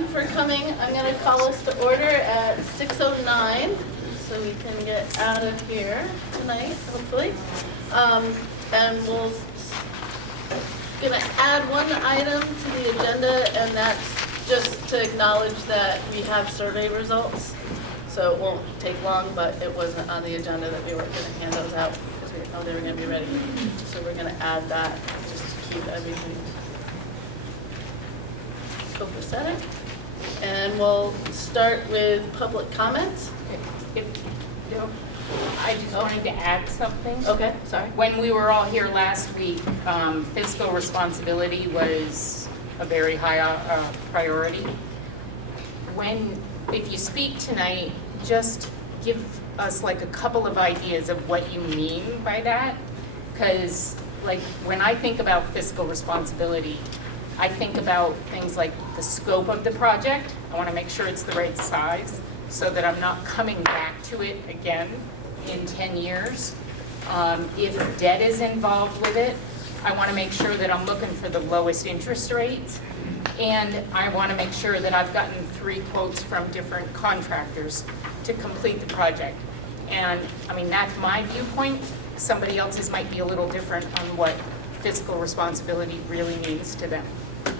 everyone for coming. I'm going to call us to order at 6:09 so we can get out of here tonight, hopefully. And we'll going to add one item to the agenda, and that's just to acknowledge that we have survey results. So it won't take long, but it wasn't on the agenda that we were going to hand those out because we didn't know they were going to be ready. So we're going to add that just to keep everything copacetic. And we'll start with public comments. I just wanted to add something. Okay, sorry. When we were all here last week, fiscal responsibility was a very high priority. If you speak tonight, just give us like a couple of ideas of what you mean by that. Because like when I think about fiscal responsibility, I think about things like the scope of the project. I want to make sure it's the right size so that I'm not coming back to it again in 10 years. If debt is involved with it, I want to make sure that I'm looking for the lowest interest rates. And I want to make sure that I've gotten 3 quotes from different contractors to complete the project. And I mean, that's my viewpoint. Somebody else's might be a little different on what fiscal responsibility really means to them.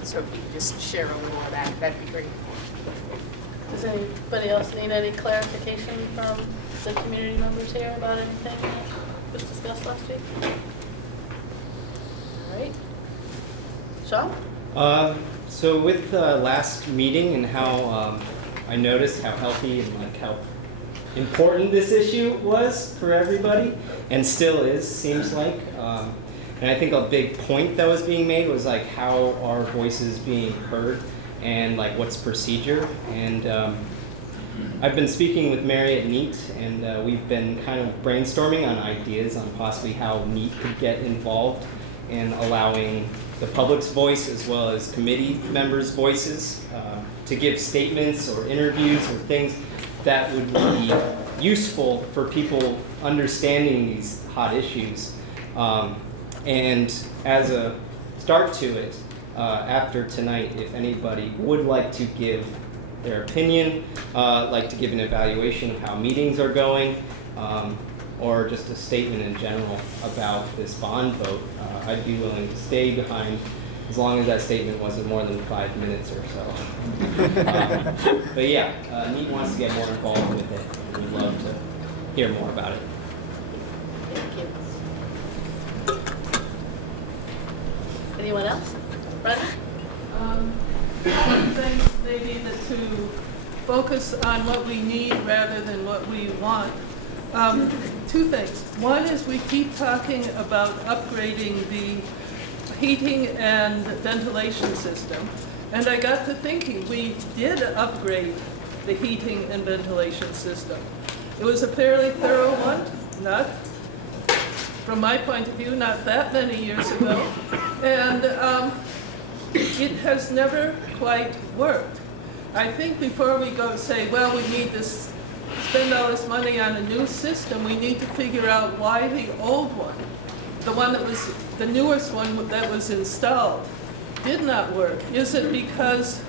So if you could just share a little of that, that'd be great. Does anybody else need any clarification from the community members here about anything that was discussed last week? All right. Sean? So with the last meeting and how I noticed how healthy and like how important this issue was for everybody, and still is, seems like. And I think a big point that was being made was like how are voices being heard and like what's procedure. And I've been speaking with Mary at NEAT, and we've been kind of brainstorming on ideas on possibly how NEAT could get involved in allowing the public's voice as well as committee members' voices to give statements or interviews or things that would be useful for people understanding these hot issues. And as a start to it, after tonight, if anybody would like to give their opinion, like to give an evaluation of how meetings are going, or just a statement in general about this bond vote, I'd be willing to stay behind as long as that statement wasn't more than 5 minutes or so. But yeah, NEAT wants to get more involved with it, and we'd love to hear more about it. Thank you. Anyone else? Brenda? One thing maybe that to focus on what we need rather than what we want. 2 things. One is we keep talking about upgrading the heating and ventilation system. And I got to thinking, we did upgrade the heating and ventilation system. It was a fairly thorough one, not, from my point of view, not that many years ago. And it has never quite worked. I think before we go say, well, we need to spend all this money on a new system, we need to figure out why the old one, the one that was the newest one that was installed, did not work. Is it because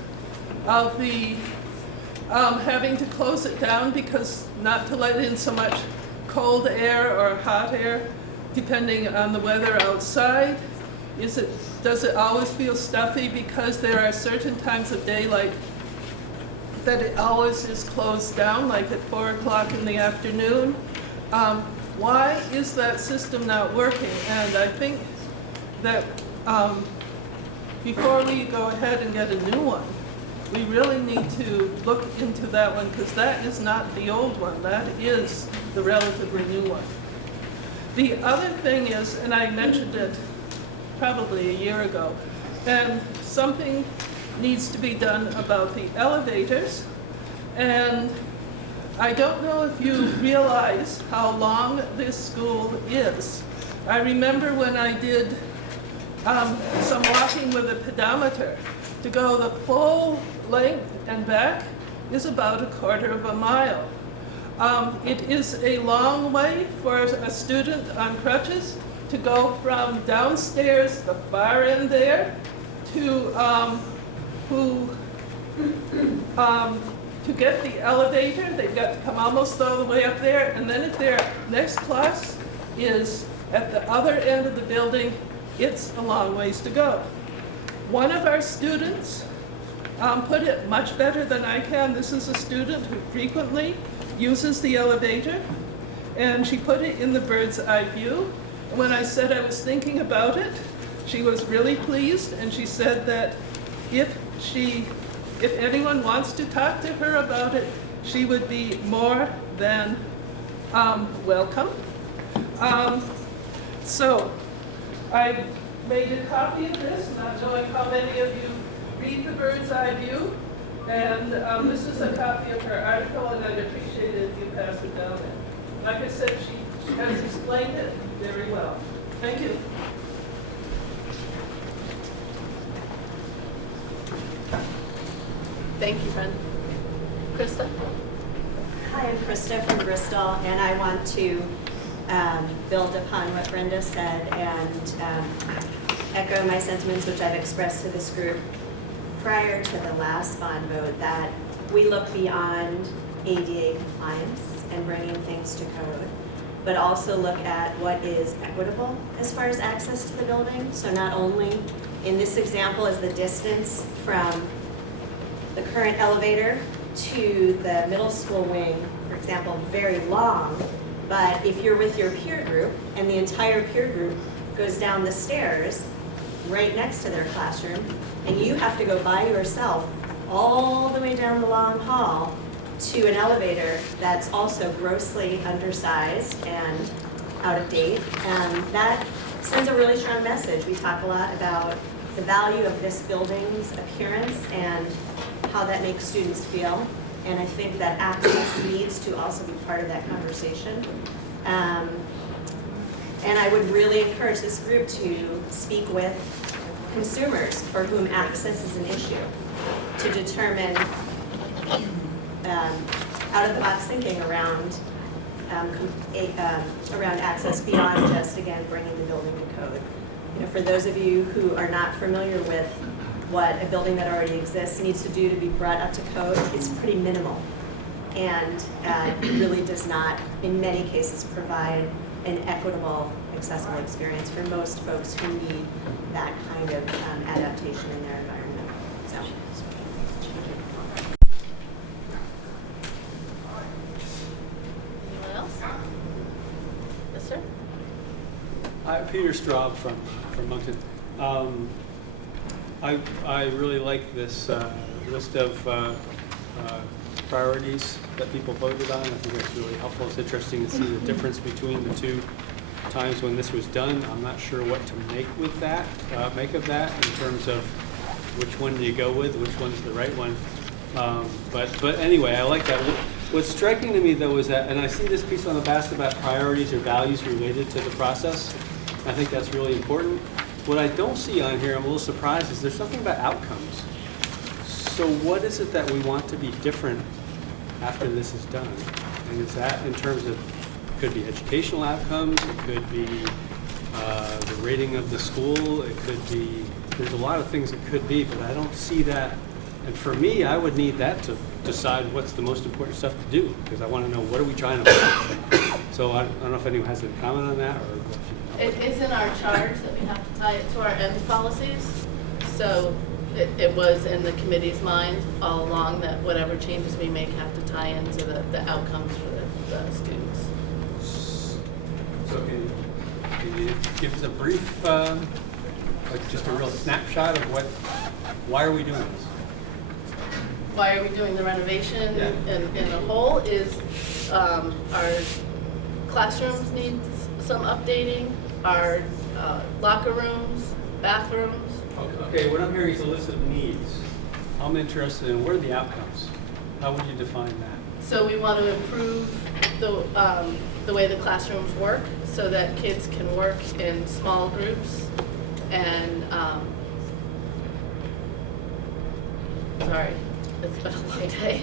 of the having to close it down because not to let in so much cold air or hot air, depending on the weather outside? Does it always feel stuffy because there are certain times of day like that it always is closed down, like at 4 o'clock in the afternoon? Why is that system not working? And I think that before we go ahead and get a new one, we really need to look into that one, because that is not the old one. That is the relatively new one. The other thing is, and I mentioned it probably a year ago, and something needs to be done about the elevators. And I don't know if you realize how long this school is. I remember when I did some walking with a pedometer, to go the full length and back is about 1/4 mile. It is a long way for a student on crutches to go from downstairs, the far end there, to who To get the elevator, they've got to come almost all the way up there, and then if their next class is at the other end of the building, it's a long ways to go. One of our students put it much better than I can. This is a student who frequently uses the elevator, and she put it in the bird's eye view. And when I said I was thinking about it, she was really pleased, and she said that if anyone wants to talk to her about it, she would be more than welcome. So I made a copy of this, not knowing how many of you read the bird's eye view. And this is a copy of her article, and I'd appreciate it if you pass it down there. Like I said, she has explained it very well. Thank you. Thank you, Brenda. Krista? Hi, I'm Krista from Bristol, and I want to build upon what Brenda said and echo my sentiments, which I've expressed to this group prior to the last bond vote, that we look beyond ADA compliance and bringing things to code, but also look at what is equitable as far as access to the building. So not only in this example is the distance from the current elevator to the middle school wing, for example, very long, but if you're with your peer group and the entire peer group goes down the stairs right next to their classroom, and you have to go by yourself all the way down the long hall to an elevator that's also grossly undersized and out of date, and that sends a really strong message. We talk a lot about the value of this building's appearance and how that makes students feel, and I think that access needs to also be part of that conversation. And I would really encourage this group to speak with consumers for whom access is an issue, to determine out-of-the-box thinking around access beyond just, again, bringing the building to code. You know, for those of you who are not familiar with what a building that already exists needs to do to be brought up to code, it's pretty minimal, and really does not, in many cases, provide an equitable, accessible experience for most folks who need that kind of adaptation in their environment. So. Anyone else? Yes, sir? Hi, Peter Straub from Moncton. I really like this list of priorities that people voted on. I think that's really helpful. It's interesting to see the difference between the two times when this was done. I'm not sure what to make with that, make of that in terms of which one do you go with, which one's the right one. But anyway, I like that. What's striking to me though is that, and I see this piece on the basket about priorities or values related to the process. I think that's really important. What I don't see on here, I'm a little surprised, is there's something about outcomes. So what is it that we want to be different after this is done? And is that in terms of, it could be educational outcomes, it could be the rating of the school, it could be, there's a lot of things it could be, but I don't see that. And for me, I would need that to decide what's the most important stuff to do, because I want to know what are we trying to do. So I don't know if anyone has any comment on that, or if you know. It is in our charge that we have to tie it to our ends policies. So it was in the committee's mind all along that whatever changes we make have to tie into the outcomes for the students. So can you give us a brief, like just a real snapshot of why are we doing this? Why are we doing the renovation Yeah. in a whole is our classrooms need some updating, our locker rooms, bathrooms. Okay, what I'm hearing is a list of needs. I'm interested in what are the outcomes? How would you define that? So we want to improve the way the classrooms work so that kids can work in small groups and, sorry, it's been a long day.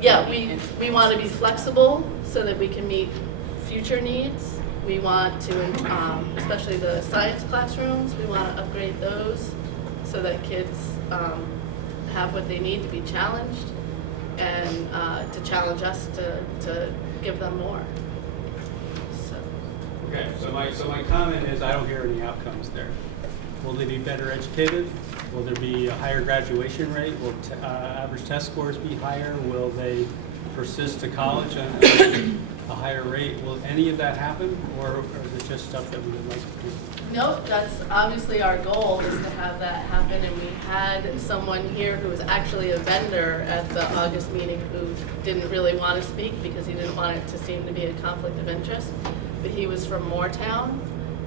Yeah, we want to be flexible so that we can meet future needs. We want to, especially the science classrooms, we want to upgrade those so that kids have what they need to be challenged and to challenge us to give them more. So. Okay, so my comment is I don't hear any outcomes there. Will they be better educated? Will there be a higher graduation rate? Will average test scores be higher? Will they persist to college at a higher rate? Will any of that happen, or is it just stuff that we would like to do? Nope, that's obviously our goal, is to have that happen, and we had someone here who was actually a vendor at the August meeting who didn't really want to speak because he didn't want it to seem to be a conflict of interest, but he was from Moortown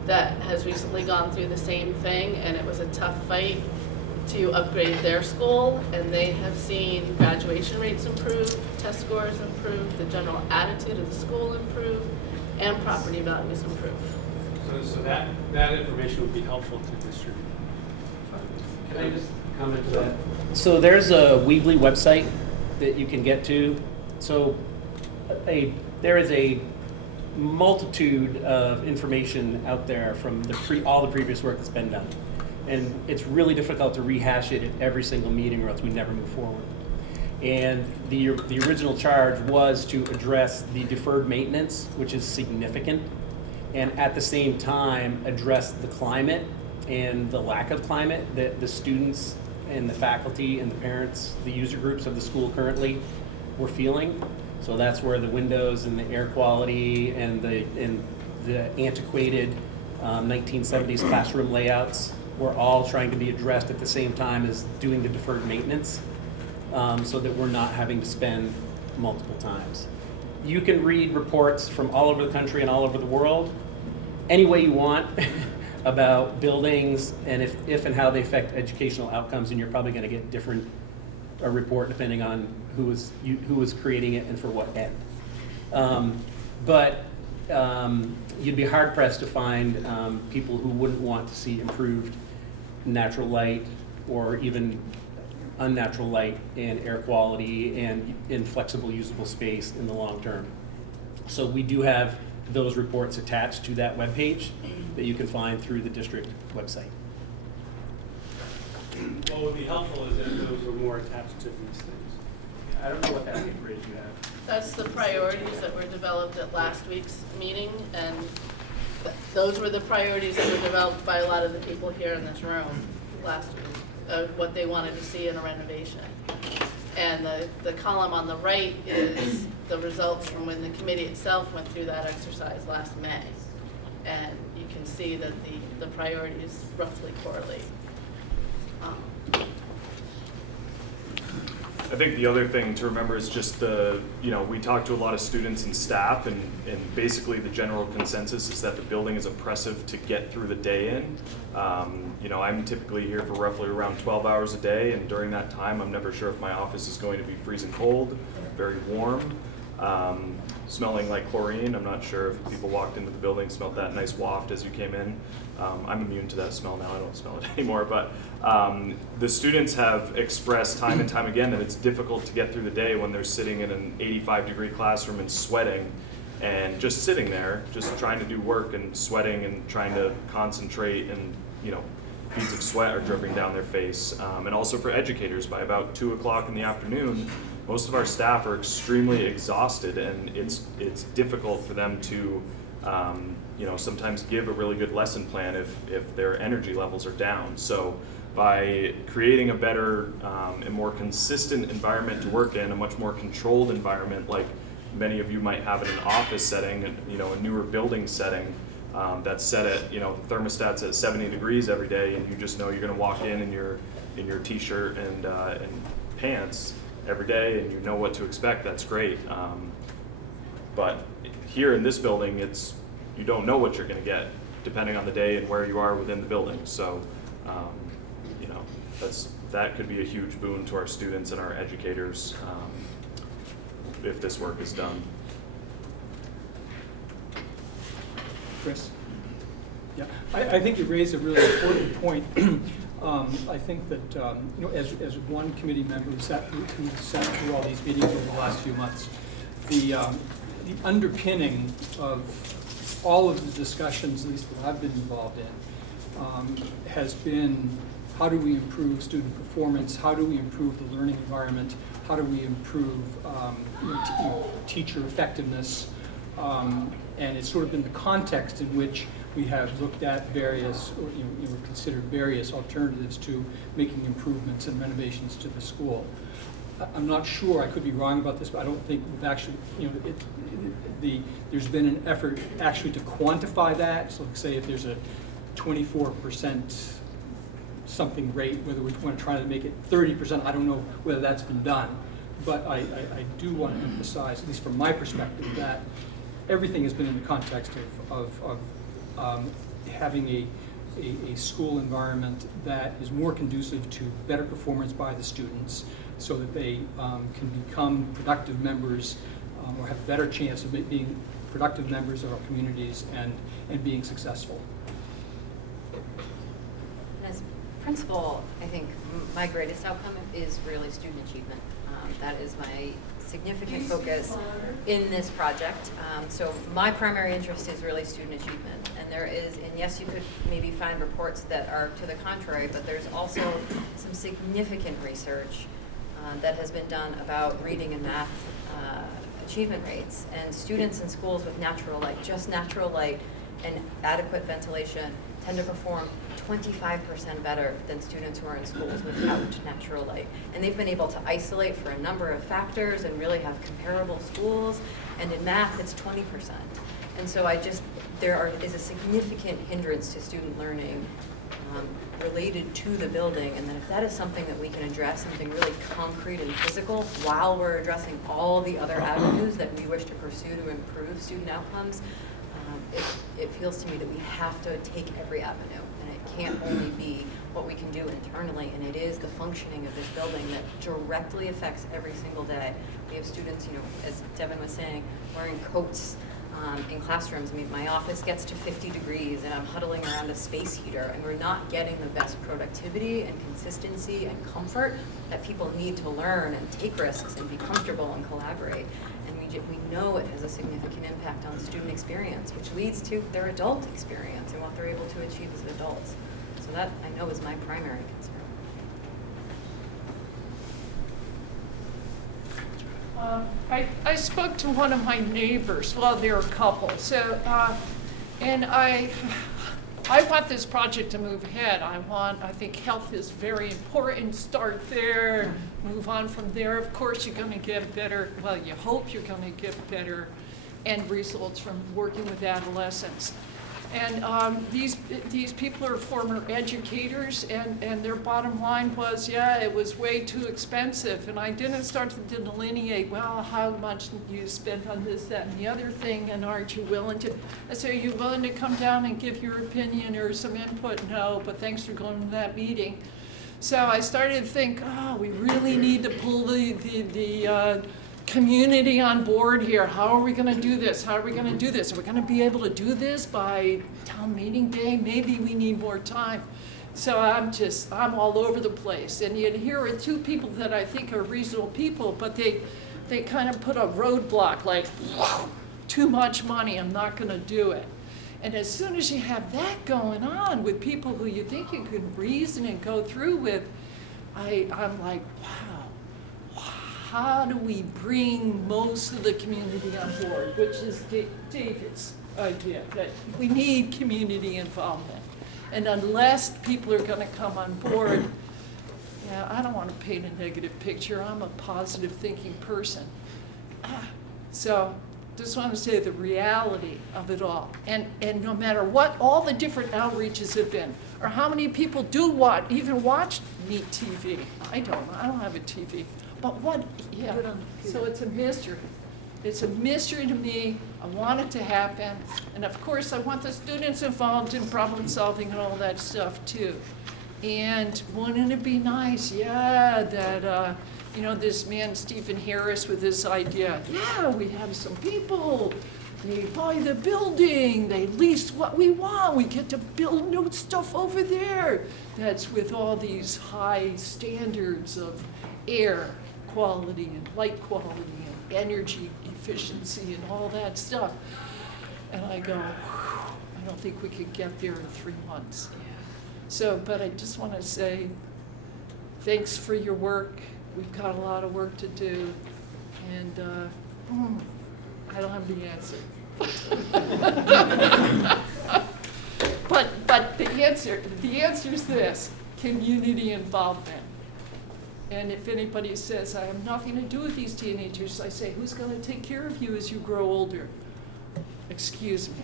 that has recently gone through the same thing, and it was a tough fight to upgrade their school, and they have seen graduation rates improve, test scores improve, the general attitude of the school improve, and property values improve. So that information would be helpful to distribute. Can I just comment to that? So there's a Weebly website that you can get to. So there is a multitude of information out there from all the previous work that's been done. And it's really difficult to rehash it at every single meeting, or else we never move forward. And the original charge was to address the deferred maintenance, which is significant, and at the same time address the climate and the lack of climate that the students and the faculty and the parents, the user groups of the school currently were feeling. So that's where the windows and the air quality and the antiquated 1970s classroom layouts were all trying to be addressed at the same time as doing the deferred maintenance, so that we're not having to spend multiple times. You can read reports from all over the country and all over the world, any way you want, about buildings and if and how they affect educational outcomes, and you're probably going to get different report depending on who was creating it and for what end. But you'd be hard pressed to find people who wouldn't want to see improved natural light or even unnatural light and air quality and in flexible usable space in the long term. So we do have those reports attached to that webpage that you can find through the district website. What would be helpful is if those were more attached to these things. I don't know what that paper is you have. That's the priorities that were developed at last week's meeting, and those were the priorities that were developed by a lot of the people here in this room last week, of what they wanted to see in a renovation. And the column on the right is the results from when the committee itself went through that exercise last May. And you can see that the priorities roughly correlate. I think the other thing to remember is just we talked to a lot of students and staff, and basically the general consensus is that the building is oppressive to get through the day in. I'm typically here for roughly around 12 hours a day, and during that time I'm never sure if my office is going to be freezing cold, very warm, smelling like chlorine. I'm not sure if people walked into the building, smelled that nice waft as you came in. I'm immune to that smell now, I don't smell it anymore, but the students have expressed time and time again that it's difficult to get through the day when they're sitting in an 85-degree classroom and sweating, and just sitting there, just trying to do work and sweating and trying to concentrate, and beads of sweat are dripping down their face. And also for educators, by about 2 o'clock in the afternoon, most of our staff are extremely exhausted, and it's difficult for them to sometimes give a really good lesson plan if their energy levels are down. So by creating a better and more consistent environment to work in, a much more controlled environment like many of you might have in an office setting, a newer building setting, that's set at, the thermostat's at 70 degrees every day, and you just know you're going to walk in your t-shirt and pants every day, and you know what to expect. That's great. But here in this building, you don't know what you're going to get depending on the day and where you are within the building. So, that could be a huge boon to our students and our educators if this work is done. Chris? Yeah, I think you raised a really important point. I think that as one committee member who sat through all these meetings over the last few months, the underpinning of all of the discussions, at least that I've been involved in, has been how do we improve student performance, how do we improve the learning environment, how do we improve teacher effectiveness, and it's sort of in the context in which we have looked at various, or considered various alternatives to making improvements and renovations to the school. I'm not sure, I could be wrong about this, but I don't think we've actually, there's been an effort actually to quantify that. So like say if there's a 24% something rate, whether we want to try to make it 30%, I don't know whether that's been done. But I do want to emphasize, at least from my perspective, that everything has been in the context of having a school environment that is more conducive to better performance by the students, so that they can become productive members or have a better chance of being productive members of our communities and being successful. As principal, I think my greatest outcome is really student achievement. That is my significant focus in this project. So my primary interest is really student achievement. And there is, and yes, you could maybe find reports that are to the contrary, but there's also some significant research that has been done about reading and math achievement rates. And students in schools with natural light, just natural light and adequate ventilation, tend to perform 25% better than students who are in schools without natural light. And they've been able to isolate for a number of factors and really have comparable schools. And in math, it's 20%. And so there is a significant hindrance to student learning related to the building, and that if that is something that we can address, something really concrete and physical, while we're addressing all the other avenues that we wish to pursue to improve student outcomes, it feels to me that we have to take every avenue, and it can't only be what we can do internally, and it is the functioning of this building that directly affects every single day. We have students, as Devin was saying, wearing coats in classrooms. I mean, my office gets to 50 degrees and I'm huddling around a space heater, and we're not getting the best productivity and consistency and comfort that people need to learn and take risks and be comfortable and collaborate. And we know it has a significant impact on student experience, which leads to their adult experience and what they're able to achieve as adults. So that, I know, is my primary concern. I spoke to one of my neighbors, well, there are a couple, so, and I want this project to move ahead. I think health is very important, start there, move on from there. Of course, you're gonna get better, well, you hope you're gonna get better end results from working with adolescents. And these people are former educators, and their bottom line was, yeah, it was way too expensive. And I didn't start to delineate, well, how much you spent on this, that, and the other thing, and aren't you willing to? I said, are you willing to come down and give your opinion or some input? No, but thanks for going to that meeting. So I started to think, oh, we really need to pull the community on board here. How are we going to do this? How are we going to do this? Are we going to be able to do this by town meeting day? Maybe we need more time. So I'm all over the place. And yet here are two people that I think are reasonable people, but they kind of put a roadblock, like, too much money, I'm not going to do it. And as soon as you have that going on with people who you think you could reason and go through with, I'm like, wow. How do we bring most of the community on board, which is David's idea, that we need community involvement. And unless people are going to come on board, yeah, I don't want to paint a negative picture. I'm a positive thinking person. So just want to say the reality of it all. And no matter what all the different outreaches have been, or how many people do even watch Meet TV. I don't have a TV. But so it's a mystery. It's a mystery to me. I want it to happen. And of course, I want the students involved in problem solving and all that stuff too. And wouldn't it be nice, that, this man, Stephen Harris, with this idea, we have some people, they buy the building, they lease what we want, we get to build new stuff over there. That's with all these high standards of air quality and light quality and energy efficiency and all that stuff. And I go, I don't think we could get there in 3 months. So, but I just want to say, thanks for your work. We've got a lot of work to do, and I don't have the answer. But the answer is this: community involvement. And if anybody says, I have nothing to do with these teenagers, I say, who's going to take care of you as you grow older? Excuse me.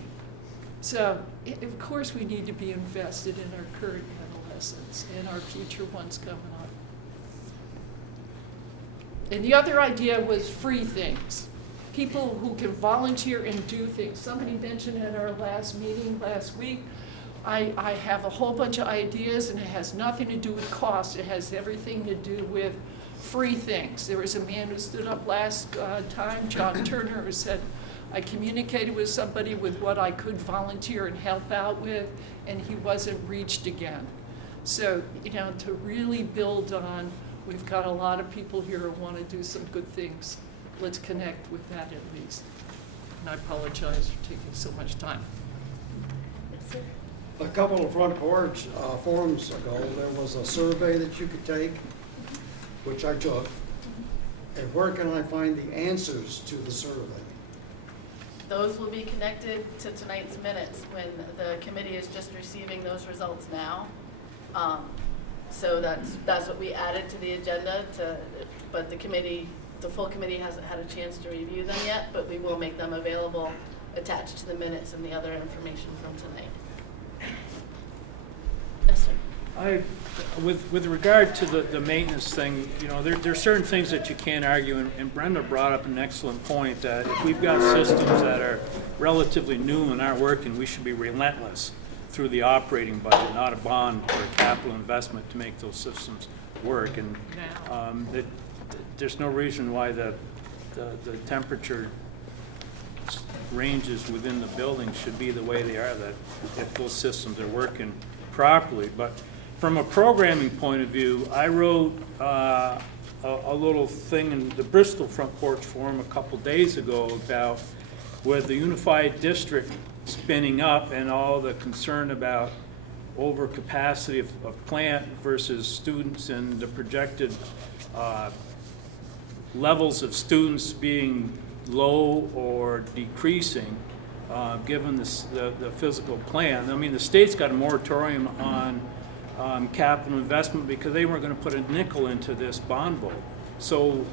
So, of course, we need to be invested in our current adolescents and our future ones coming up. And the other idea was free things. People who can volunteer and do things. Somebody mentioned at our last meeting last week, I have a whole bunch of ideas, and it has nothing to do with cost. It has everything to do with free things. There was a man who stood up last time, John Turner, who said, I communicated with somebody with what I could volunteer and help out with, and he wasn't reached again. So, you know, to really build on, we've got a lot of people here who want to do some good things. Let's connect with that at least. And I apologize for taking so much time. Yes, sir. A couple of front porch forums ago, there was a survey that you could take, which I took. And where can I find the answers to the survey? Those will be connected to tonight's minutes when the committee is just receiving those results now. So that's what we added to the agenda, but the full committee hasn't had a chance to review them yet, but we will make them available attached to the minutes and the other information from tonight. Yes, sir. With regard to the maintenance thing, you know, there are certain things that you can't argue, and Brenda brought up an excellent point that if we've got systems that are relatively new and aren't working, we should be relentless through the operating budget, not a bond or a capital investment to make those systems work. And there's no reason why the temperature ranges within the building should be the way they are, that if those systems are working properly. But from a programming point of view, I wrote a little thing in the Bristol Front Porch Forum a couple days ago about with the unified district spinning up and all the concern about overcapacity of plant versus students and the projected levels of students being low or decreasing given the physical plan. I mean, the state's got a moratorium on capital investment because they weren't going to put a nickel into this bond vote. So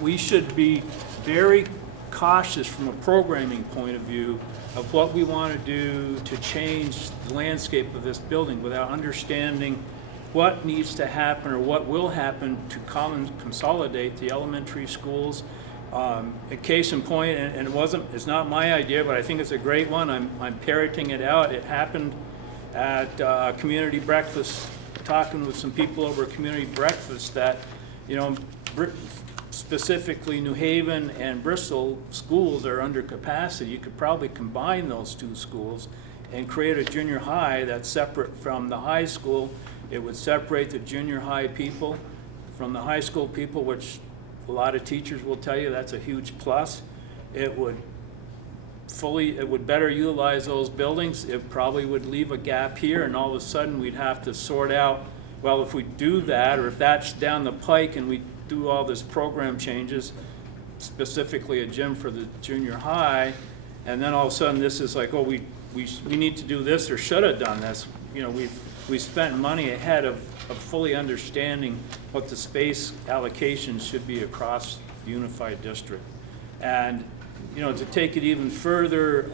we should be very cautious from a programming point of view of what we want to do to change the landscape of this building without understanding what needs to happen or what will happen to consolidate the elementary schools. A case in point, and it's not my idea, but I think it's a great one. I'm parroting it out. It happened at community breakfast, talking with some people over a community breakfast that, you know, specifically New Haven and Bristol schools are under capacity. You could probably combine those two schools and create a junior high that's separate from the high school. It would separate the junior high people from the high school people, which a lot of teachers will tell you that's a huge plus. It would better utilize those buildings. It probably would leave a gap here, and all of a sudden we'd have to sort out, well, if we do that, or if that's down the pike and we do all this program changes, specifically a gym for the junior high, and then all of a sudden this is like, oh, we need to do this or should have done this. You know, we spent money ahead of fully understanding what the space allocations should be across the unified district. And, you know, to take it even further,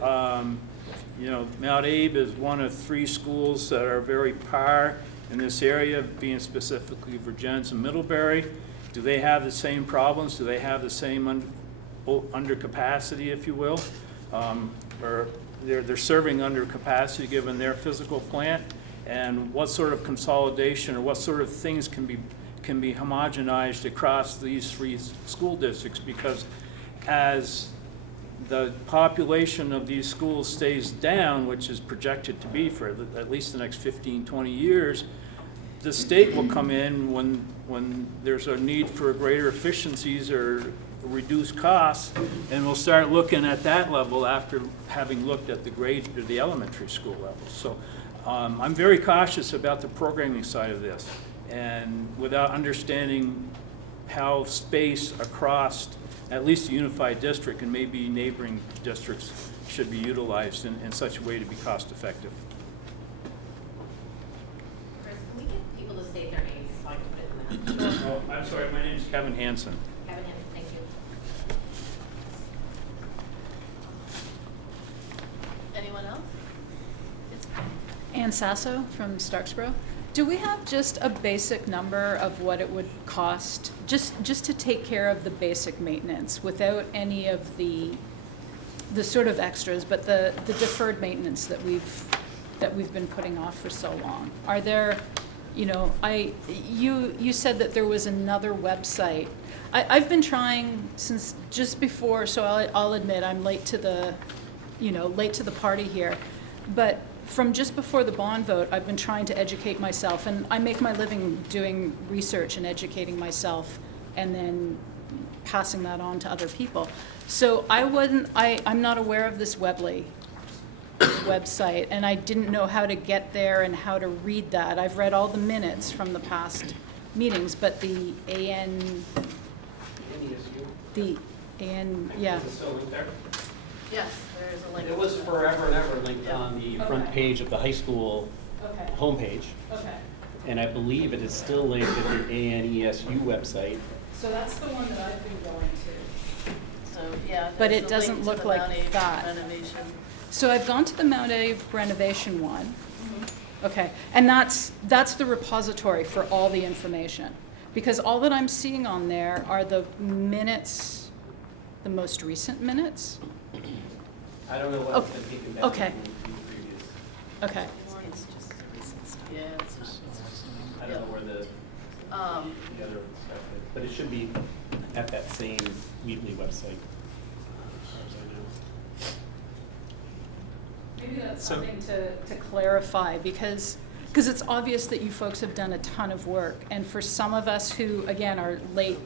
you know, Mount Abe is one of 3 schools that are very par in this area, being specifically Virgins and Middlebury. Do they have the same problems? Do they have the same under capacity, if you will? Or they're serving under capacity given their physical plant? And what sort of consolidation or what sort of things can be homogenized across these 3 school districts? Because as the population of these schools stays down, which is projected to be for at least the next 15, 20 years, the state will come in when there's a need for greater efficiencies or reduced costs, and we'll start looking at that level after having looked at the grade or the elementary school level. So I'm very cautious about the programming side of this, and without understanding how space across at least a unified district and maybe neighboring districts should be utilized in such a way to be cost effective. Chris, can we get people to state their names so I can put it in the Oh, I'm sorry, my name is Kevin Hansen. Kevin Hansen, thank you. Anyone else? Yes. Ann Sasso from Starksboro. Do we have just a basic number of what it would cost, just to take care of the basic maintenance without any of the sort of extras, but the deferred maintenance that we've been putting off for so long? Are there, you know, you said that there was another website. I've been trying since just before, so I'll admit I'm late to the party here, but from just before the bond vote, I've been trying to educate myself, and I make my living doing research and educating myself and then passing that on to other people. So I'm not aware of this Weebly website, and I didn't know how to get there and how to read that. I've read all the minutes from the past meetings, but the yeah. Is it still linked there? Yes, there is a link. It was forever and ever linked on the front Okay. page of the high school Okay. homepage. Okay. And I believe it is still linked at the ANESU website. So that's the one that I've been going to. So, yeah. But there's it a doesn't link to look the like Mount Abe that. Renovation. So I've gone to the Mount Abe Renovation one. Mm-hmm. Okay, and that's the repository for all the information. Because all that I'm seeing on there are the minutes, the most recent minutes. I don't know what's been taken down Okay. from the previous. Okay. It's just recent stuff. Yeah, it's not. I don't know where the other stuff is, but it should be at that same Weebly website, as far as I know. Maybe that's So- something to clarify, because it's obvious that you folks have done a ton of work. And for some of us who, again, are late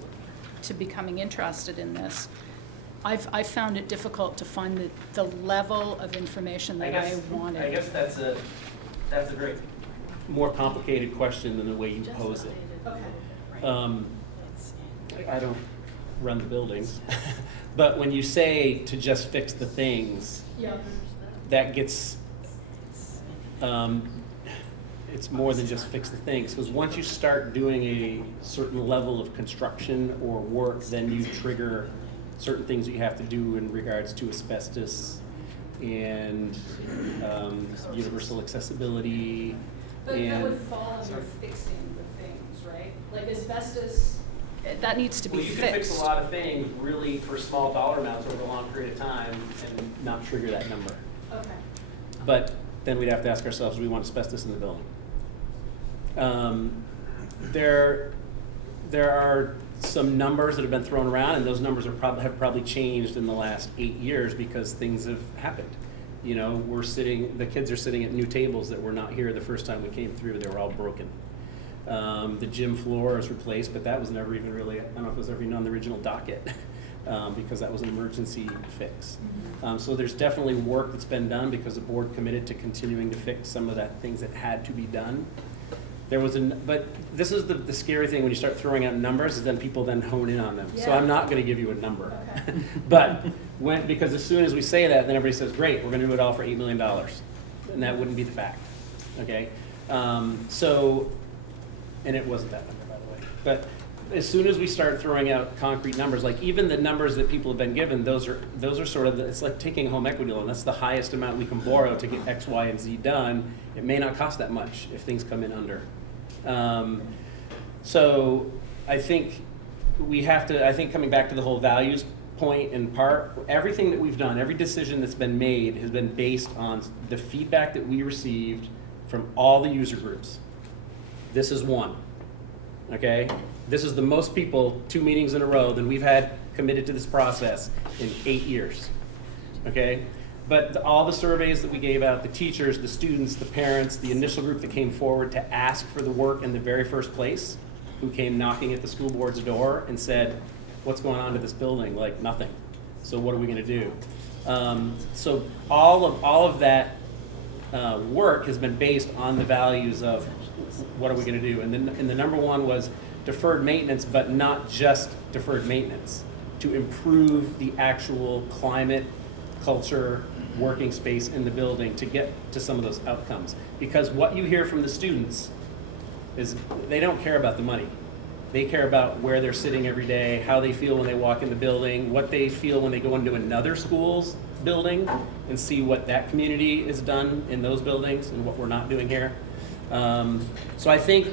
to becoming interested in this, I've found it difficult to find the level of information that I wanted. I guess that's a very more complicated question than the way you pose it. Okay. I don't run the buildings, but when you say to just fix the things, Yeah. that gets, it's more than just fix the things, because once you start doing a certain level of construction or work, then you trigger certain things that you have to do in regards to asbestos and universal accessibility. But that and would fall under fixing the things, right? Like asbestos, that needs to be Well, you fixed. can fix a lot of things really for small dollar amounts over a long period of time and not trigger that number. Okay. But then we'd have to ask ourselves, do we want asbestos in the building? There are some numbers that have been thrown around, and those numbers have probably changed in the last 8 years because things have happened. You know, the kids are sitting at new tables that were not here the first time we came through. They were all broken. The gym floor is replaced, but that was never even really, I don't know if it was ever even on the original docket, because that was an emergency fix. So there's definitely work that's been done because the board committed to continuing to fix some of that things that had to be done. But this is the scary thing when you start throwing out numbers, is then people then hone in on them. So I'm not gonna give you a number. Okay. But because as soon as we say that, then everybody says, great, we're gonna do it all for $8 million. And that wouldn't be the fact, okay? And it wasn't that number, by the way. But as soon as we start throwing out concrete numbers, like even the numbers that people have been given, those are sort of, it's like taking a home equity loan. That's the highest amount we can borrow to get X, Y, and Z done. It may not cost that much if things come in under. So I think coming back to the whole values point in part, everything that we've done, every decision that's been made has been based on the feedback that we received from all the user groups. This is one, okay? This is the most people, 2 meetings in a row, than we've had committed to this process in 8 years, okay? But all the surveys that we gave out, the teachers, the students, the parents, the initial group that came forward to ask for the work in the very first place, who came knocking at the school board's door and said, what's going on to this building? Like, nothing. So what are we gonna do? So all of that work has been based on the values of what are we going to do. And then the number one was deferred maintenance, but not just deferred maintenance, to improve the actual climate, culture, working space in the building to get to some of those outcomes. Because what you hear from the students is they don't care about the money. They care about where they're sitting every day, how they feel when they walk in the building, what they feel when they go into another school's building and see what that community is done in those buildings and what we're not doing here. So I think,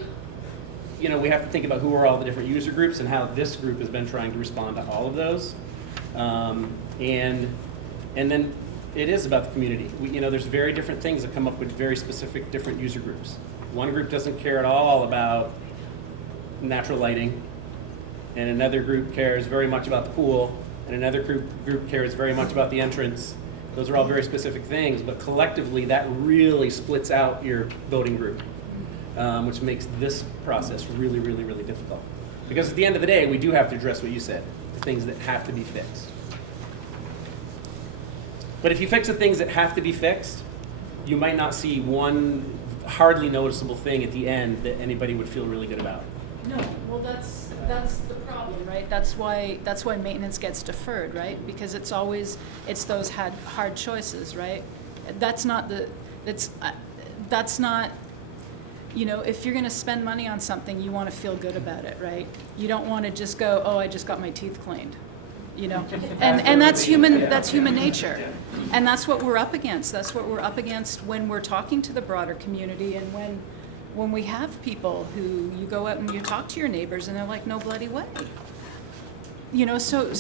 you know, we have to think about who are all the different user groups and how this group has been trying to respond to all of those. And then it is about the community. You know, there's very different things that come up with very specific different user groups. One group doesn't care at all about natural lighting, and another group cares very much about the pool, and another group cares very much about the entrance. Those are all very specific things, but collectively that really splits out your voting group, which makes this process really, really, really difficult. Because at the end of the day, we do have to address what you said, the things that have to be fixed. But if you fix the things that have to be fixed, you might not see one hardly noticeable thing at the end that anybody would feel really good about. No, well, that's the problem, right? That's why maintenance gets deferred, right? Because it's those hard choices, right? That's not, you know, if you're gonna spend money on something, you wanna feel good about it, right? You don't wanna just go, oh, I just got my teeth cleaned, you know? And that's human nature. And that's what we're up against. That's what we're up against when we're talking to the broader community, and when we have people who you go out and you talk to your neighbors and they're like, no bloody way. You know, so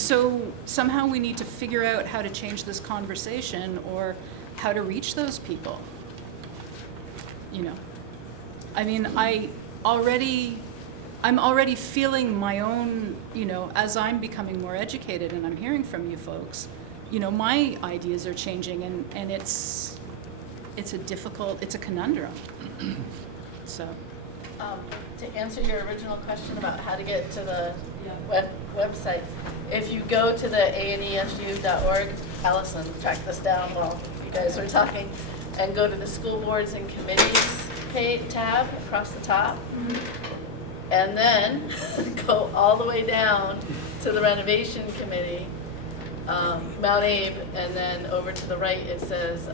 somehow we need to figure out how to change this conversation or how to reach those people. You know, I mean, I'm already feeling my own, you know, as I'm becoming more educated and I'm hearing from you folks, you know, my ideas are changing, and it's a conundrum. So, to answer your original question about how to get to the website, if you go to the anesu.org, Allison tracked this down while you guys were talking, and go to the school boards and committees tab across the top, and then go all the way down to the renovation committee, Mount Abe, and then over to the right it says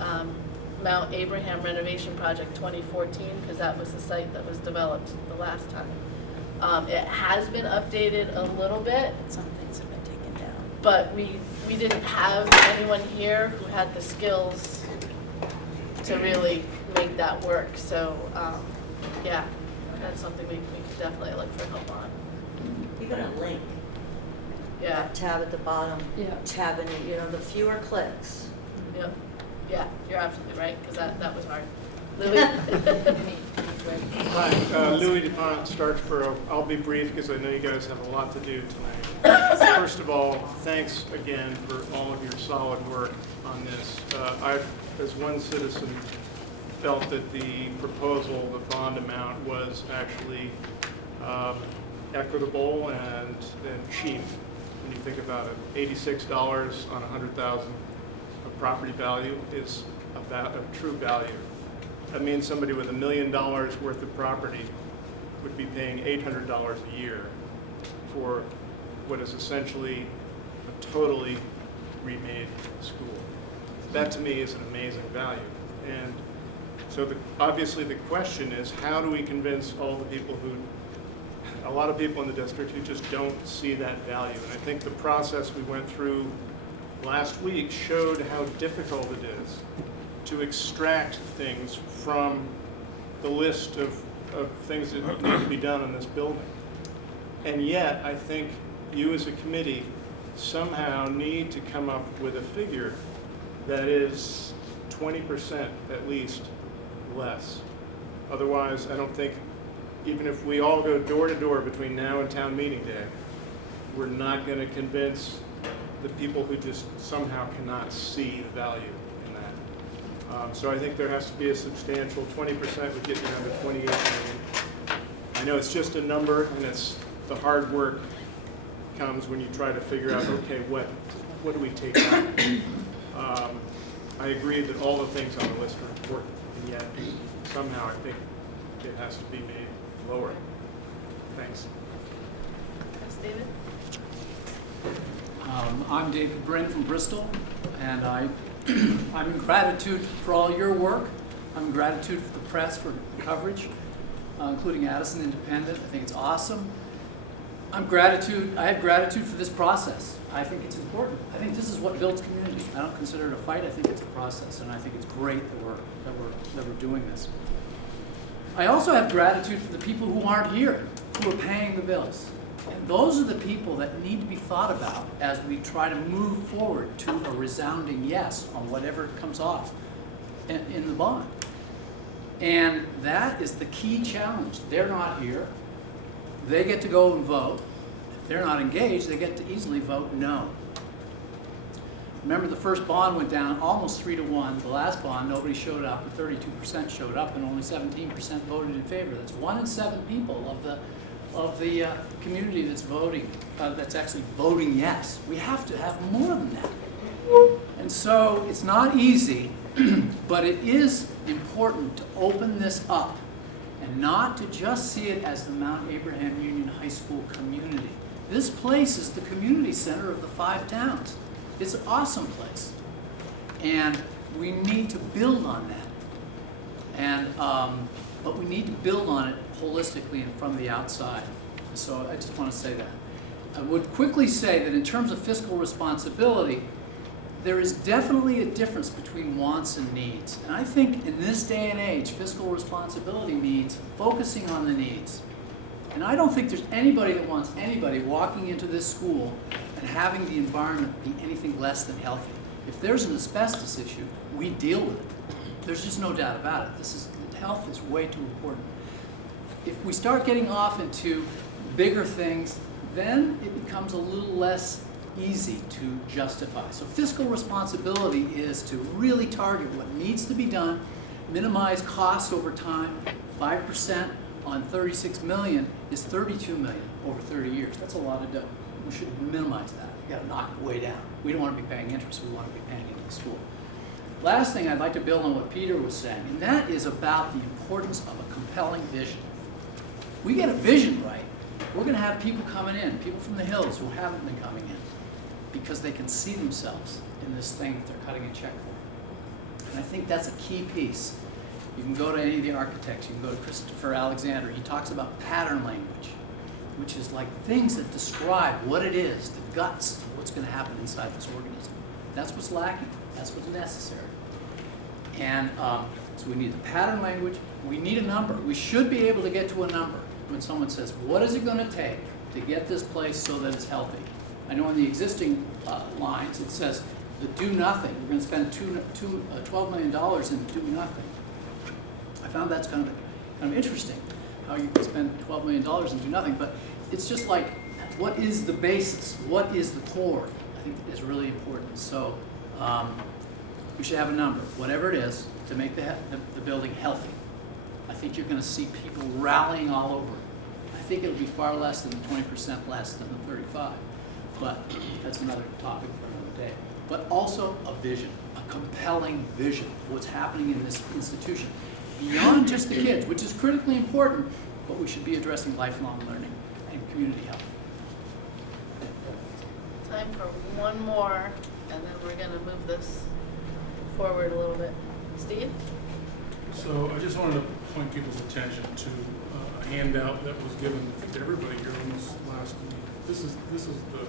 Mount Abraham Renovation Project 2014, because that was the site that was developed the last time. It has been updated a little bit. Some things have been taken down. But we didn't have anyone here who had the skills to really make that work. So yeah, that's something we could definitely look for help on. You got a link. Yeah. That tab at the bottom. Yeah. Tab in it, you know, the fewer clicks. Yep. Yeah, you're absolutely right, because that was hard. Louis? Hi, Louis DuPont, Starksboro. I'll be brief because I know you guys have a lot to do tonight. First of all, thanks again for all of your solid work on this. I've, as one citizen, felt that the proposal, the bond amount, was actually equitable and cheap. When you think about it, $86 on 100,000 of property value is a true value. That means somebody with $1 million worth of property would be paying $800 a year for what is essentially a totally remade school. That to me is an amazing value. And so obviously the question is, how do we convince all the people a lot of people in the district who just don't see that value? And I think the process we went through last week showed how difficult it is to extract things from the list of things that need to be done in this building. And yet, I think you as a committee somehow need to come up with a figure that is 20% at least less. Otherwise, I don't think, even if we all go door to door between now and town meeting day, we're not going to convince the people who just somehow cannot see the value in that. So I think there has to be a substantial 20% would get you down to 28 million. I know it's just a number, and it's the hard work comes when you try to figure out, okay, what do we take out? I agree that all the things on the list are important. and yet somehow I think it has to be made lower. Thanks. Yes, David? I'm David Bryn from Bristol, and I'm in gratitude for all your work. I'm in gratitude for the press for coverage, including Addison Independent. I think it's awesome. I have gratitude for this process. I think it's important. I think this is what builds community. I don't consider it a fight. I think it's a process, and I think it's great that we're doing this. I also have gratitude for the people who aren't here, who are paying the bills. And those are the people that need to be thought about as we try to move forward to a resounding yes on whatever comes off in the bond. And that is the key challenge. They're not here. They get to go and vote. If they're not engaged, they get to easily vote no. Remember, the first bond went down almost 3-1. The last bond, nobody showed up, and 32% showed up, and only 17% voted in favor. That's 1 in 7 people of the community that's voting, that's actually voting yes. We have to have more than that. And so it's not easy, but it is important to open this up and not to just see it as the Mount Abraham Union High School community. This place is the community center of the 5 towns. It's an awesome place. And we need to build on that. And, but we need to build on it holistically and from the outside. So I just want to say that. I would quickly say that in terms of fiscal responsibility, there is definitely a difference between wants and needs. And I think in this day and age, fiscal responsibility means focusing on the needs. And I don't think there's anybody that wants anybody walking into this school and having the environment be anything less than healthy. If there's an asbestos issue, we deal with it. There's just no doubt about it. Health is way too important. If we start getting off into bigger things, then it becomes a little less easy to justify. So fiscal responsibility is to really target what needs to be done, minimize costs over time. 5% on 36 million is 32 million over 30 years. That's a lot of dough. We should minimize that. We've got to knock it way down. We don't want to be paying interest. We want to be paying into the school. Last thing, I'd like to build on what Peter was saying, and that is about the importance of a compelling vision. We get a vision right, we're going to have people coming in, people from the hills who haven't been coming in, because they can see themselves in this thing that they're cutting a check for. And I think that's a key piece. You can go to any of the architects, you can go to Christopher Alexander, he talks about pattern language, which is like things that describe what it is, the guts of what's going to happen inside this organism. That's what's lacking, that's what's necessary. And so we need the pattern language, we need a number. We should be able to get to a number when someone says, what is it going to take to get this place so that it's healthy? I know in the existing lines it says the do nothing. We're going to spend $12 million in do nothing. I found that's kind of interesting, how you can spend $12 million and do nothing. But it's just like, what is the basis? What is the core? I think is really important. So we should have a number, whatever it is, to make the building healthy. I think you're going to see people rallying all over it. I think it'll be far less than 20% less than the 35. But that's another topic for another day. But also a vision, a compelling vision of what's happening in this institution. Beyond just the kids, which is critically important, but we should be addressing lifelong learning and community health. Time for one more, and then we're going to move this forward a little bit. Steve? So I just wanted to point people's attention to a handout that was given to everybody here on this last meeting. This is the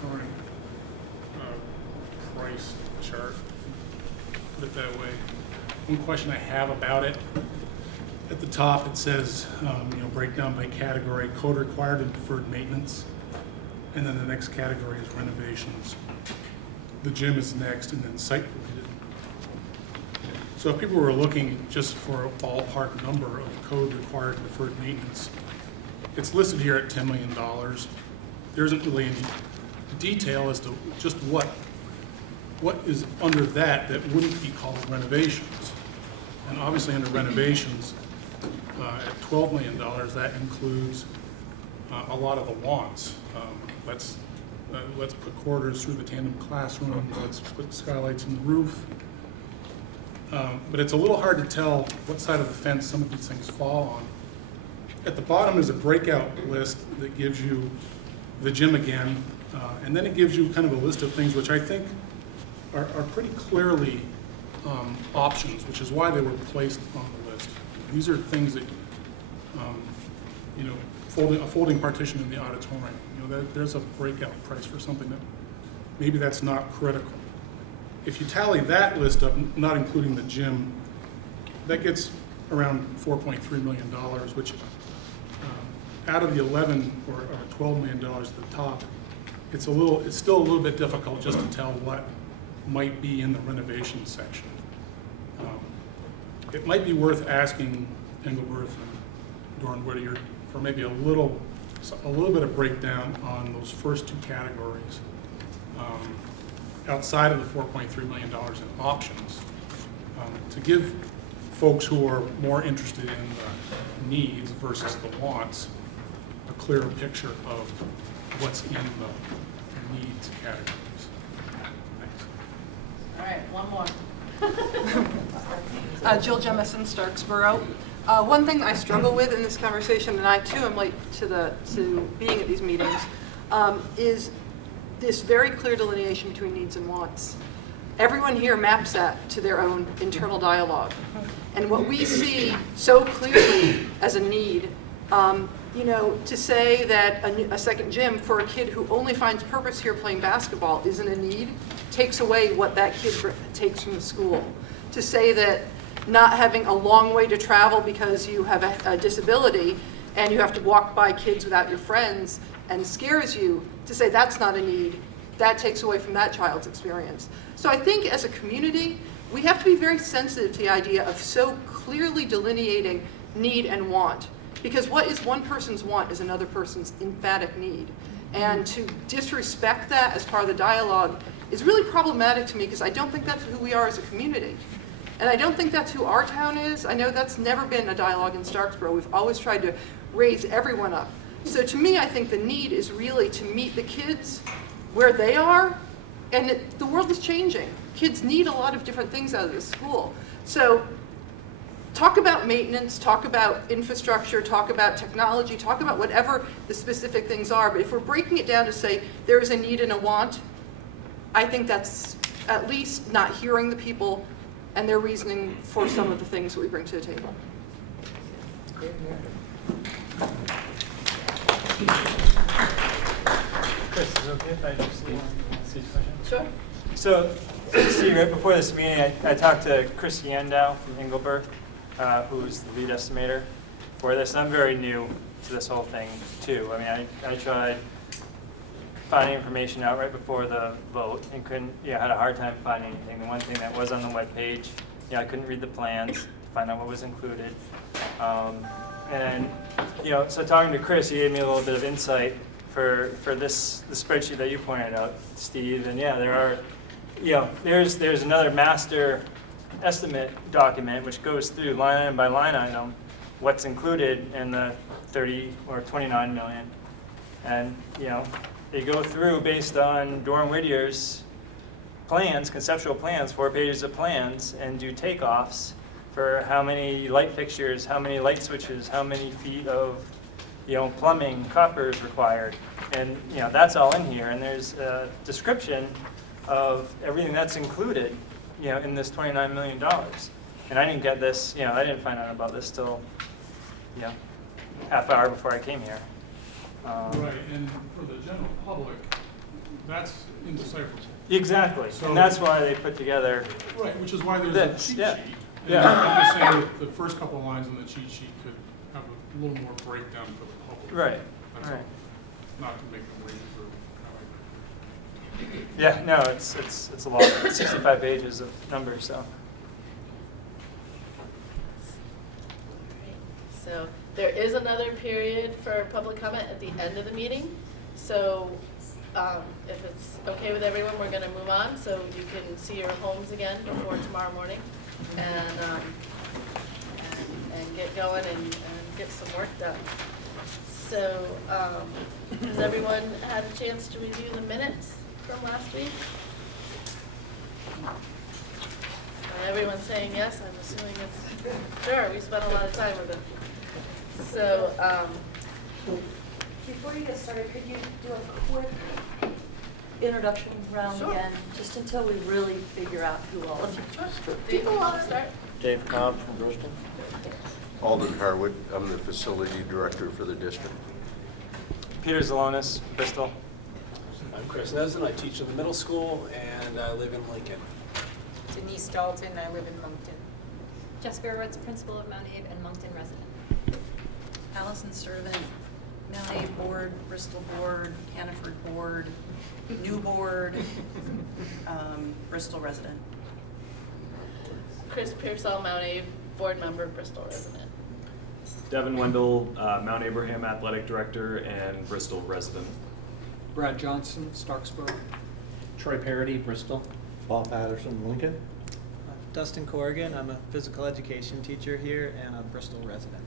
current price chart, put it that way. One question I have about it, at the top it says, breakdown by category, code required and deferred maintenance, and then the next category is renovations. The gym is next, and then site related. So if people were looking just for a ballpark number of code required and deferred maintenance, it's listed here at $10 million. There isn't really any detail as to just what is under that wouldn't be called renovations. And obviously under renovations, at $12 million, that includes a lot of the wants. Let's put corridors through the tandem classroom, let's put skylights in the roof. but it's a little hard to tell what side of the fence some of these things fall on. At the bottom is a breakout list that gives you the gym again, and then it gives you kind of a list of things which I think are pretty clearly options, which is why they were placed on the list. These are things that, you know, a folding partition in the auditorium. You know, there's a breakout price for something that maybe that's not critical. If you tally that list up, not including the gym, that gets around $4.3 million, which out of the 11 or $12 million at the top, it's still a little bit difficult just to tell what might be in the renovation section. It might be worth asking Engelberth and Doran Whittier for maybe a little bit of breakdown on those first two categories outside of the $4.3 million in options, to give folks who are more interested in the needs versus the wants a clearer picture of what's in the needs categories. Thanks. All right, one more. Jill Jemison, Starksboro. One thing I struggle with in this conversation, and I too am late to being at these meetings, is this very clear delineation between needs and wants. Everyone here maps that to their own internal dialogue. And what we see so clearly as a need, you know, to say that a second gym for a kid who only finds purpose here playing basketball isn't a need, takes away what that kid takes from the school. To say that not having a long way to travel because you have a disability and you have to walk by kids without your friends and scares you, to say that's not a need, that takes away from that child's experience. So I think as a community, we have to be very sensitive to the idea of so clearly delineating need and want. Because what is one person's want is another person's emphatic need. And to disrespect that as part of the dialogue is really problematic to me, because I don't think that's who we are as a community. And I don't think that's who our town is. I know that's never been a dialogue in Starksboro. We've always tried to raise everyone up. So to me, I think the need is really to meet the kids where they are, and the world is changing. Kids need a lot of different things out of this school. So talk about maintenance, talk about infrastructure, talk about technology, talk about whatever the specific things are. But if we're breaking it down to say there is a need and a want, I think that's at least not hearing the people and their reasoning for some of the things that we bring to the table. Chris, is it okay if I just leave Steve's question? Sure. So, Steve, right before this meeting, I talked to Chris Yandow from Engelberth, who's the lead estimator for this. I'm very new to this whole thing, too. I mean, I tried finding information out right before the vote and had a hard time finding anything. The one thing that was on the webpage, I couldn't read the plans to find out what was included. And, so talking to Chris, he gave me a little bit of insight for the spreadsheet that you pointed out, Steve. And there are, there's another master estimate document which goes through line item by line item what's included in the 30 or 29 million. And, they go through based on Doran Whittier's plans, conceptual plans, 4 pages of plans, and do takeoffs for how many light fixtures, how many light switches, how many feet of plumbing, copper is required. And that's all in here. And there's a description of everything that's included in this $29 million. And I didn't get this, I didn't find out about this till half hour before I came here. Right, and for the general public, that's indecipherable. Exactly, So, and that's why they put together. Right, which is why there's this. a cheat Yeah. sheet. And Yeah. I'm just saying that the first couple of lines on the cheat sheet could have a little more breakdown for the public. Right. That's Right. all. Not to make them wait for how Yeah, no, it's a lot. It's 65 pages of numbers, so. So there is another period for public comment at the end of the meeting. So if it's okay with everyone, we're going to move on so you can see your homes again before tomorrow morning and get going and get some work done. So has everyone had a chance to review the minutes from last week? And everyone's saying yes, I'm assuming it's, sure, we spent a lot of time with it. So, Before you get started, could you do a quick introduction round Sure. again, just until we really figure out who all of you Dave, you want to start? Dave Cobb from Bristol. Alden Harwood, I'm the facility director for the district. Peter Zalonis, Bristol. I'm Chris Nesden. I teach in the middle school, and I live in Lincoln. Denise Dalton, I live in Moncton. Jessica Rhodes, principal of Mount Abe and Moncton resident. Allison Servant, Mount Abe board, Bristol board, Hannaford board, new board, Bristol resident. Chris Pearsall, Mount Abe, board member, Bristol resident. Devin Wendell, Mount Abraham athletic director and Bristol resident. Brad Johnson, Starksboro. Troy Parody, Bristol. Paul Patterson, Lincoln. Dustin Corrigan, I'm a physical education teacher here and a Bristol resident.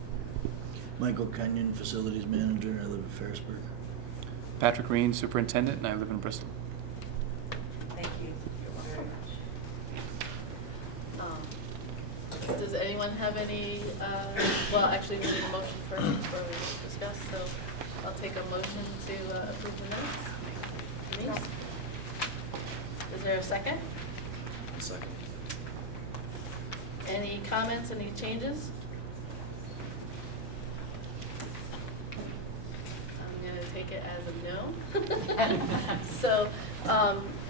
Michael Kenyon, facilities manager, I live in Ferrisburg. Patrick Green, superintendent, and I live in Bristol. Thank you very much. Does anyone have any, well, actually, we need a motion first before we discuss, so I'll take a motion to approve the minutes. Denise? Is there a second? Second. Any comments, any changes? I'm gonna take it as a no. So,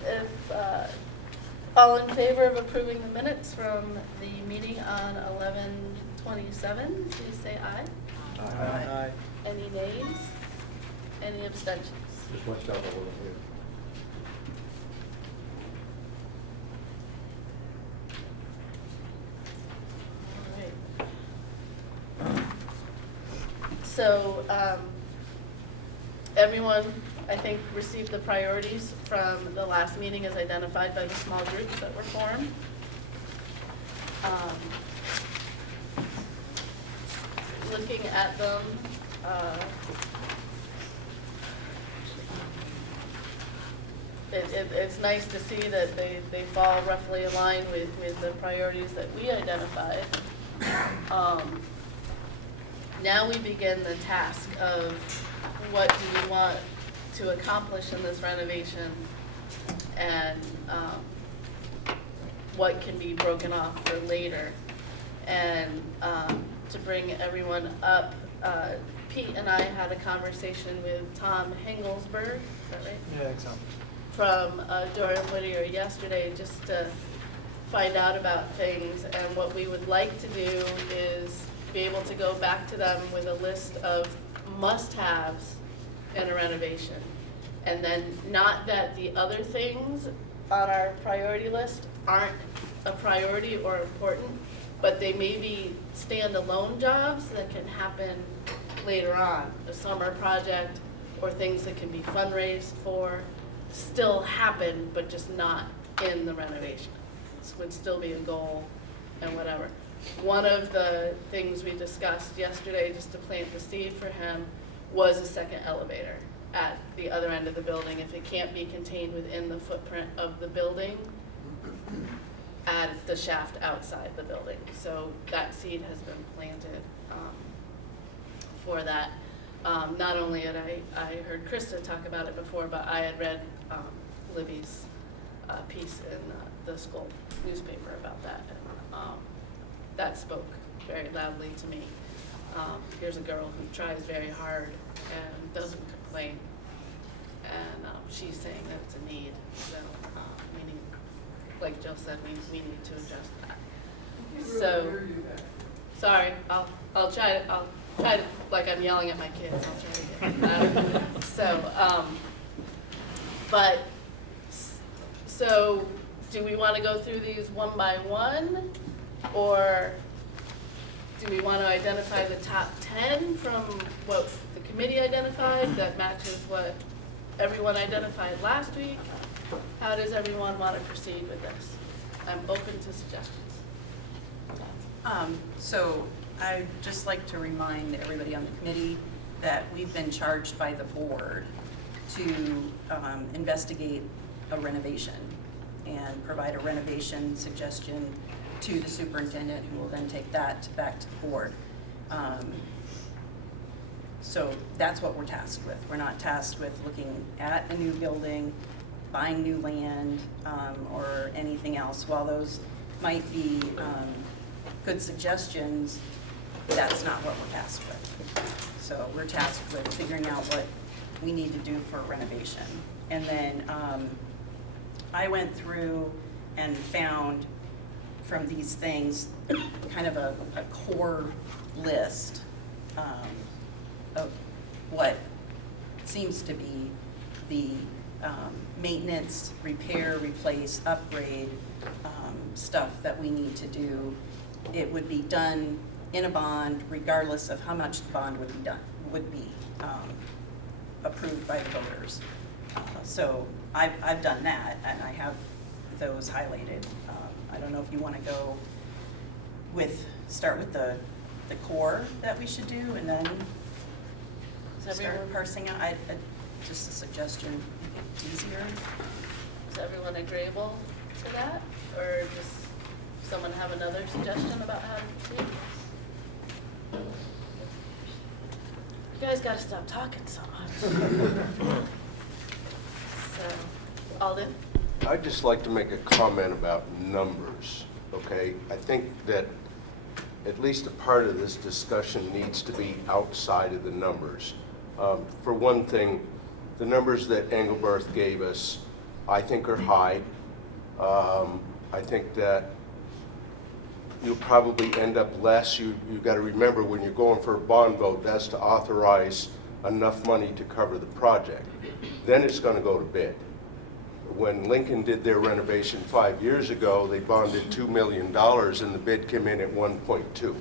if, all in favor of approving the minutes from the meeting on 11/27, please say aye. Aye. Any nays? Any abstentions? Just watch out a little here. So, everyone, I think, received the priorities from the last meeting as identified by the small groups that were formed. Looking at them, it's nice to see that they fall roughly aligned with the priorities that we identified. Now we begin the task of what do we want to accomplish in this renovation, and what can be broken off for later. And to bring everyone up, Pete and I had a conversation with Tom Hengelsberg, is that right? Yeah, I think so. From Durham Whittier yesterday, just to find out about things. And what we would like to do is be able to go back to them with a list of must-haves in a renovation. And then not that the other things on our priority list aren't a priority or important, but they may be standalone jobs that can happen later on. A summer project or things that can be fundraised for still happen, but just not in the renovation. This would still be a goal and whatever. One of the things we discussed yesterday, just to plant the seed for him, was a second elevator at the other end of the building. If it can't be contained within the footprint of the building, add the shaft outside the building. So that seed has been planted for that. Not only had I heard Krista talk about it before, but I had read Libby's piece in the school newspaper about that. And, that spoke very loudly to me. Here's a girl who tries very hard and doesn't complain. And she's saying that it's a need. So we need, like Jill said, we need to address that. So, sorry, I'll try to, like I'm yelling at my kids, I'll try to get louder. So do we want to go through these one by one? Or do we want to identify the top 10 from what the committee identified that matches what everyone identified last week? How does everyone want to proceed with this? I'm open to suggestions. So I'd just like to remind everybody on the committee that we've been charged by the board to investigate a renovation and provide a renovation suggestion to the superintendent, who will then take that back to the board. So that's what we're tasked with. We're not tasked with looking at a new building, buying new land, or anything else. While those might be good suggestions, that's not what we're tasked with. So we're tasked with figuring out what we need to do for renovation. And then I went through and found from these things kind of a core list of what seems to be the maintenance, repair, replace, upgrade stuff that we need to do. It would be done in a bond regardless of how much the bond would be approved by the voters. So I've done that, and I have those highlighted. I don't know if you want to go start with the core that we should do, and then start parsing out. Just a suggestion, it's easier. Is everyone agreeable to that? Or does someone have another suggestion about how to do it? You guys gotta stop talking so much. So, Alden? I'd just like to make a comment about numbers, okay? I think that at least a part of this discussion needs to be outside of the numbers. For one thing, the numbers that Engelberth gave us, I think are high. I think that you'll probably end up less. You've got to remember, when you're going for a bond vote, that's to authorize enough money to cover the project. Then it's going to go to bid. When Lincoln did their renovation 5 years ago, they bonded $2 million, and the bid came in at 1.2. You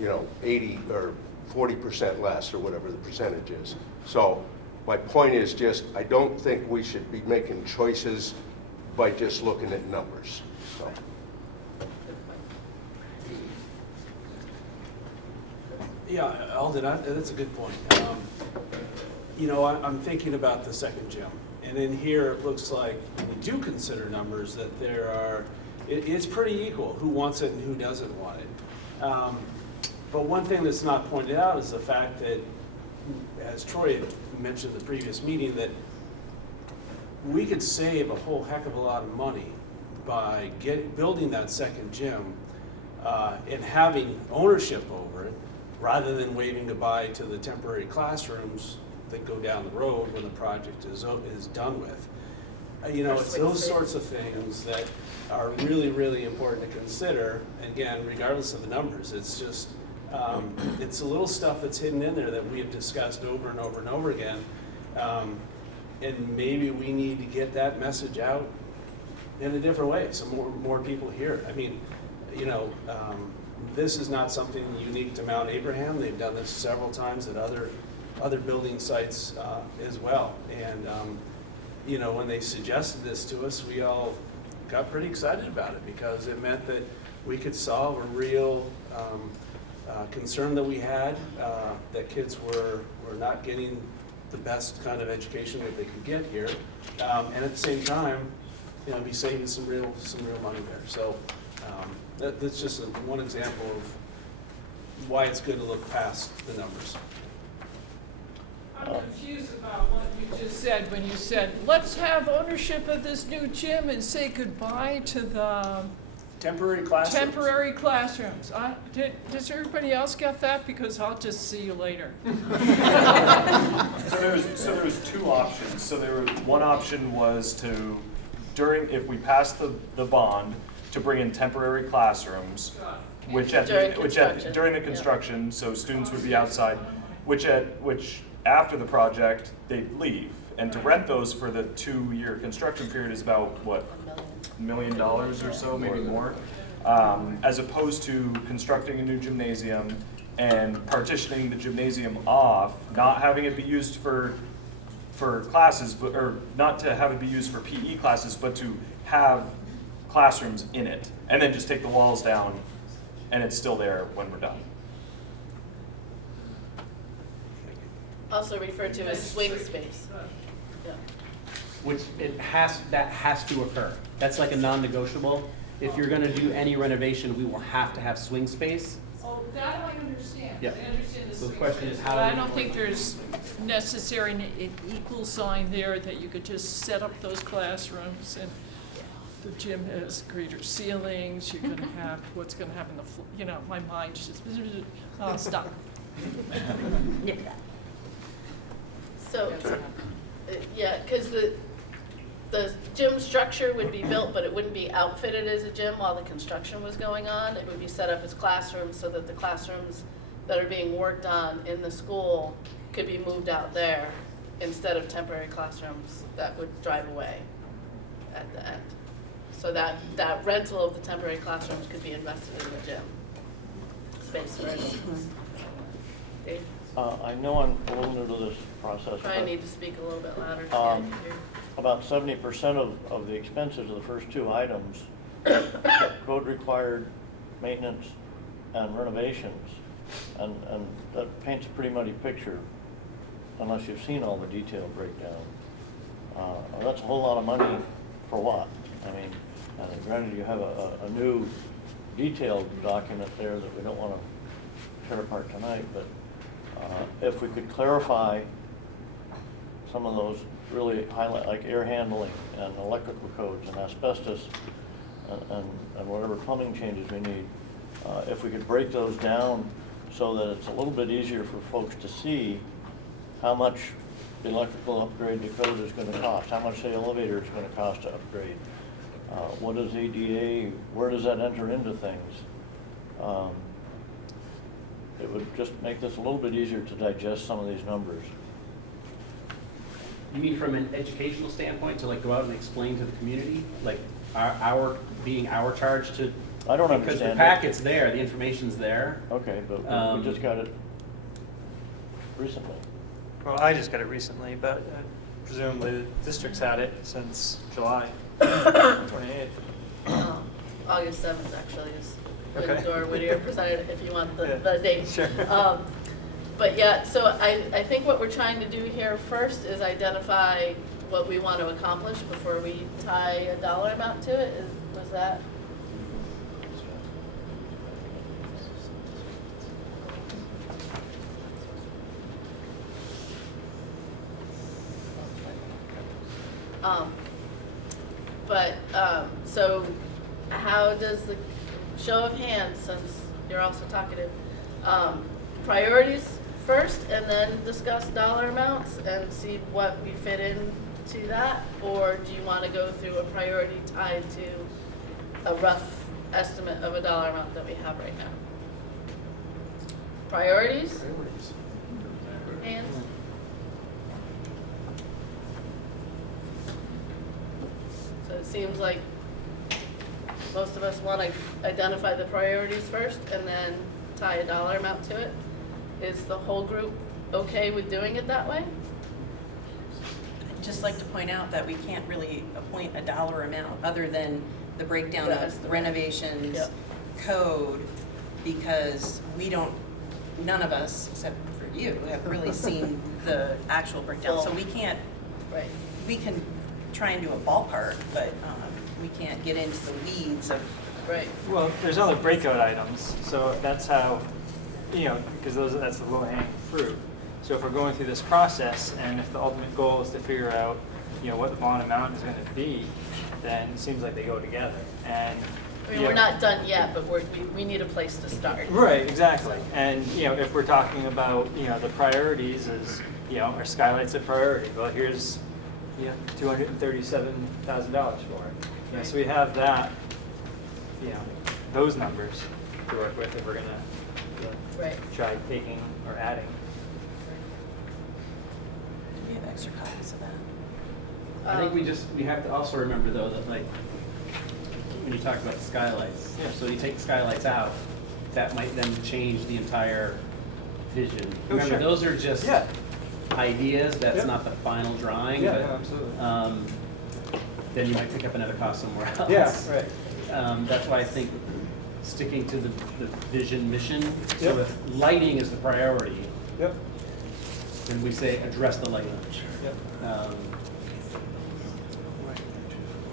know, 80 or 40% less, or whatever the percentage is. So my point is just, I don't think we should be making choices by just looking at numbers. So. Yeah, Alden, that's a good point. You know, I'm thinking about the second gym, and in here it looks like we do consider numbers, that there are, it's pretty equal who wants it and who doesn't want it. But one thing that's not pointed out is the fact that, as Troy had mentioned in the previous meeting, that we could save a whole heck of a lot of money by building that second gym and having ownership over it, rather than waiting to buy to the temporary classrooms that go down the road when the project is done with. You know, it's those sorts of things that are really, really important to consider. Again, regardless of the numbers, it's just, it's a little stuff that's hidden in there that we have discussed over and over and over again. And maybe we need to get that message out in a different way, so more people hear it. I mean, you know, this is not something unique to Mount Abraham. They've done this several times at other building sites as well. And you know, when they suggested this to us, we all got pretty excited about it, because it meant that we could solve a real concern that we had, that kids were not getting the best kind of education that they could get here, and at the same time, you know, be saving some real money there. So that's just one example of why it's good to look past the numbers. I'm confused about what you just said when you said, let's have ownership of this new gym and say goodbye to the temporary classrooms. Does everybody else get that? Because I'll just see you later. So there was two options. So one option was to, if we passed the bond, to bring in temporary classrooms, during the construction, so students would be outside, which after the project they'd leave, and to rent those for the 2-year construction period is about what, $1 million or so, maybe more, as opposed to constructing a new gymnasium and partitioning the gymnasium off, not having it be used for classes, or not to have it be used for PE classes, but to have classrooms in it, and then just take the walls down, and it's still there when we're done. Also referred to as swing space. Yeah. Which that has to occur. That's like a non-negotiable. if you're gonna do any renovation, we will have to have swing space. Oh, that I understand. Yeah. I understand the So the swing question space, is how but I we- don't think there's necessary an equal sign there that you could just set up those classrooms and the gym has greater ceilings, you're gonna have, what's gonna happen, you know, my mind's just, oh, stop. So, yeah, because the gym structure would be built, but it wouldn't be outfitted as a gym while the construction was going on. It would be set up as classrooms so that the classrooms that are being worked on in the school could be moved out there instead of temporary classrooms that would drive away at the end. So that rental of the temporary classrooms could be invested in the gym space, for instance. Dave? I know I'm a little new to this process. Probably but, need to speak a little bit louder. So I can hear. About 70% of the expenses of the first two items, code required maintenance and renovations, and that paints a pretty muddy picture unless you've seen all the detail breakdown. That's a whole lot of money for what? I mean, granted you have a new detailed document there that we don't want to tear apart tonight, but if we could clarify some of those really highlight, like air handling and electrical codes and asbestos and whatever plumbing changes we need, if we could break those down so that it's a little bit easier for folks to see how much the electrical upgrade to code is going to cost, how much the elevator is going to cost to upgrade, what is ADA, where does that enter into things? It would just make this a little bit easier to digest some of these numbers. You mean from an educational standpoint, to like go out and explain to the community, like our being our charge to? I don't because understand the packet's there, the information's there. Okay, but we just got it recently. Well, I just got it recently, but presumably the district's had it since July 28th. August 7th actually is when Okay. Dora Whittier presided, if you want the Yeah, date. sure. But yeah, so I think what we're trying to do here first is identify what we want to accomplish before we tie a dollar amount to it. Was that? So how does the show of hands, since you're also talkative, priorities first and then discuss dollar amounts and see what we fit into that? Or do you want to go through a priority tied to a rough estimate of a dollar amount that we have right now? Priorities? Hands? So it seems like most of us want to identify the priorities first and then tie a dollar amount to it. Is the whole group okay with doing it that way? I'd just like to point out that we can't really appoint a dollar amount other than the breakdown The estimate. of renovations Yep. code, because none of us, except for you, have really seen the actual breakdown. So we can't, Right. we can try and do a ballpark, but we can't get into the weeds of. Right. Well, there's other breakout items, so that's how, because that's the low-hanging fruit. So if we're going through this process, and if the ultimate goal is to figure out, what the bond amount is going to be, then it seems like they go together. And I mean, we're not done yet, but we need a place to start. right, exactly. And if we're talking about the priorities, is our skylight's a priority. Well, here's $237,000 for it. So we have that, those numbers to work with if we're gonna Right. try taking or adding. Do we have extra copies of that? I think we have to also remember though that like, when you talk about the skylights, so you take the skylights out, that might then change the entire vision. Oh, Remember, sure. those are just ideas, that's not the final drawing. Yeah, but, yeah, absolutely. Then you might pick up another cost somewhere else. Yeah, right. That's why I think sticking to the vision mission, so Yep. if lighting is the priority, Yep. then we say address the lighting. Yep.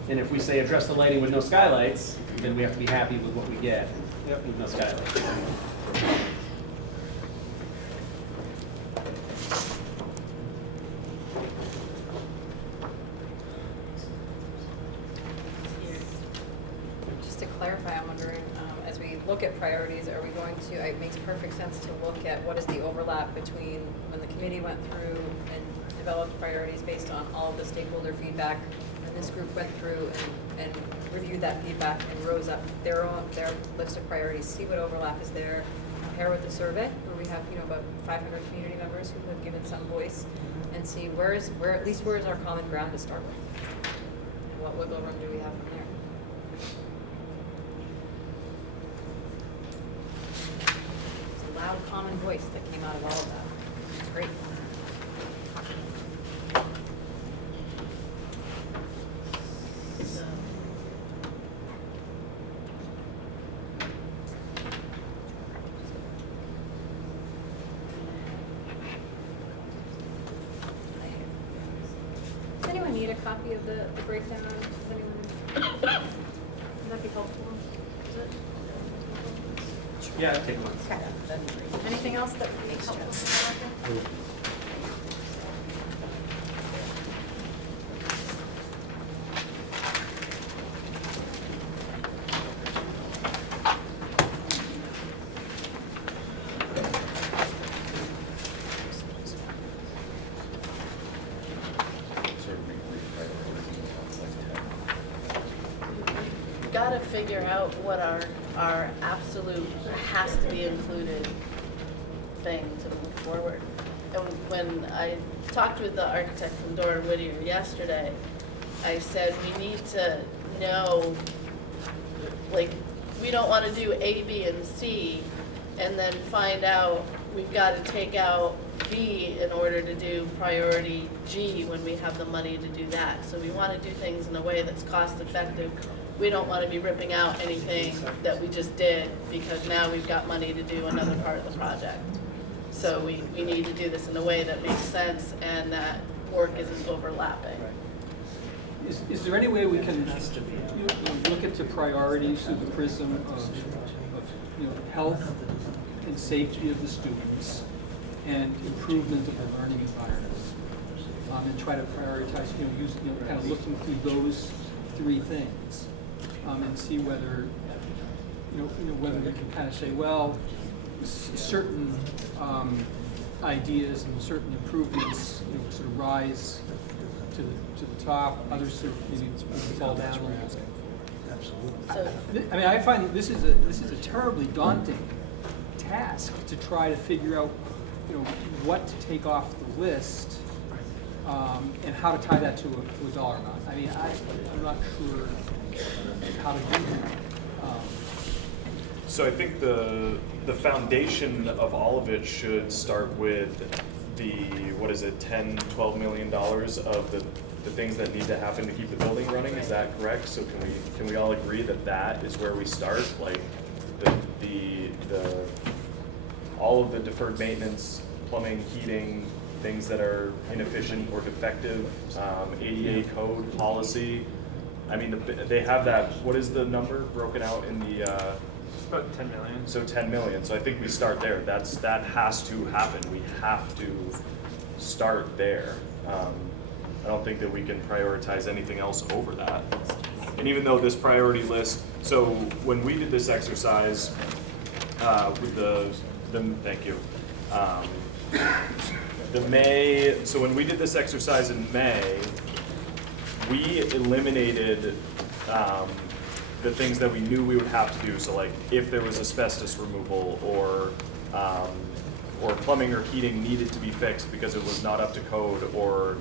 And if we say address the lighting with no skylights, then we have to be happy with what we get with no skylights. Just to clarify, I'm wondering, as we look at priorities, are we going to, it makes perfect sense to look at what is the overlap between when the committee went through and developed priorities based on all of the stakeholder feedback, and this group went through and reviewed that feedback and rose up their list of priorities, see what overlap is there, compare with the survey, where we have, about 500 community members who have given some voice, and see where is our common ground to start with? And what wiggle room do we have from there? It's a loud common voice that came out of all of that. It's great. Does anyone need a copy of the breakdown? Does anyone? Would that be helpful? Is it? Yeah, take one. Okay. Anything else that would be helpful? Got to figure out what our absolute has to be included thing to move forward. And when I talked with the architect from Dora Whittier yesterday, I said we need to know, like, we don't want to do A, B, and C and then find out we've got to take out B in order to do priority G when we have the money to do that. So we want to do things in a way that's cost effective. We don't want to be ripping out anything that we just did because now we've got money to do another part of the project. So we need to do this in a way that makes sense and that work isn't overlapping. Is there any way we can look at the priorities through the prism of health and safety of the students and improvement of the learning environment, and try to prioritize, kind of looking through those three things, and see whether, whether we can kind of say, well, certain ideas and certain improvements, sort of rise to the top, others sort of maybe fall down a little bit. So, I mean, I find that this is a terribly daunting task to try to figure out, what to take off the list, and how to tie that to a dollar amount. I mean, I'm not sure how to do that. So I think the foundation of all of it should start with the, what is it, $10–12 million of the things that need to happen to keep the building running. Is that correct? So can we all agree that that is where we start? Like the all of the deferred maintenance, plumbing, heating, things that are inefficient or defective, ADA code, policy. I mean, they have that, what is the number broken out in the? It's about 10 million. So 10 million, so I think we start there. That has to happen. We have to start there. I don't think that we can prioritize anything else over that. And even though this priority list, so when we did this exercise with the thank you. So when we did this exercise in May, we eliminated the things that we knew we would have to do. So like if there was asbestos removal or plumbing or heating needed to be fixed because it was not up to code, or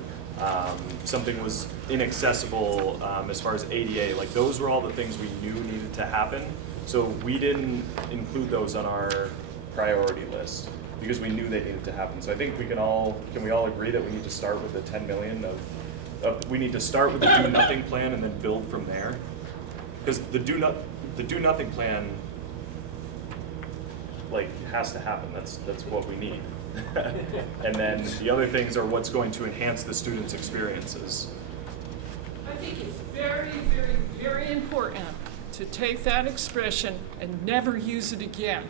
something was inaccessible as far as ADA, like those were all the things we knew needed to happen. So we didn't include those on our priority list because we knew they needed to happen. So I think can we all agree that we need to start with the 10 million we need to start with the do nothing plan and then build from there? Because the do nothing plan like has to happen. That's what we need. And then the other things are what's going to enhance the students' experiences. I think it's very, very, very important to take that expression and never use it again.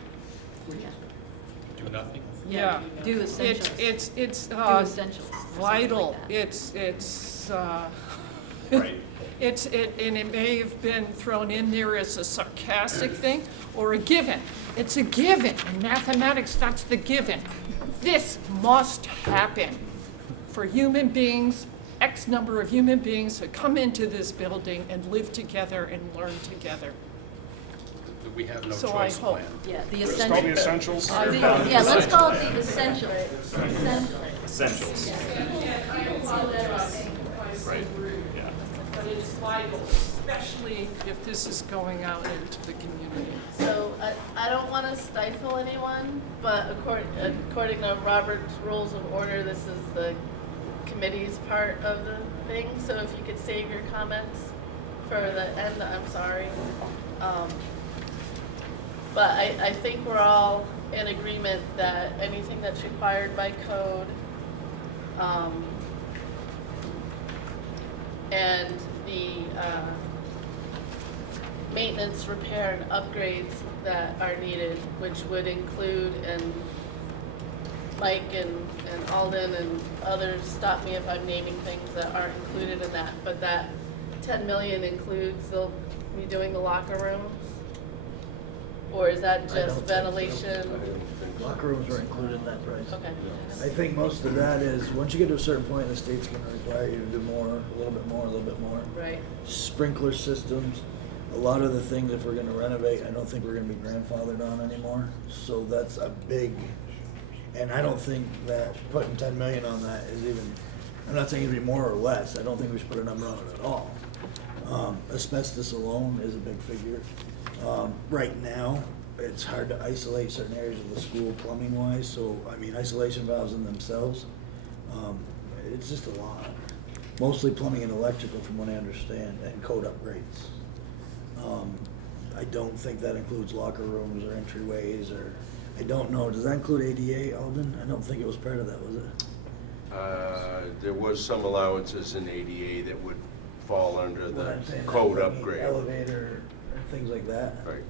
Do nothing. Yeah. Do essentials. It's Do essentials. vital. Something like It's Right. and it may have been thrown in there as a sarcastic thing or a given. It's a given. In mathematics, that's the given. This must happen for human beings, X number of human beings to come into this building and live together and learn together. We have no So choice I hope. plan. Yeah, the It's called the essentials. essentials. Yeah, let's call it the essentials. Essentials. Right, yeah. But it's vital, especially if this is going out into the community. So I don't want to stifle anyone, but according to Robert's Rules of Order, this is the committee's part of the thing. So if you could save your comments for the end, I'm sorry. But I think we're all in agreement that anything that's required by code, and the maintenance, repair, and upgrades that are needed, which would include, and Mike and Alden and others, stop me if I'm naming things that aren't included in that, but that 10 million includes the redoing the locker rooms? Or is that I don't just think so. ventilation? Locker rooms were included in that price. Okay. I think most of that is, once you get to a certain point, the state's gonna require you to do more, a little bit more, a little bit more. Right. Sprinkler systems, a lot of the things, if we're gonna renovate, I don't think we're gonna be grandfathered on anymore. So that's a big, and I don't think that putting 10 million on that is even, I'm not saying it'd be more or less, I don't think we should put a number on it at all. Asbestos alone is a big figure. Right now, it's hard to isolate certain areas of the school plumbing wise, so, I mean, isolation valves in themselves, it's just a lot. Mostly plumbing and electrical from what I understand, and code upgrades. I don't think that includes locker rooms or entryways, or, I don't know, does that include ADA, Alden? I don't think it was part of that, was it? There was some allowances in ADA that would fall under What the I'm saying, code like upgrade. elevator, or things like that. Right.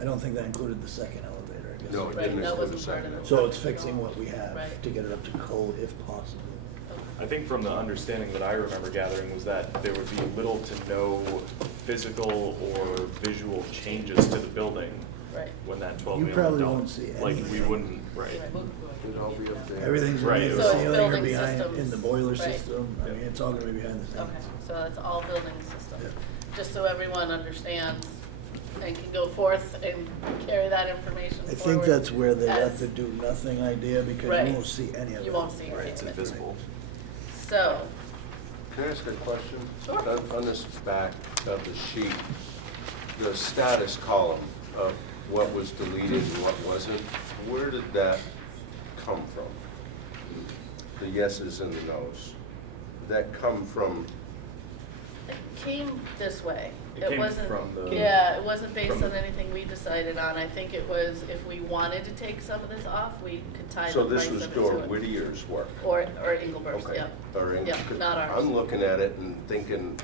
I don't think that included the second elevator, I guess. No, it Right, didn't that include the wasn't part second. of it. So it's fixing what we have Right. to get it up to code if possible. I think from the understanding that I remember gathering was that there would be little to no physical or visual changes to the building Right. when that 12 You million probably don't- won't see Like, we anything. wouldn't, right. It'd all be up there. Everything's gonna be Right. in So the it's ceiling or building behind, systems. in the boiler Right. system, I mean, it's all gonna be behind the scenes. Okay, so that's all building systems, Yeah. just so everyone understands and can go forth and carry that information I forward. think that's where they let as- the do nothing idea, because Right. you won't see any of it. You won't see Right, any it's of it. invisible. So, Can I ask a question? Sure. On this back of the sheet, the status column of what was deleted and what wasn't, where did that come from? The yeses and the nos. Did that come from, it came this way. It came wasn't, from the- yeah, it wasn't based from on the- anything we decided on. I think it was, if we wanted to take some of this off, we could tie the so price this of was it Dora to it. Whittier's work? Or Engelbert's, Okay. yeah. Or in- Yeah, not ours. I'm looking at it and thinking,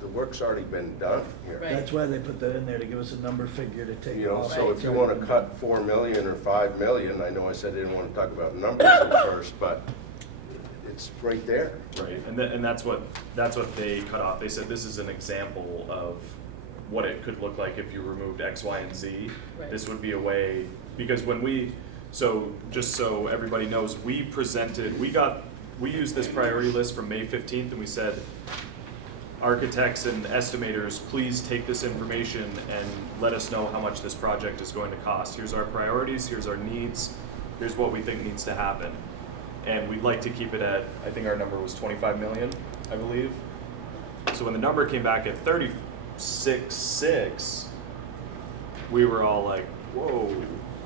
the work's already been done here. Right. That's why they put that in there, to give us a number figure to take You know, off. so if you want to cut 4 million or 5 million, I know I said I didn't want to talk about numbers at first, but it's right there. Right, and that's what they cut off. They said this is an example of what it could look like if you removed X, Y, and Z. Right. This would be a way, because when we, so just so everybody knows, we used this priority list from May 15th and we said, architects and estimators, please take this information and let us know how much this project is going to cost. Here's our priorities, here's our needs, here's what we think needs to happen. And we'd like to keep it at, I think our number was 25 million, I believe. So when the number came back at 36.6, we were all like, whoa,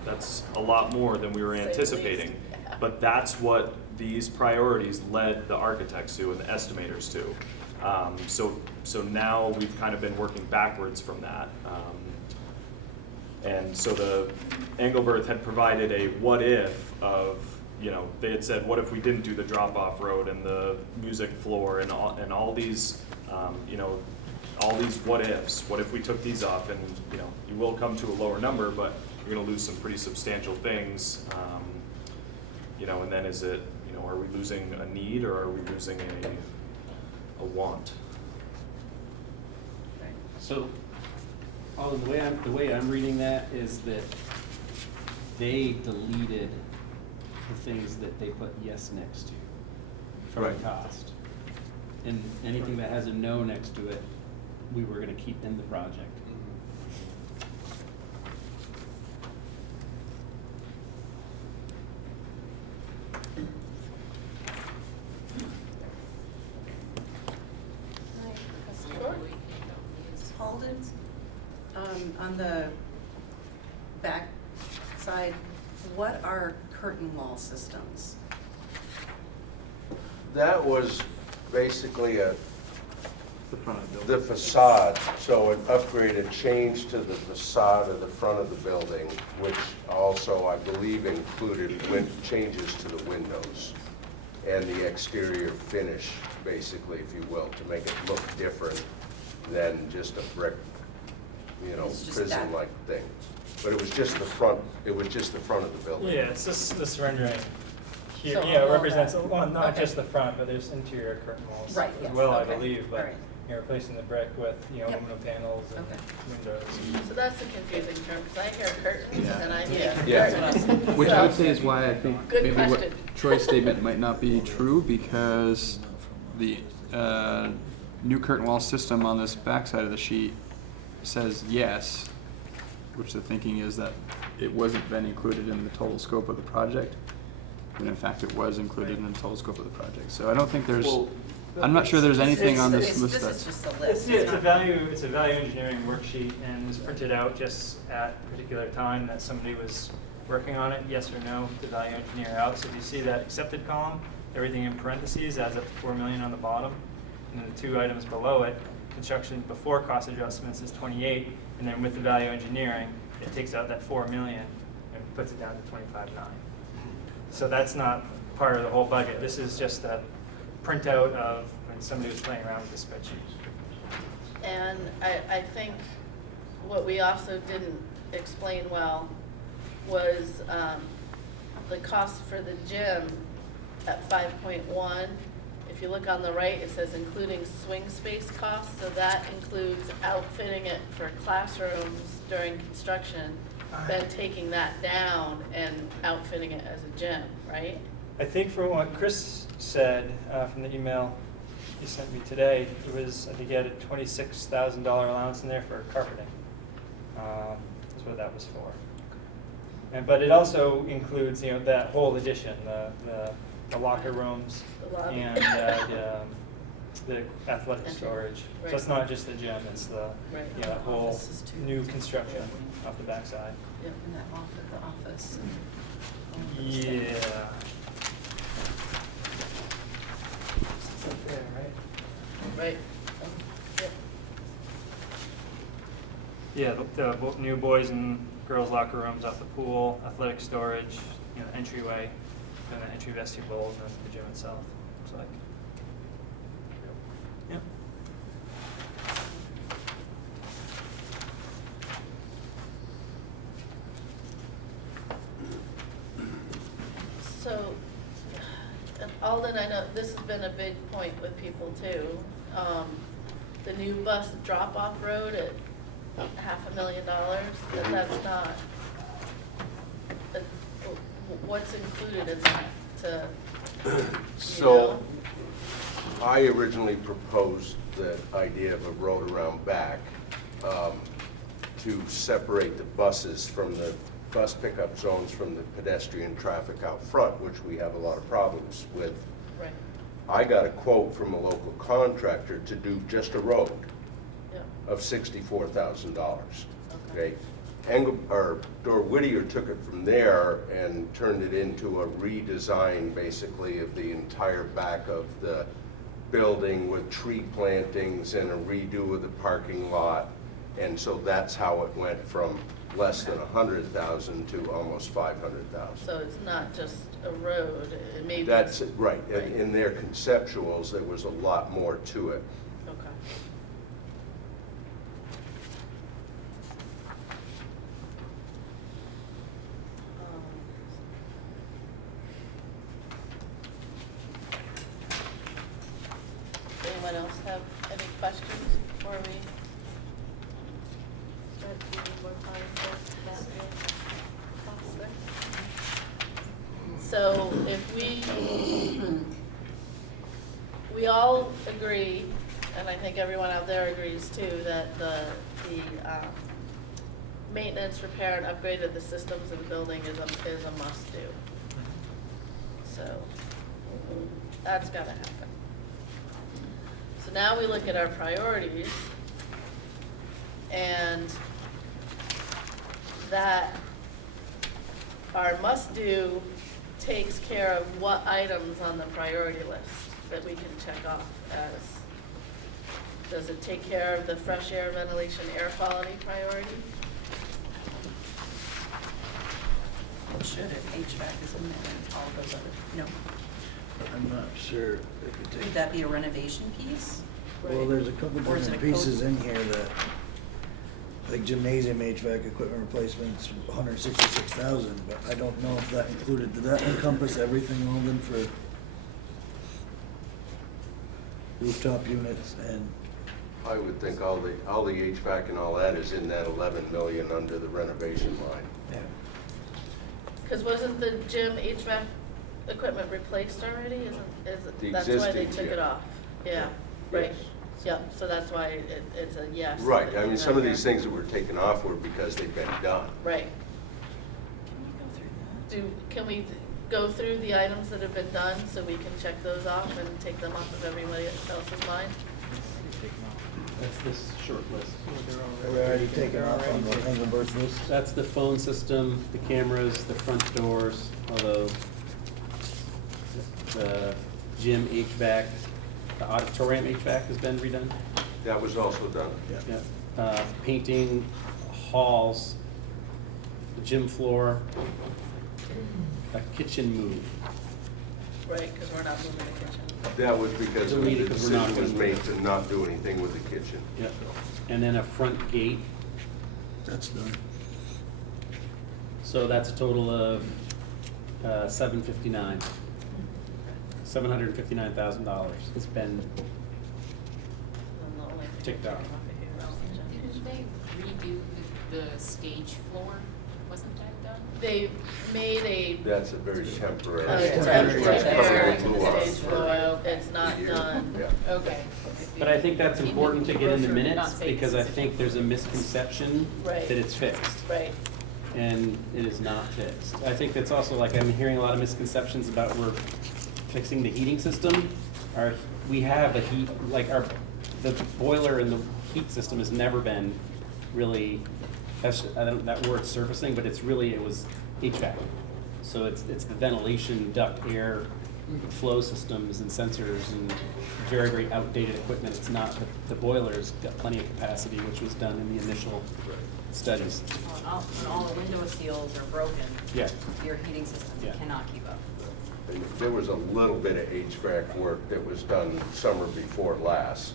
that's a lot more than we were Say the anticipating. least, yeah. But that's what these priorities led the architects to and the estimators to. So now we've kind of been working backwards from that. And so the Engelberth had provided a what if of, you know, they had said, what if we didn't do the drop-off road and the music floor and all these, you know, all these what ifs? What if we took these off? And, you know, you will come to a lower number, but you're going to lose some pretty substantial things. You know, and then is it, you know, are we losing a need or are we losing a want? So, the way I'm reading that is that they deleted the things that they put yes next to from the cost. And anything that has a no next to it, we were gonna keep in the project. Halden, on the back side, what are curtain wall systems? That was basically The front of the the building. facade, so an upgrade, a change to the facade of the front of the building, which also, I believe, included changes to the windows and the exterior finish, basically, if you will, to make it look different than just a brick, you know, It's just that. prison-like thing. But it was just the front, it was just the front of the building. Yeah, it's just this rendering here, So yeah, all represents, that. well, not Okay. just the front, but there's interior curtain walls Right, as yes, well, I okay, believe, all but right. you're replacing the brick with, you know, Yep. aluminum panels and Okay. windows. So that's a confusing term, because I hear curtains and I hear Yeah. curtains. Which So- I would say is why I think Good maybe what question. Troy's statement might not be true, because the new curtain wall system on this backside of the sheet says yes, which the thinking is that it wasn't then included in the total scope of the project, when in fact it was included in the total scope of the project. So I don't think there's, Well, I'm not sure there's anything on this This list is that's. just a list. It's a value engineering worksheet, and it's printed out just at a particular time that somebody was working on it, yes or no, to value engineer out. So if you see that accepted column, everything in parentheses adds up to 4 million on the bottom. And then the two items below it, construction before cost adjustments is 28, and then with the value engineering, it takes out that 4 million and puts it down to 25.9. So that's not part of the whole budget. This is just a printout of when somebody was playing around with the spreadsheet. And I think what we also didn't explain well was the cost for the gym at 5.1. If you look on the right, it says including swing space costs, so that includes outfitting it for classrooms during construction, then taking that down and outfitting it as a gym, right? I think from what Chris said from the email he sent me today, it was, I think he had a $26,000 allowance in there for carpeting. That's what that was for. But it also includes, you know, that whole addition, the locker rooms The lobby. and the athletic storage. Right. So it's not just the gym, it's the, Right. you know, that whole Offices too. new construction off the backside. Yep. And that office. Yeah. It's up there, right? Right. Yep. Yeah, the new boys and girls locker rooms off the pool, athletic storage, you know, entryway, and the entry vestibule, and the gym itself, looks like. Yep. So, and Alden, I know this has been a big point with people too. The new bus drop-off road at $500,000, that's not, what's included in that to, So, I originally proposed the idea of a road around back to separate the buses from the bus pickup zones from the pedestrian traffic out front, which we have a lot of problems with. right, I got a quote from a local contractor to do just a road yeah, of $64,000. Okay, Dor Whittier took it from there and turned it into a redesign, basically, of the entire back of the building with tree plantings and a redo of the parking lot. And so that's how it went from less than 100,000 to almost 500,000. so it's not just a road, it may be. That's right. In their conceptuals, there was a lot more to it. Okay. Anyone else have any questions before we start doing more time for that cost there? So if we all agree, and I think everyone out there agrees too, that the maintenance, repair, and upgrade of the systems in the building is a must-do. So that's gotta happen. So now we look at our priorities, and that our must-do takes care of what items on the priority list that we can check off as. Does it take care of the fresh air, ventilation, air quality priority? It should if HVAC is in there and all of those other, no. I'm not sure if it Would takes. that be a renovation piece? Well, there's a couple Or is different it a pieces code? in here that, like gymnasium HVAC equipment replacements, 166,000, but I don't know if that included, did that encompass everything, Alden, for rooftop units and? I would think all the HVAC and all that is in that 11 million under the renovation line. Yeah. Because wasn't the gym HVAC equipment replaced already? The That's why they existing took gym. it off? Yeah, right. Yes. Yep, so that's why it's a yes. Right, that I mean, it's some on of these here. things that were taken off were because they've been done. Right. Can we go through the items that have been done so we can check those off and take them off of everybody else's mind? That's this short list. We're already taking off on the Engelbert's list. That's the phone system, the cameras, the front doors, although the gym HVAC, the auditorium HVAC has been redone. That was also done. Yeah. Painting, halls, the gym floor, a kitchen move. Right, because we're not moving the kitchen. That was because the Deleted because we're not decision was gonna do made to not do anything with the kitchen. Yep. And then a front gate. That's done. So that's a total of $759,000 has been And the only thing ticked off. Didn't they redo the stage floor? Wasn't that done? They made a That's a very temporary. temporary Blew off. stage floor. It's not done. Yeah. Okay. But I think that's important to get in the Brochure, minutes not fake because I decision. think there's a misconception Right. that it's fixed. Right. And it is not fixed. I think that's also like I'm hearing a lot of misconceptions about we're fixing the heating system. We have a heat, like the boiler and the heat system has never been really, that word's surfacing, but it was HVAC. So it's the ventilation, duct, air, flow systems and sensors and very, very outdated equipment. It's not, the boiler's got plenty of capacity, which was done in the initial studies. When all the window seals are broken, Yeah. your heating system Yeah. cannot keep up. There was a little bit of HVAC work that was done summer before last,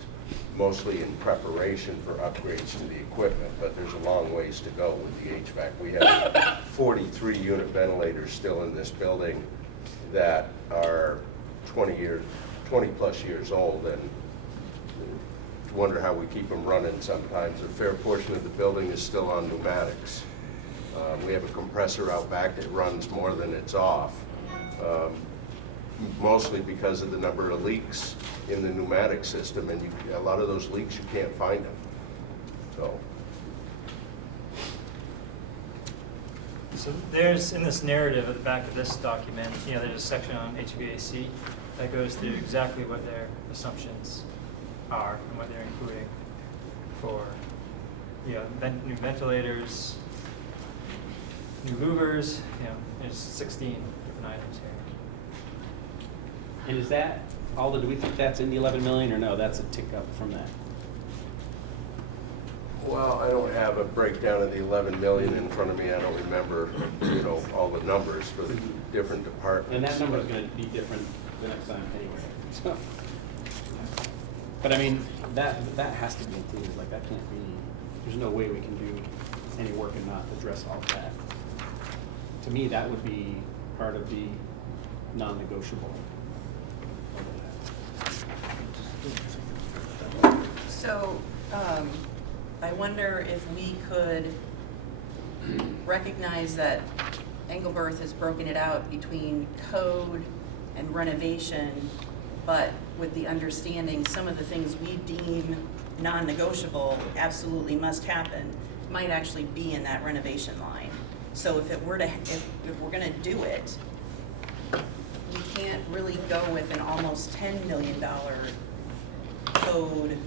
mostly in preparation for upgrades to the equipment, but there's a long ways to go with the HVAC. We have 43 unit ventilators still in this building that are 20 plus years old, and wonder how we keep them running sometimes. A fair portion of the building is still on pneumatics. We have a compressor out back that runs more than it's off, mostly because of the number of leaks in the pneumatic system, and a lot of those leaks, you can't find them. So there's, in this narrative at the back of this document, there's a section on HVAC that goes through exactly what their assumptions are and what they're including for, new ventilators, new louvers, there's 16 different items here. And is that, Alden, do we think that's in the 11 million or no, that's a tick up from that? Well, I don't have a breakdown of the 11 million in front of me. I don't remember, you know, all the numbers for the different departments. And that number is going to be different the next time anyway. So, but I mean, that has to be included. Like that can't be. There's no way we can do any work and not address all of that. To me, that would be part of the non-negotiable. So, I wonder if we could recognize that Engelberth has broken it out between code and renovation, but with the understanding some of the things we deem non-negotiable absolutely must happen might actually be in that renovation line. So if we're gonna do it, we can't really go with an almost $10 million code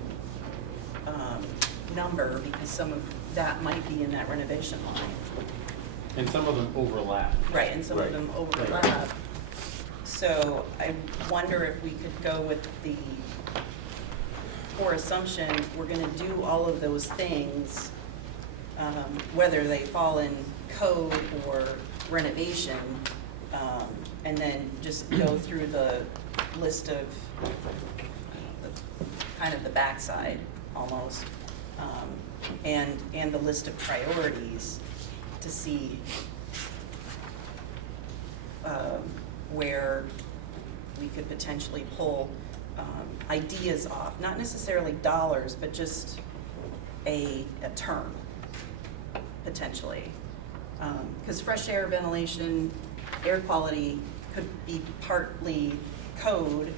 number, because some of that might be in that renovation line. And some of them overlap. Right, and some of them overlap. Right. So I wonder if we could go with the core assumption, we're gonna do all of those things, whether they fall in code or renovation, and then just go through the list of kind of the backside almost, and the list of priorities to see where we could potentially pull ideas off, not necessarily dollars, but just a term, potentially. Because fresh air, ventilation, air quality could be partly code,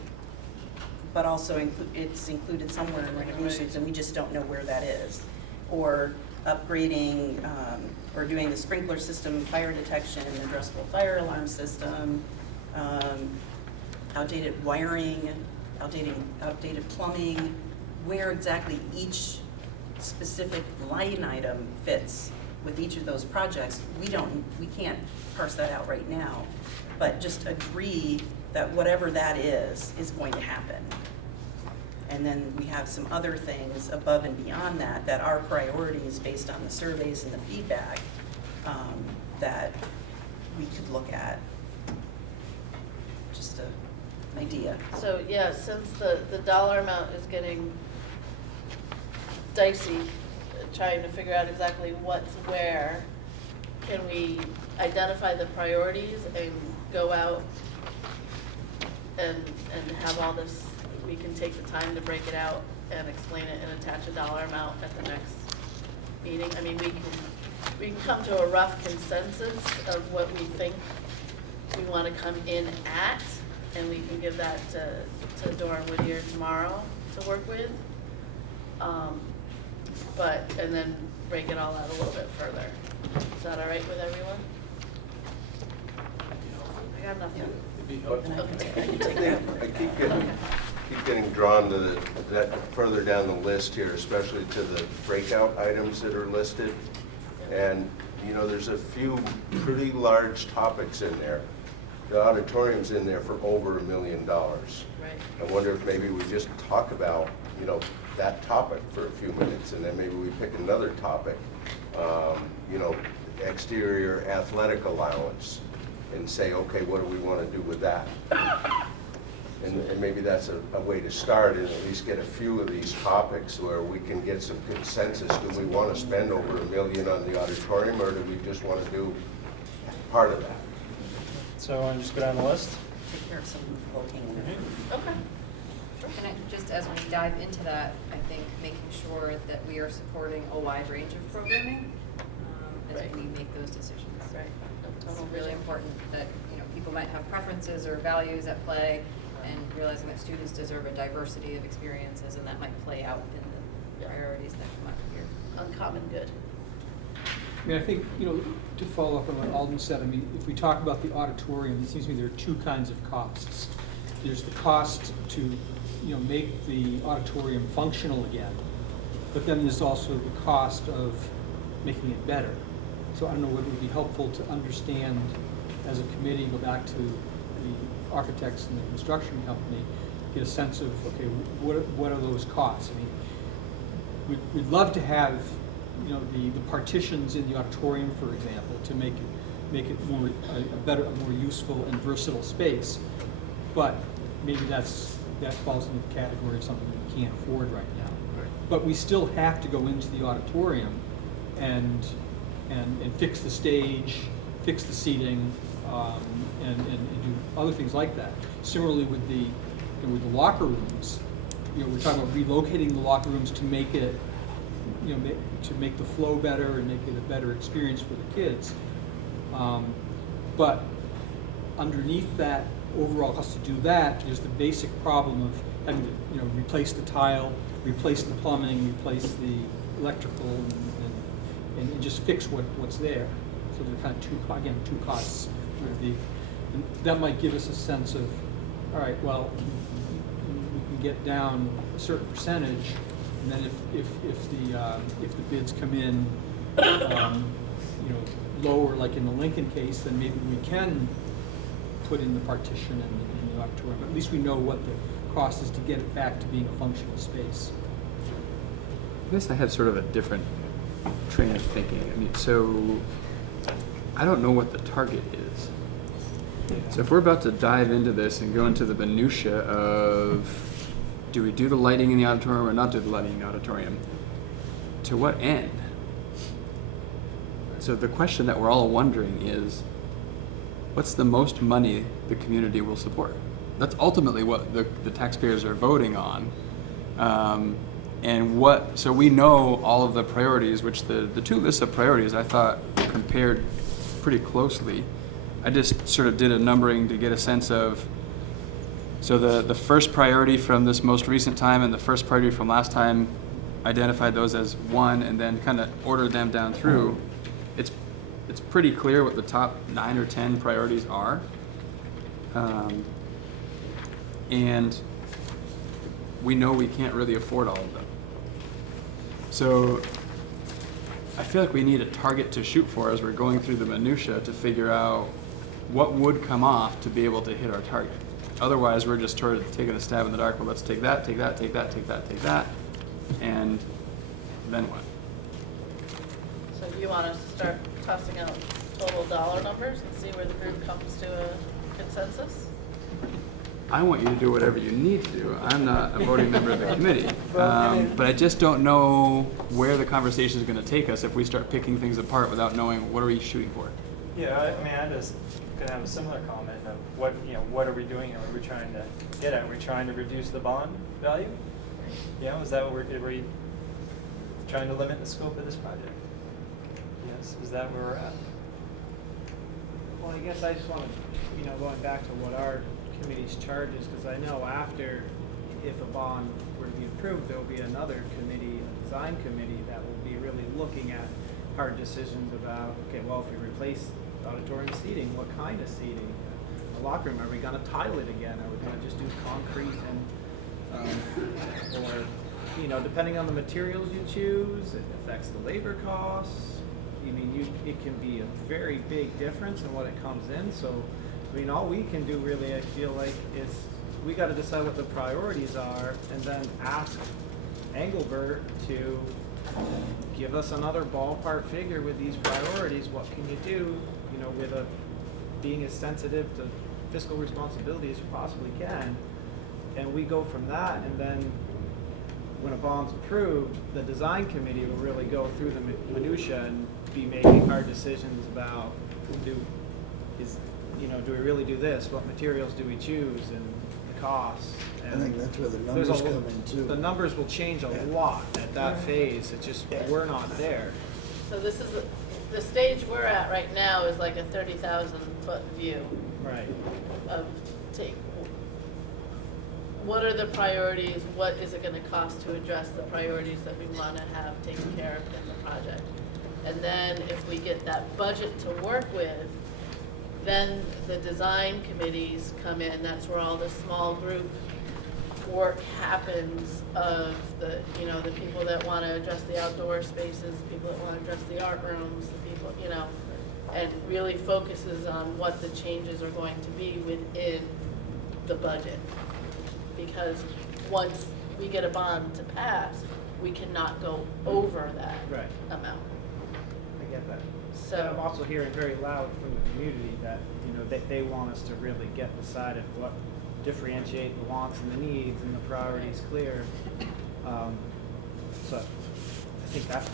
but also it's included somewhere in renovations, and we just don't know where that is. Or upgrading, or doing the sprinkler system, fire detection, and addressable fire alarm system, outdated wiring, outdated plumbing, where exactly each specific line item fits with each of those projects, we can't parse that out right now, but just agree that whatever that is going to happen. And then we have some other things above and beyond that that are priorities based on the surveys and the feedback that we could look at. Just an idea. So, yeah, since the dollar amount is getting dicey, trying to figure out exactly what's where, can we identify the priorities and go out and have all this, we can take the time to break it out and explain it and attach a dollar amount at the next meeting? I mean, we can come to a rough consensus of what we think we want to come in at, and we can give that to Dora and Whittier tomorrow to work with. And then break it all out a little bit further. Is that all right with everyone? I got nothing. I keep getting drawn to that further down the list here, especially to the breakout items that are listed. And, you know, there's a few pretty large topics in there. The auditorium's in there for over $1 million. Right. I wonder if maybe we just talk about, you know, that topic for a few minutes, and then maybe we pick another topic, you know, exterior athletic allowance, and say, okay, what do we want to do with that? And maybe that's a way to start, and at least get a few of these topics where we can get some consensus. Do we want to spend over $1 million on the auditorium, or do we just want to do part of that? So I want to just go down the list? Take care of some low-hanging fruit. Okay. And just as we dive into that, I think making sure that we are supporting a wide range of programming as Right. we make those decisions. Right. It's really important that, you know, people might have preferences or values at play, and realizing that students deserve a diversity of experiences, and that might play out in the priorities that come up here. Uncommon good. I mean, I think, you know, to follow up on what Alden said, I mean, if we talk about the auditorium, it seems to me there are two kinds of costs. There's the cost to, you know, make the auditorium functional again, but then there's also the cost of making it better. So I don't know whether it would be helpful to understand as a committee, go back to the architects and the construction company, get a sense of, okay, what are those costs? I mean, we'd love to have you know, the partitions in the auditorium, for example, to make it more a more useful and versatile space. But maybe that falls into the category of something we can't afford right now. But we still have to go into the auditorium and fix the stage, fix the seating, and do other things like that. Similarly with the locker rooms, you know, we're talking about relocating the locker rooms to make it, you know, to make the flow better and make it a better experience for the kids. But underneath that overall cost to do that, there's the basic problem of having to, you know, replace the tile, replace the plumbing, replace the electrical, and just fix what's there. So there are kind of two costs. And that might give us a sense of, all right, well, we can get down a certain percentage, and then if the bids come in, you know, lower, like in the Lincoln case, then maybe we can put in the partition in the auditorium. But at least we know what the cost is to get it back to being a functional space. I guess I had sort of a different train of thinking. I mean, so I don't know what the target is. So if we're about to dive into this and go into the minutia of do we do the lighting in the auditorium or not do the lighting in the auditorium, to what end? So the question that we're all wondering is, what's the most money the community will support? That's ultimately what the taxpayers are voting on. So we know all of the priorities, which the two lists of priorities I thought compared pretty closely. I just sort of did a numbering to get a sense of, so the first priority from this most recent time and the first priority from last time, identified those as one and then kind of ordered them down through. It's pretty clear what the top 9 or 10 priorities are. And we know we can't really afford all of them. So I feel like we need a target to shoot for as we're going through the minutia to figure out what would come off to be able to hit our target. Otherwise, we're just sort of taking a stab in the dark. Well, let's take that, take that, take that, take that, take that, and then what? So you want us to start tossing out total dollar numbers and see where the group comes to a consensus? I want you to do whatever you need to do. I'm not a voting member of the committee. But I just don't know where the conversation is going to take us if we start picking things apart without knowing what are we shooting for. Yeah, I mean, I just could have a similar comment of what are we doing here? What are we trying to get at? Are we trying to reduce the bond value? You know, is that what are we trying to limit the scope of this project? Yes, is that where we're at? Well, I guess I just want to, going back to what our committee's charge is, because I know after, if a bond were to be approved, there will be another committee, a design committee, that will be really looking at hard decisions about, okay, well, if we replace auditorium seating, what kind of seating? The locker room, are we going to tile it again? Are we going to just do concrete or, depending on the materials you choose, it affects the labor costs. It can be a very big difference in what it comes in. So, all we can do really, I feel like, is we got to decide what the priorities are and then ask Engelbert to give us another ballpark figure with these priorities. What can you do, with being as sensitive to fiscal responsibility as you possibly can? And we go from that, and then when a bond's approved, the design committee will really go through the minutia and be making hard decisions about do we really do this? What materials do we choose, and the costs? And I think that's where the numbers come in too. The numbers will change a lot at that phase. It's just we're not there. So this is the stage we're at right now is like a 30,000-foot view. Right. Of what are the priorities? What is it going to cost to address the priorities that we want to have taken care of in the project? And then if we get that budget to work with, then the design committees come in. That's where all the small group work happens of the people that want to address the outdoor spaces, the people that want to address the art rooms, the people, and really focuses on what the changes are going to be within the budget. Because once we get a bond to pass, we cannot go over that Right. amount. I get that. So- And I'm also hearing very loud from the community that, you know, they want us to really get decided what differentiate the wants and the needs and the priorities clear. So I think that's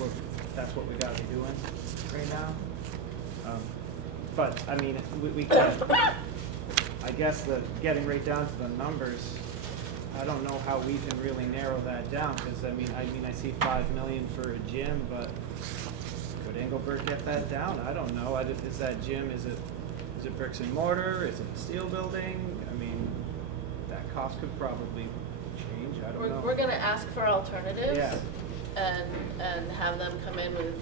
what we gotta be doing right now. But I mean, we can, I guess getting right down to the numbers, I don't know how we can really narrow that down, because I mean, I see 5 million for a gym, but would Engelbert get that down? I don't know. Is that gym, is it bricks and mortar? Is it a steel building? I mean, that cost could probably change. I don't know. We're gonna ask for alternatives. Yeah. And have them come in with,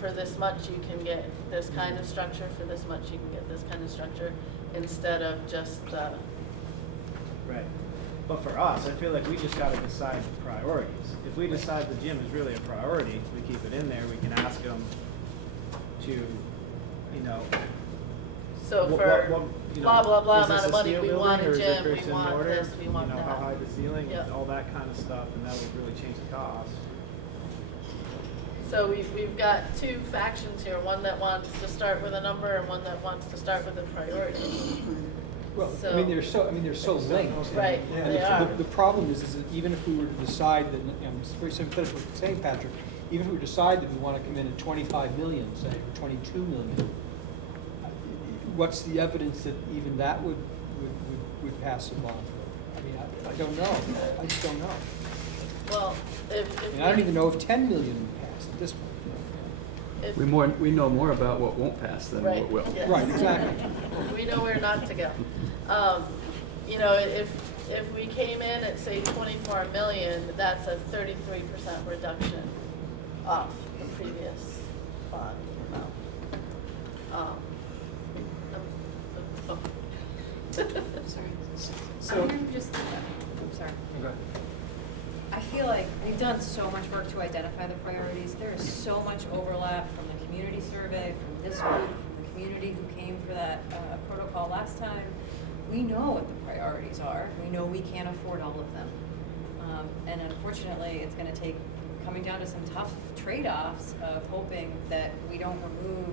for this much you can get this kind of structure, for this much you can get this kind of structure, instead of just the. Right. But for us, I feel like we just gotta decide the priorities. If we decide the gym is really a priority, we keep it in there, we can ask them to, you know. So what- for what, you know, blah, blah, blah is this amount of a money, steel we building want or a is it gym, bricks we and want mortar? this, we want You know, that. how high the ceiling, Yeah. all that kind of stuff, and that would really change the cost. So we've got two factions here, one that wants to start with a number and one that wants to start with a priority. Well, So- I mean, they're so linked. Right, And they are. the problem is that even if we were to decide that, I'm very sympathetic with what you're saying, Patrick, even if we decide that we want to come in at 25 million, say, or 22 million, what's the evidence that even that would pass a bond? I mean, I don't know. I just don't know. Well, if I mean, I don't even know if 10 million would pass at this point. if- We know more about what won't pass than Right, what will. yes. Right, exactly. We know where not to go. You know, if we came in at, say, 24 million, that's a 33% reduction off the previous bond amount. Oh. So, I'm just, I'm sorry. I feel like we've done so much work to identify the priorities. There is so much overlap from the community survey, from this group, from the community who came for that protocol last time. We know what the priorities are. We know we can't afford all of them. And unfortunately, it's going to take coming down to some tough trade-offs of hoping that we don't remove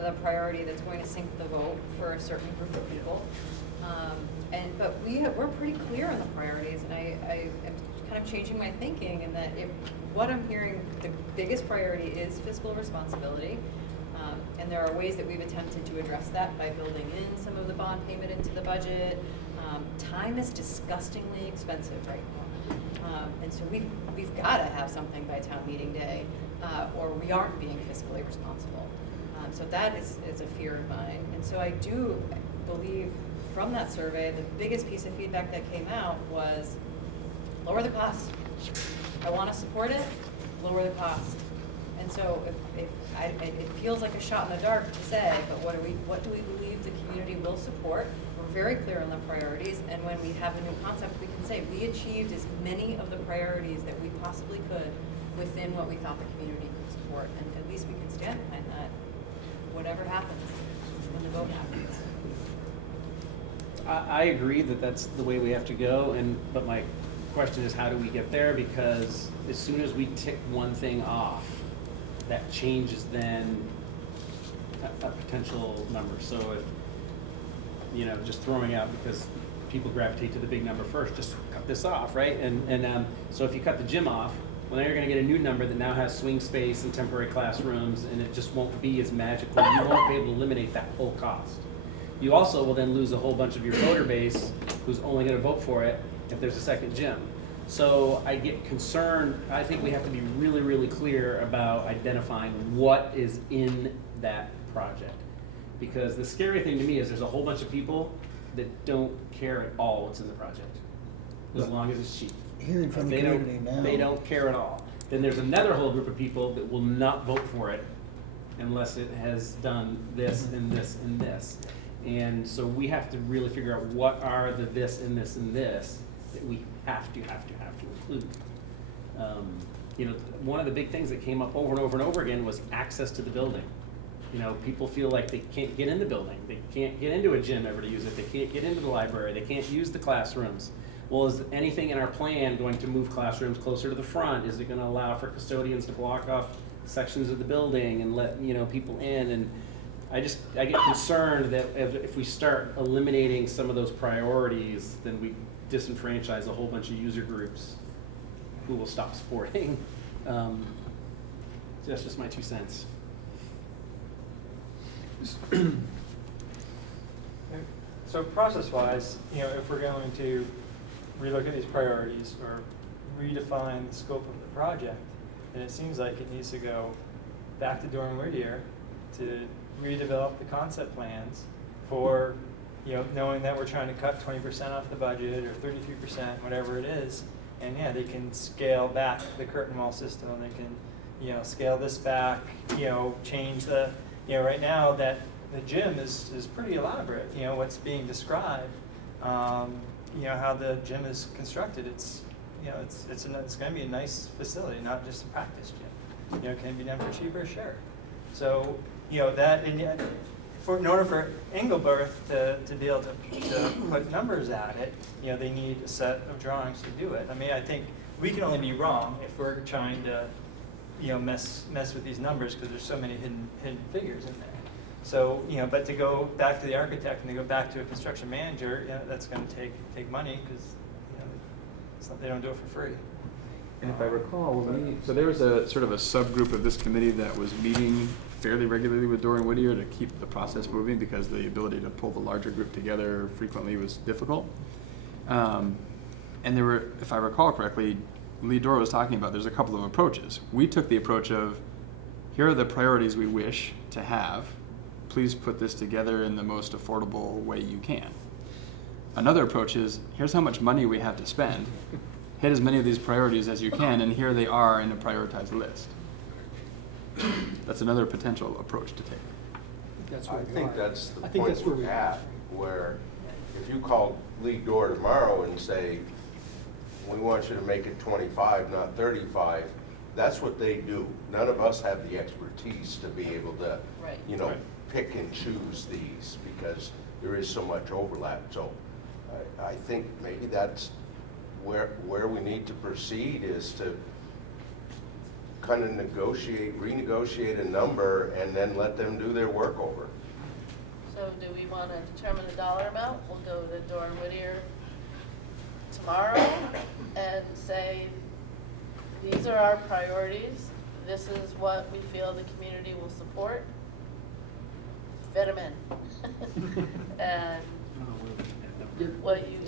the priority that's going to sink the vote for a certain group of people. But we're pretty clear on the priorities, and I am kind of changing my thinking in that what I'm hearing, the biggest priority is fiscal responsibility. And there are ways that we've attempted to address that by building in some of the bond payment into the budget. Time is disgustingly expensive right now. And so we've got to have something by town meeting day, or we aren't being fiscally responsible. So that is a fear of mine. And so I do believe from that survey, the biggest piece of feedback that came out was lower the cost. I want to support it, lower the cost. And so it feels like a shot in the dark to say, but what do we believe the community will support? We're very clear on the priorities, and when we have a new concept, we can say we achieved as many of the priorities that we possibly could within what we thought the community could support, and at least we can stand behind that, whatever happens when the vote happens. I agree that that's the way we have to go, but my question is, how do we get there? Because as soon as we tick one thing off, that changes then a potential number. So if, you know, just throwing out, because people gravitate to the big number first, just cut this off, right? And so if you cut the gym off, well, now you're going to get a new number that now has swing space and temporary classrooms, and it just won't be as magical. You won't be able to eliminate that whole cost. You also will then lose a whole bunch of your voter base who's only going to vote for it if there's a second gym. So I get concerned. I think we have to be really, really clear about identifying what is in that project. Because the scary thing to me is there's a whole bunch of people that don't care at all what's in the project, as long as it's cheap. Hearing from the community now. They don't care at all. Then there's another whole group of people that will not vote for it unless it has done this and this and this. And so we have to really figure out what are the this and this and this that we have to include. You know, one of the big things that came up over and over and over again was access to the building. You know, people feel like they can't get in the building. They can't get into a gym ever to use it. They can't get into the library. They can't use the classrooms. well, is anything in our plan going to move classrooms closer to the front? Is it gonna allow for custodians to block off sections of the building and let, people in? And I get concerned that if we start eliminating some of those priorities, then we disenfranchise a whole bunch of user groups who will stop supporting. So that's just my 2 cents. So process-wise, if we're going to relook at these priorities or redefine the scope of the project, then it seems like it needs to go back to Doran Whittier to redevelop the concept plans for, knowing that we're trying to cut 20% off the budget or 33%, whatever it is. And yeah, they can scale back the curtain wall system. They can, scale this back, change the, right now that the gym is pretty elaborate, what's being described, how the gym is constructed. It's going to be a nice facility, not just a practice gym. Can it be done for cheaper? Sure. So, that, and in order for Engelberth to be able to put numbers at it, they need a set of drawings to do it. I mean, I think we can only be wrong if we're trying to, mess with these numbers because there's so many hidden figures in there. So, but to go back to the architect and to go back to a construction manager, that's going to take money because they don't do it for free. And if I recall, so there was a sort of a subgroup of this committee that was meeting fairly regularly with Doran Whittier to keep the process moving because the ability to pull the larger group together frequently was difficult. And there were, if I recall correctly, Lee Dora was talking about there's a couple of approaches. We took the approach of, here are the priorities we wish to have. Please put this together in the most affordable way you can. Another approach is, here's how much money we have to spend. Hit as many of these priorities as you can, and here they are in a prioritized list. That's another potential approach to take. I think that's the I think point that's where we're we at, where if you call Lee Dorr tomorrow and say, we want you to make it 25, not 35, that's what they do. None of us have the expertise to be able to, pick and choose these because there is so much overlap. So I think maybe that's where we need to proceed is to kind of renegotiate a number and then let them do their work over. So do we want to determine a dollar amount? We'll go to Doran Whittier tomorrow and say, these are our priorities. This is what we feel the community will support. Fit them in. And what you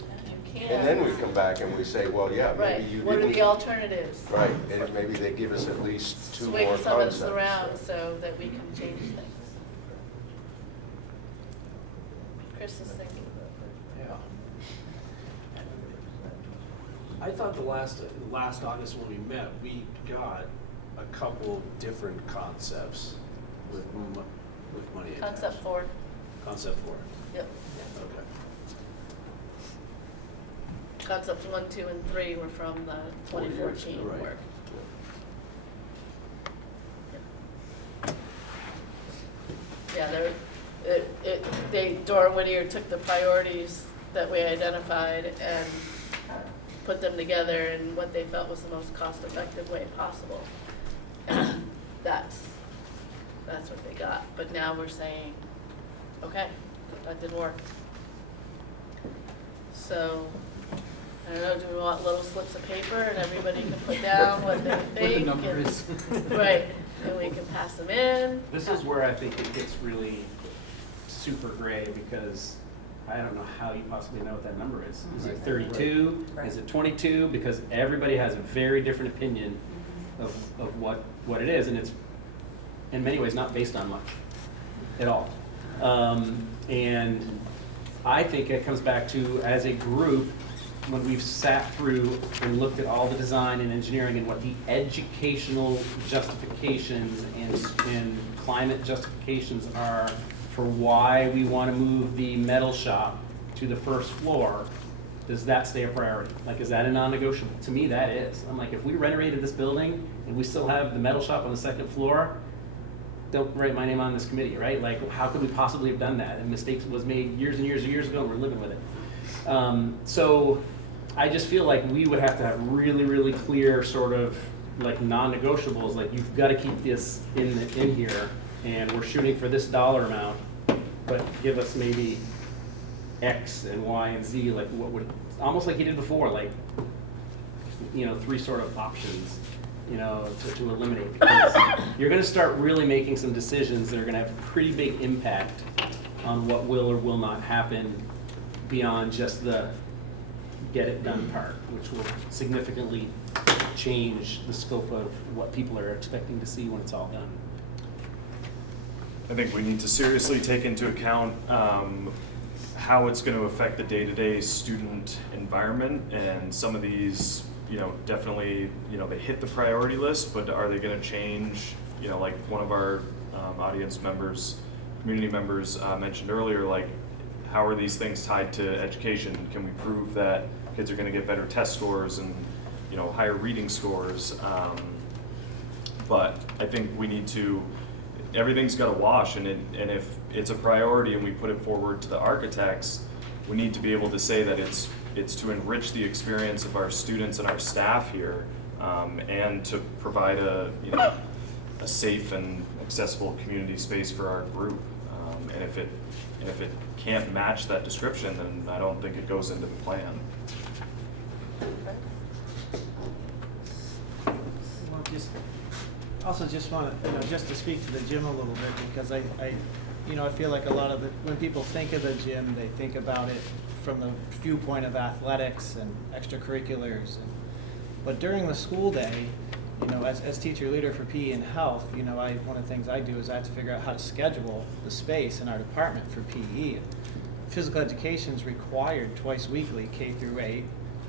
can. And then we come back and we say, well, yeah, maybe you didn't. What are the alternatives? Right, and maybe they give us at least two more Swing concepts. some of us around so that we can change things. Chris is thinking. Yeah. I thought the last August when we met, we got a couple of different concepts with money attached. Concept 4. Concept 4. Yep. Okay. Concepts 1, 2, and 3 were from the 2014 Right. work. Yeah, Doran Whittier took the priorities that we identified and put them together in what they felt was the most cost-effective way possible. And that's what they got. But now we're saying, okay, that didn't work. So, I don't know, do we want little slips of paper and everybody can put down what they think? What the number is. Right, and we can pass them in. This is where I think it gets really super gray because I don't know how you possibly know what that number is. Is it 32? Right. Is it 22? Because everybody has a very different opinion of what it is, and it's in many ways not based on much at all. And I think it comes back to, as a group, when we've sat through and looked at all the design and engineering and what the educational justifications and climate justifications are for why we want to move the metal shop to the first floor, does that stay a priority? Like, is that a non-negotiable? To me, that is. I'm like, if we renovated this building and we still have the metal shop on the second floor, don't write my name on this committee, right? Like, how could we possibly have done that? And mistakes was made years and years and years ago, and we're living with it. So I just feel like we would have to have really, really clear sort of like non-negotiables, like you've got to keep this in here, and we're shooting for this dollar amount, but give us maybe X and Y and Z, like what would, almost like you did before, like, you know, 3 sort of options, you know, to eliminate. Because you're going to start really making some decisions that are going to have pretty big impact on what will or will not happen beyond just the get it done part, which will significantly change the scope of what people are expecting to see when it's all done. I think we need to seriously take into account how it's going to affect the day-to-day student environment, and some of these, you know, definitely, you know, they hit the priority list, but are they going to change, you know, like one of our audience members, community members mentioned earlier, like how are these things tied to education? Can we prove that kids are going to get better test scores and, you know, higher reading scores? But I think we need to, everything's got to wash, and if it's a priority and we put it forward to the architects, we need to be able to say that it's to enrich the experience of our students and our staff here, and to provide a, you know, a safe and accessible community space for our group. And if it can't match that description, then I don't think it goes into the plan. Well, just want to, you know, just to speak to the gym a little bit, because I you know, I feel like a lot of when people think of the gym, they think about it from the viewpoint of athletics and extracurriculars. But during the school day, you know, as teacher leader for PE and health, you know, one of the things I do is I have to figure out how to schedule the space in our department for PE. Physical education is required twice weekly, K through 8.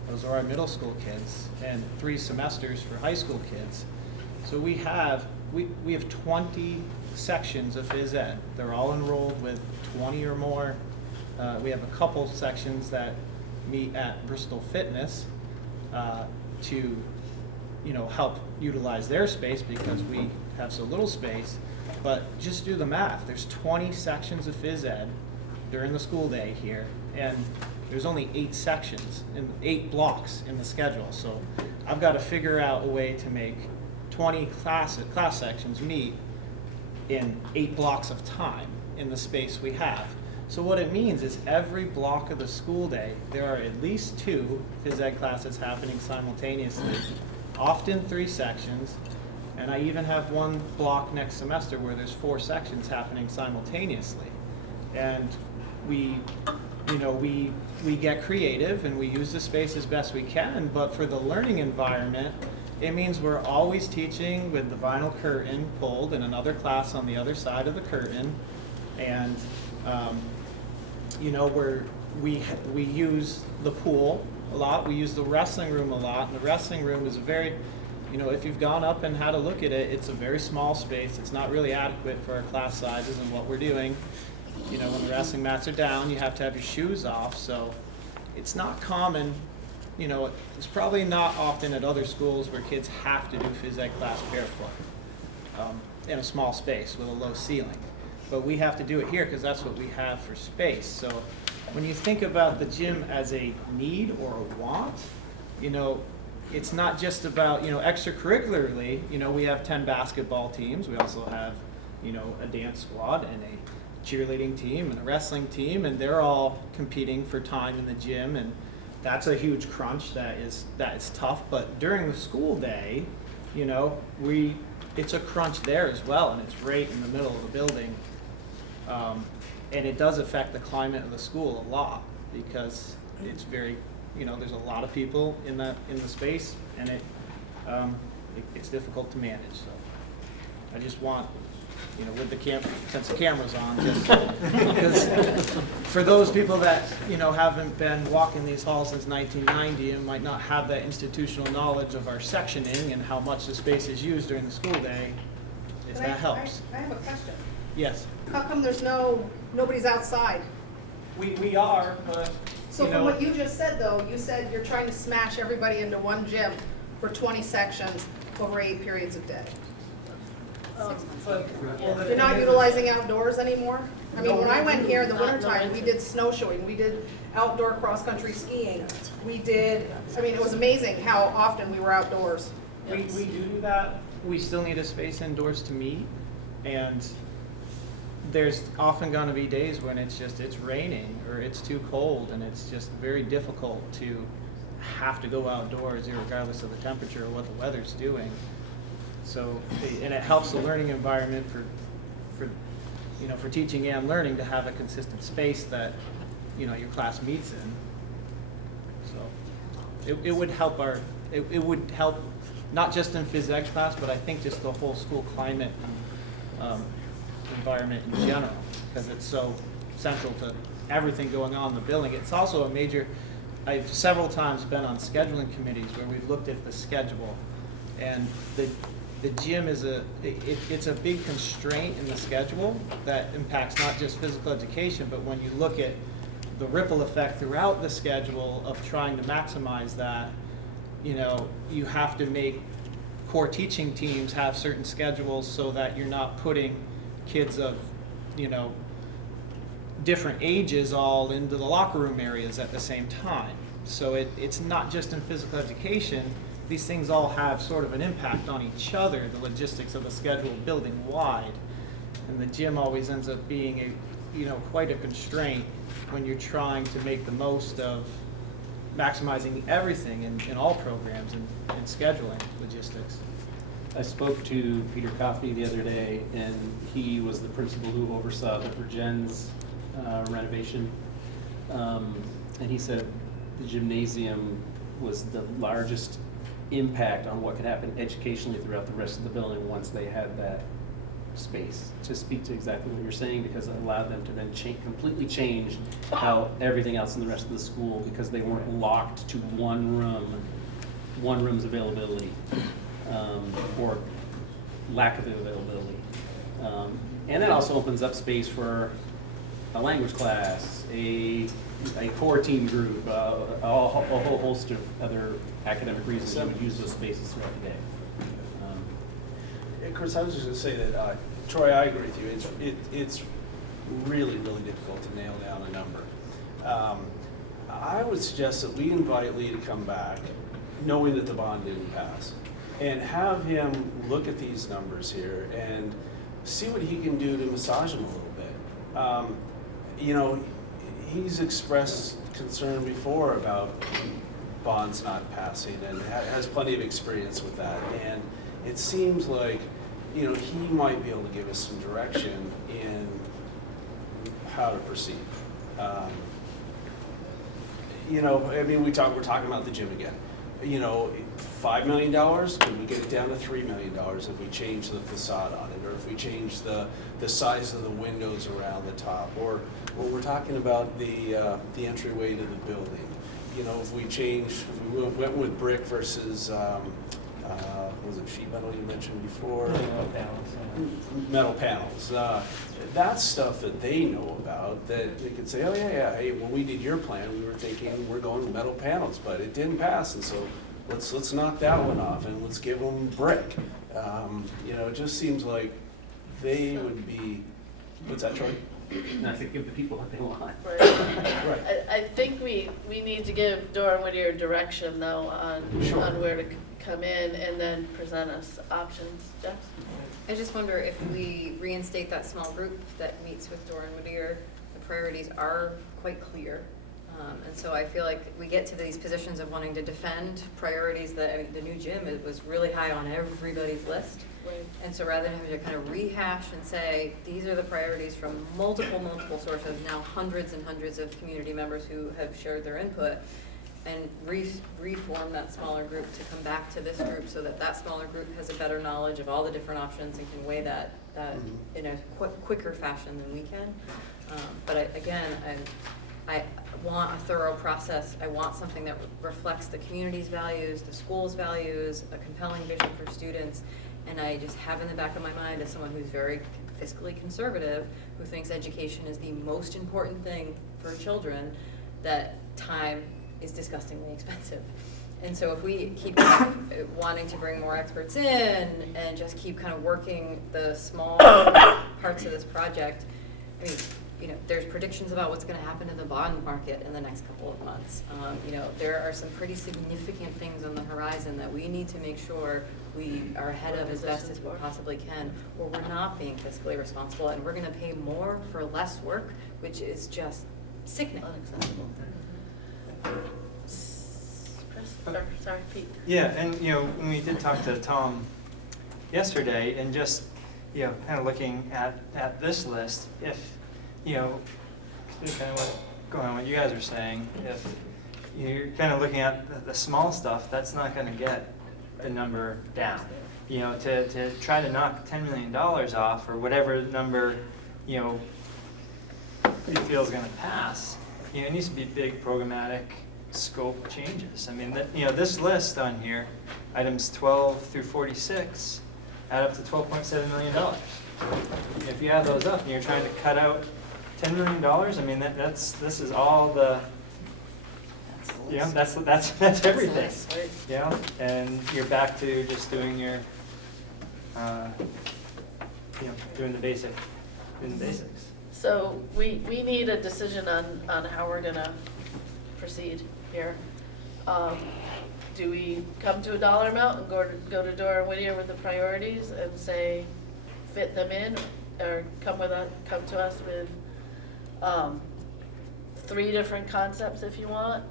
Those are our middle school kids, and 3 semesters for high school kids. So we have 20 sections of phys ed. They're all enrolled with 20 or more. We have a couple sections that meet at Bristol Fitness to, you know, help utilize their space because we have so little space. But just do the math. There's 20 sections of phys ed during the school day here, and there's only 8 sections and 8 blocks in the schedule. So I've got to figure out a way to make 20 class sections meet in 8 blocks of time in the space we have. So what it means is every block of the school day, there are at least 2 phys ed classes happening simultaneously, often 3 sections, and I even have one block next semester where there's 4 sections happening simultaneously. And we get creative and we use the space as best we can, but for the learning environment, it means we're always teaching with the vinyl curtain pulled and another class on the other side of the curtain. And you know, we use the pool a lot, we use the wrestling room a lot, and the wrestling room is a very, you know, if you've gone up and had a look at it, it's a very small space. It's not really adequate for our class sizes and what we're doing. You know, when the wrestling mats are down, you have to have your shoes off, so it's not common. You know, it's probably not often at other schools where kids have to do phys ed class barefoot in a small space with a low ceiling. But we have to do it here because that's what we have for space. So when you think about the gym as a need or a want, you know, it's not just about, you know, extracurricularly, you know, we have 10 basketball teams. We also have, you know, a dance squad and a cheerleading team and a wrestling team, and they're all competing for time in the gym, and that's a huge crunch that is tough. But during the school day, you know, it's a crunch there as well, and it's right in the middle of the building. And it does affect the climate of the school a lot because it's very, you know, there's a lot of people in the space, and it's difficult to manage. So I just want, you know, with the since the camera's on, because for those people that, you know, haven't been walking these halls since 1990 and might not have that institutional knowledge of our sectioning and how much the space is used during the school day, if that helps. I have a question. Yes. How come there's nobody's outside? We are, but so from what you just said, though, you said you're trying to smash everybody into one gym for 20 sections over 8 periods a day. You're not utilizing outdoors anymore? I mean, when I went here in the Not in the wintertime, we winter. did snowshoeing, we did outdoor cross-country skiing. We did, I mean, it was amazing how often we were outdoors. We do that. We still need a space indoors to meet, and there's often going to be days when it's raining or it's too cold, and it's just very difficult to have to go outdoors regardless of the temperature or what the weather's doing. So, and it helps the learning environment for teaching and learning to have a consistent space that, your class meets in. So it would help it would help not just in phys ed class, but I think just the whole school climate and environment in general, because it's so central to everything going on in the building. It's also a major, I've several times been on scheduling committees where we've looked at the schedule, and the gym is it's a big constraint in the schedule that impacts not just physical education, but when you look at the ripple effect throughout the schedule of trying to maximize that, you have to make core teaching teams have certain schedules so that you're not putting kids of, different ages all into the locker room areas at the same time. So it's not just in physical education. These things all have sort of an impact on each other, the logistics of the schedule building wide. And the gym always ends up being quite a constraint when you're trying to make the most of maximizing everything in all programs and scheduling logistics. I spoke to Peter Coffey the other day, and he was the principal who oversaw the Virgin's renovation. And he said the gymnasium was the largest impact on what could happen educationally throughout the rest of the building once they had that space, to speak to exactly what you're saying, because it allowed them to then completely change how everything else in the rest of the school, because they weren't locked to one room's availability, or lack of availability. And that also opens up space for a language class, a core team group, a whole host of other academic reasons you would use those spaces throughout the day. Chris, I was just going to say that, Troy, I agree with you. It's really, really difficult to nail down a number. I would suggest that we invite Lee to come back, knowing that the bond didn't pass, and have him look at these numbers here and see what he can do to massage them a little bit. He's expressed concern before about bonds not passing, and has plenty of experience with that. And it seems like, he might be able to give us some direction in how to proceed. We're talking about the gym again. $5 million, could we get it down to $3 million if we change the facade on it, or if we change the size of the windows around the top, or we're talking about the entryway to the building. If we went with brick versus, was it sheet metal you mentioned before? Metal panels. That's stuff that they know about, that they could say, oh yeah, hey, when we did your plan, we were thinking we're going with metal panels, but it didn't pass, and so let's knock that one off and let's give them brick. It just seems like they would be, what's that, Troy? Not to give the people what they want. Right. I think we need to give Dora Whittier direction though on where to come in and then present us options. Jeff? I just wonder if we reinstate that small group that meets with Dora Whittier, the priorities are quite clear. And so I feel like we get to these positions of wanting to defend priorities that the new gym was really high on everybody's list. Right. And so rather than having to kind of rehash and say, these are the priorities from multiple sources, now hundreds and hundreds of community members who have shared their input, and reform that smaller group to come back to this group so that smaller group has a better knowledge of all the different options and can weigh that in a quicker fashion than we can. But I want a thorough process. I want something that reflects the community's values, the school's values, a compelling vision for students. And I just have in the back of my mind, as someone who's very fiscally conservative, who thinks education is the most important thing for children, that time is disgustingly expensive. And so if we keep wanting to bring more experts in and just keep kind of working the small parts of this project, you know, there's predictions about what's going to happen in the bond market in the next couple of months. You know, there are some pretty significant things on the horizon that we need to make sure we are ahead of as best as we possibly can, or we're not being fiscally responsible, and we're going to pay more for less work, which is just sickening. Unacceptable. Chris, or, sorry, Pete. Yeah, and you know, when we did talk to Tom yesterday, and just, you know, kind of looking at this list, if, you know, kind of what, going on what you guys are saying, if you're kind of looking at the small stuff, that's not going to get the number down. You know, to try to knock $10 million off, or whatever number, you know, you feel is going to pass, you know, it needs to be big programmatic scope changes. I mean, you know, this list on here, items 12 through 46, add up to $12.7 million. If you add those up and you're trying to cut out $10 million, I mean, this is all the, you know, that's everything. You know, and you're back to just doing your, you know, doing the basics. So we need a decision on how we're gonna proceed here. Do we come to a dollar amount and go to Dora and Whittier with the priorities and say, fit them in, or come to us with 3 different concepts if you want,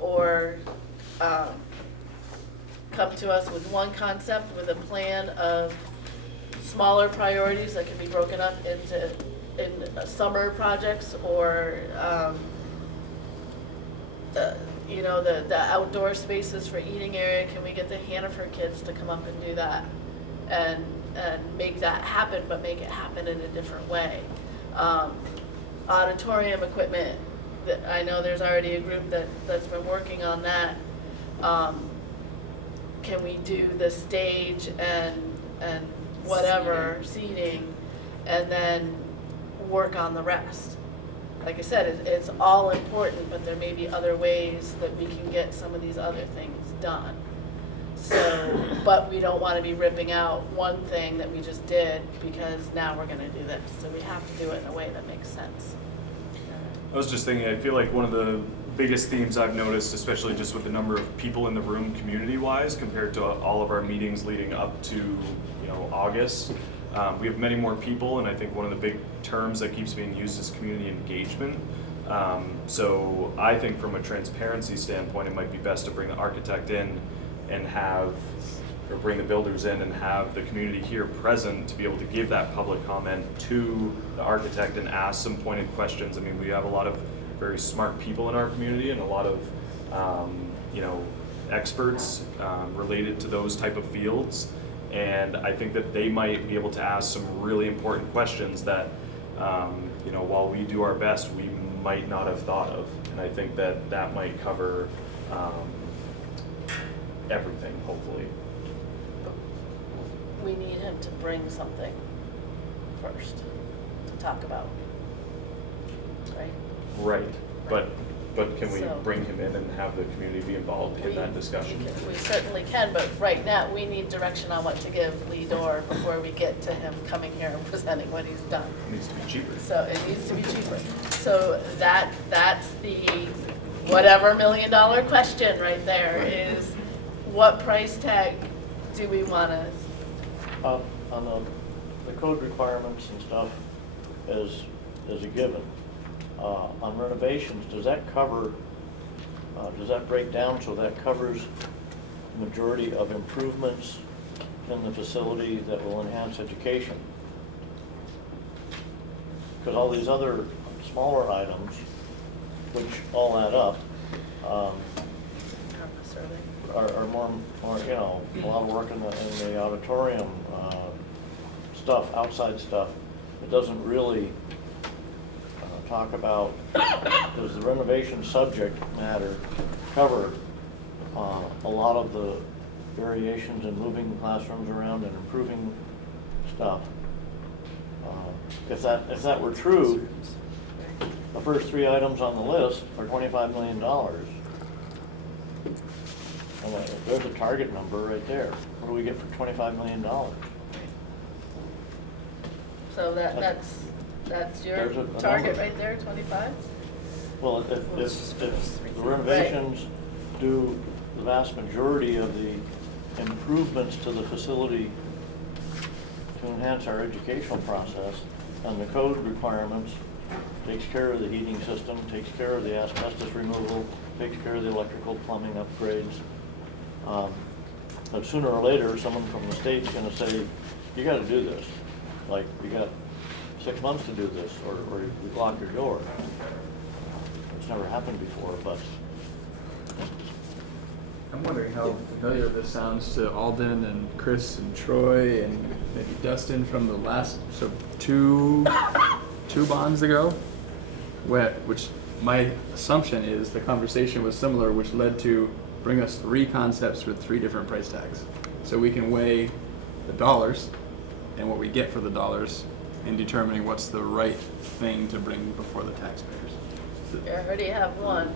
or come to us with 1 concept with a plan of smaller priorities that can be broken up into summer projects, or you know, the outdoor spaces for eating area. Can we get the Hannaford kids to come up and do that and make that happen, but make it happen in a different way? Auditorium equipment, that I know there's already a group that's been working on that. Can we do the stage and whatever seating, and then work on the rest? Like I said, it's all important, but there may be other ways that we can get some of these other things done. So, but we don't want to be ripping out one thing that we just did because now we're going to do this. So we have to do it in a way that makes sense. I was just thinking, I feel like one of the biggest themes I've noticed, especially just with the number of people in the room community-wise compared to all of our meetings leading up to, you know, August, we have many more people, and I think one of the big terms that keeps being used is community engagement. So I think from a transparency standpoint, it might be best to bring the architect in and or bring the builders in and have the community here present to be able to give that public comment to the architect and ask some pointed questions. I mean, we have a lot of very smart people in our community and a lot of, you know, experts related to those type of fields. And I think that they might be able to ask some really important questions that, you know, while we do our best, we might not have thought of. And I think that that might cover everything, hopefully. We need him to bring something first to talk about, right? Right, but can we So- bring him in and have the community be involved in that discussion? We certainly can, but right now, we need direction on what to give Lee Dorr before we get to him coming here and presenting what he's done. It needs to be cheaper. So it needs to be cheaper. So that's the whatever $1 million question right there is, what price tag do we want to? On the code requirements and stuff is a given. On renovations, does that cover, does that break down so that covers the majority of improvements in the facility that will enhance education? Because all these other smaller items, which all add up, are more, you know, a lot of work in the auditorium stuff, outside stuff. It doesn't really talk about, does the renovation subject matter cover a lot of the variations in moving the classrooms around and improving stuff? If that were true, the first 3 items on the list are $25 million. And there's a target number right there. What do we get for $25 million? So that's That's your There's a target number. right there, 25? Well, if the renovations do the vast majority of the improvements to the facility to enhance our educational process, and the code requirements takes care of the heating system, takes care of the asbestos removal, takes care of the electrical plumbing upgrades. But sooner or later, someone from the state's gonna say, you gotta do this. Like, you got 6 months to do this, or you lock your door. It's never happened before, but I'm wondering how familiar this sounds to Alden and Chris and Troy and maybe Dustin from the last, so two bonds ago, which my assumption is the conversation was similar, which led to bring us 3 concepts with 3 different price tags. So we can weigh the dollars and what we get for the dollars in determining what's the right thing to bring before the taxpayers. You already have one.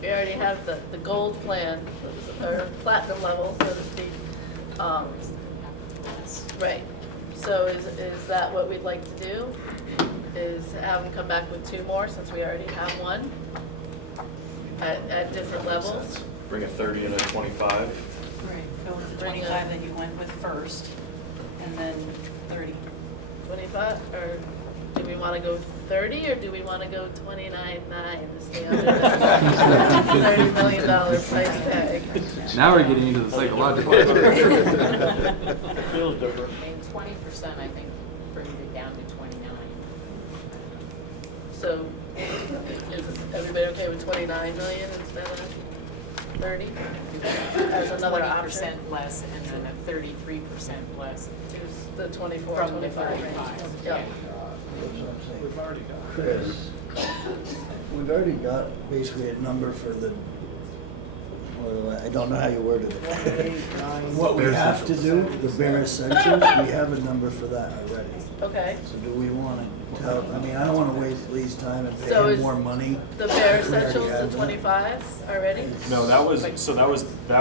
We already have the gold plan, or platinum level, so to speak. Right. So is that what we'd like to do? Is have them come back with 2 more, since we already have one at different levels? Bring a 30 and a 25. Right, go with the Bring 25 that you went with first, and then 30. 25, or do we want to go 30, or do we want to go 29.9 to stay under that $30 million price tag? Now we're getting into the psychological. it feels different. I mean, 20%, I think, brings it down to 29. So is everybody okay with 29 million instead of 30 as another option? 20% less and then a 33% less. To the 24, From the 25 range. 35, Yeah. yeah. We've already got. Chris, we've already got basically a number for the, I don't know how you worded it. What we have to do, the bare essentials, we have a number for that already. Okay. So do we want to tell, I mean, I don't want to waste Lee's time and pay So him is more money. the bare if we already essentials have the that. 25 already? No, that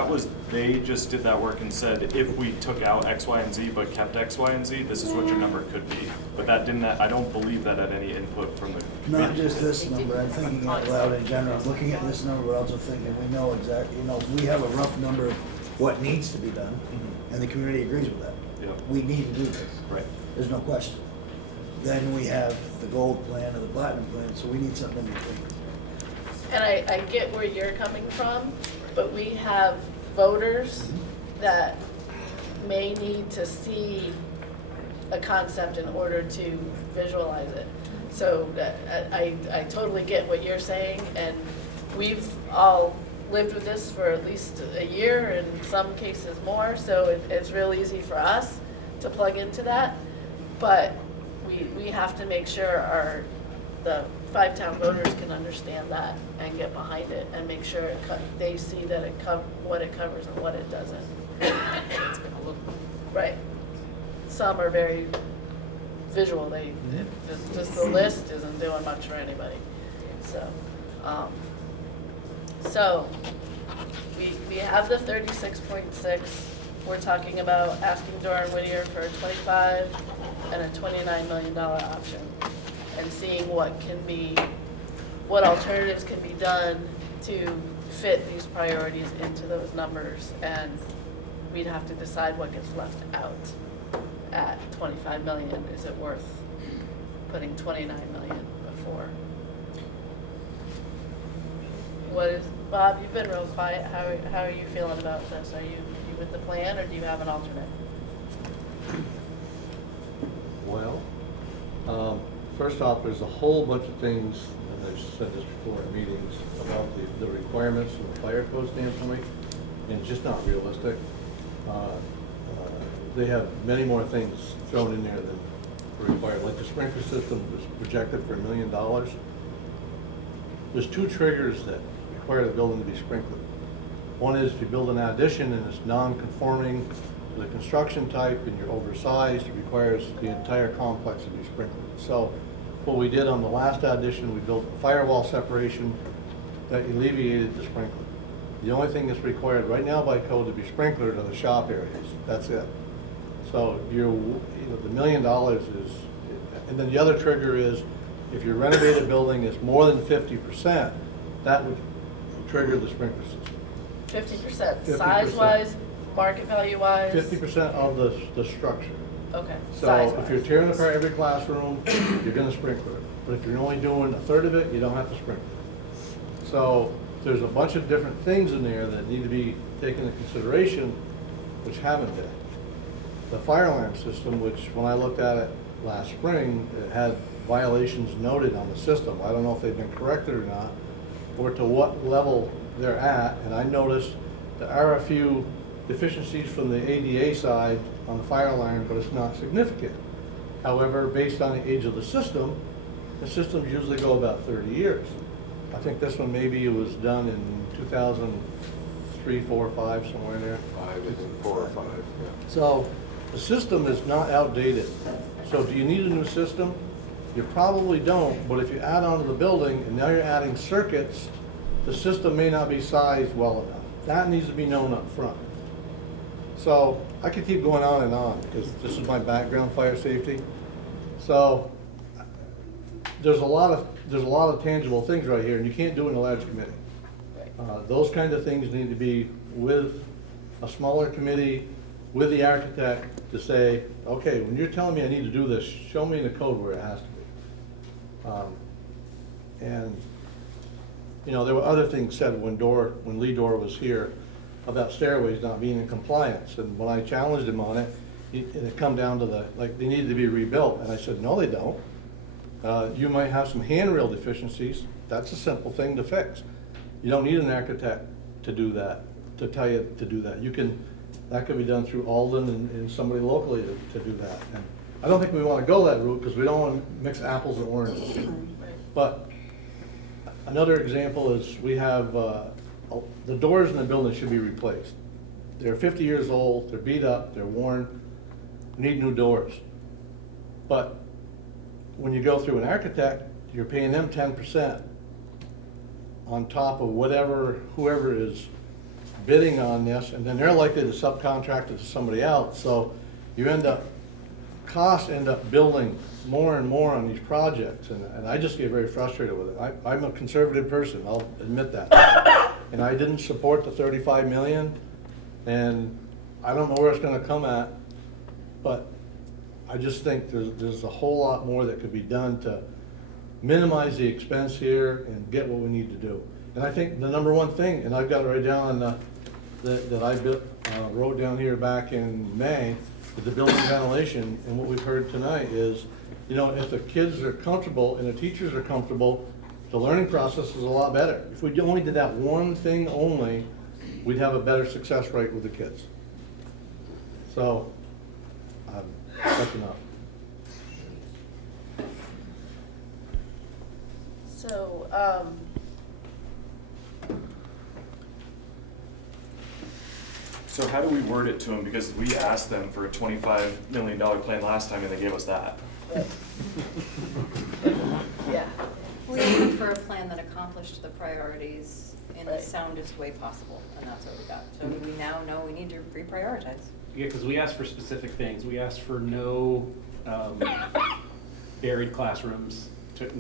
was they just did that work and said if we took out X, Y, and Z but kept X, Y, and Z, this is what your number could be. But that didn't. I don't believe that had any input from the Not committee. just this number, I'm thinking out loud in general, looking at this number, but also thinking, we know exactly, we have a rough number of what needs to be done, and the community agrees with that. Yep. We need to do this. Right. There's no question. Then we have the gold plan and the platinum plan, so we need something in between. And I get where you're coming from, but we have voters that may need to see a concept in order to visualize it. So I totally get what you're saying, and we've all lived with this for at least a year, in some cases more, so it's real easy for us to plug into that. But we have to make sure the 5-town voters can understand that and get behind it and make sure they see that what it covers and what it doesn't. It's gonna look. Right. Some are very visual. Just the list isn't doing much for anybody. So we have the 36.6. We're talking about asking Doran Whittier for a 25 and a $29 million option, and seeing what alternatives can be done to fit these priorities into those numbers, and we'd have to decide what gets left out at 25 million. Is it worth putting 29 million before? Bob, you've been real quiet. How are you feeling about this? Are you with the plan, or do you have an alternate? Well, first off, there's a whole bunch of things, and I've said this before in meetings, about the requirements from the fire code standpoint, and it's just not realistic. They have many more things thrown in there than required. Like the sprinkler system was projected for $1 million. There's 2 triggers that require the building to be sprinkled. One is if you build an addition and it's non-conforming to the construction type and you're oversized, it requires the entire complex to be sprinkled. So what we did on the last addition, we built a firewall separation that alleviated the sprinkler. The only thing that's required right now by code to be sprinklered are the shop areas. That's it. So the $1 million is, And then the other trigger is, if your renovated building is more than 50%, that would trigger the sprinkler system. 50%, 50%. size-wise, market value-wise? 50% of the structure. Okay, So size-wise. if you're tearing apart every classroom, you're gonna sprinkler it. But if you're only doing a third of it, you don't have to sprinkler it. So there's a bunch of different things in there that need to be taken into consideration, which haven't been. The fire alarm system, which when I looked at it last spring, it had violations noted on the system. I don't know if they've been corrected or not, or to what level they're at. And I noticed there are a few deficiencies from the ADA side on the fire alarm, but it's not significant. However, based on the age of the systems usually go about 30 years. I think this one maybe it was done in 2003, 4, 5, somewhere in there. 4 or 5, yeah. So the system is not outdated. So do you need a new system? You probably don't, but if you add on to the building and now you're adding circuits, the system may not be sized well enough. That needs to be known up front. So I could keep going on and on because this is my background, fire safety. So there's a lot of tangible things right here, and you can't do it in a large committee. Those kind of things need to be with a smaller committee, with the architect to say, okay, when you're telling me I need to do this, show me in the code where it has to be. And you know, there were other things said when Lee Dorr was here about stairways not being in compliance. And when I challenged him on it, it come down to they needed to be rebuilt. And I said, no, they don't. You might have some handrail deficiencies. That's a simple thing to fix. You don't need an architect to do that, to tell you to do that. That could be done through Alden and somebody locally to do that. And I don't think we want to go that route because we don't want to mix apples and oranges. But another example is we have the doors in the building should be replaced. They're 50 years old, they're beat up, they're worn, need new doors. But when you go through an architect, you're paying them 10% on top of whoever is bidding on this, and then they're likely to subcontract it to somebody else. So you costs end up building more and more on these projects, and I just get very frustrated with it. I'm a conservative person, I'll admit that. And I didn't support the 35 million, and I don't know where it's gonna come at, but I just think there's a whole lot more that could be done to minimize the expense here and get what we need to do. And I think the number one thing, and I've got it right down on that I wrote down here back in May, with the building ventilation, and what we've heard tonight is, you know, if the kids are comfortable and the teachers are comfortable, the learning process is a lot better. If we only did that one thing only, we'd have a better success rate with the kids. So, that's enough. So, So how do we word it to them? Because we asked them for a $25 million plan last time and they gave us that. yeah. We asked for a plan that accomplished the priorities in the soundest way possible, and that's what we got. So we now know we need to reprioritize. Yeah, because we asked for specific things. We asked for no buried classrooms.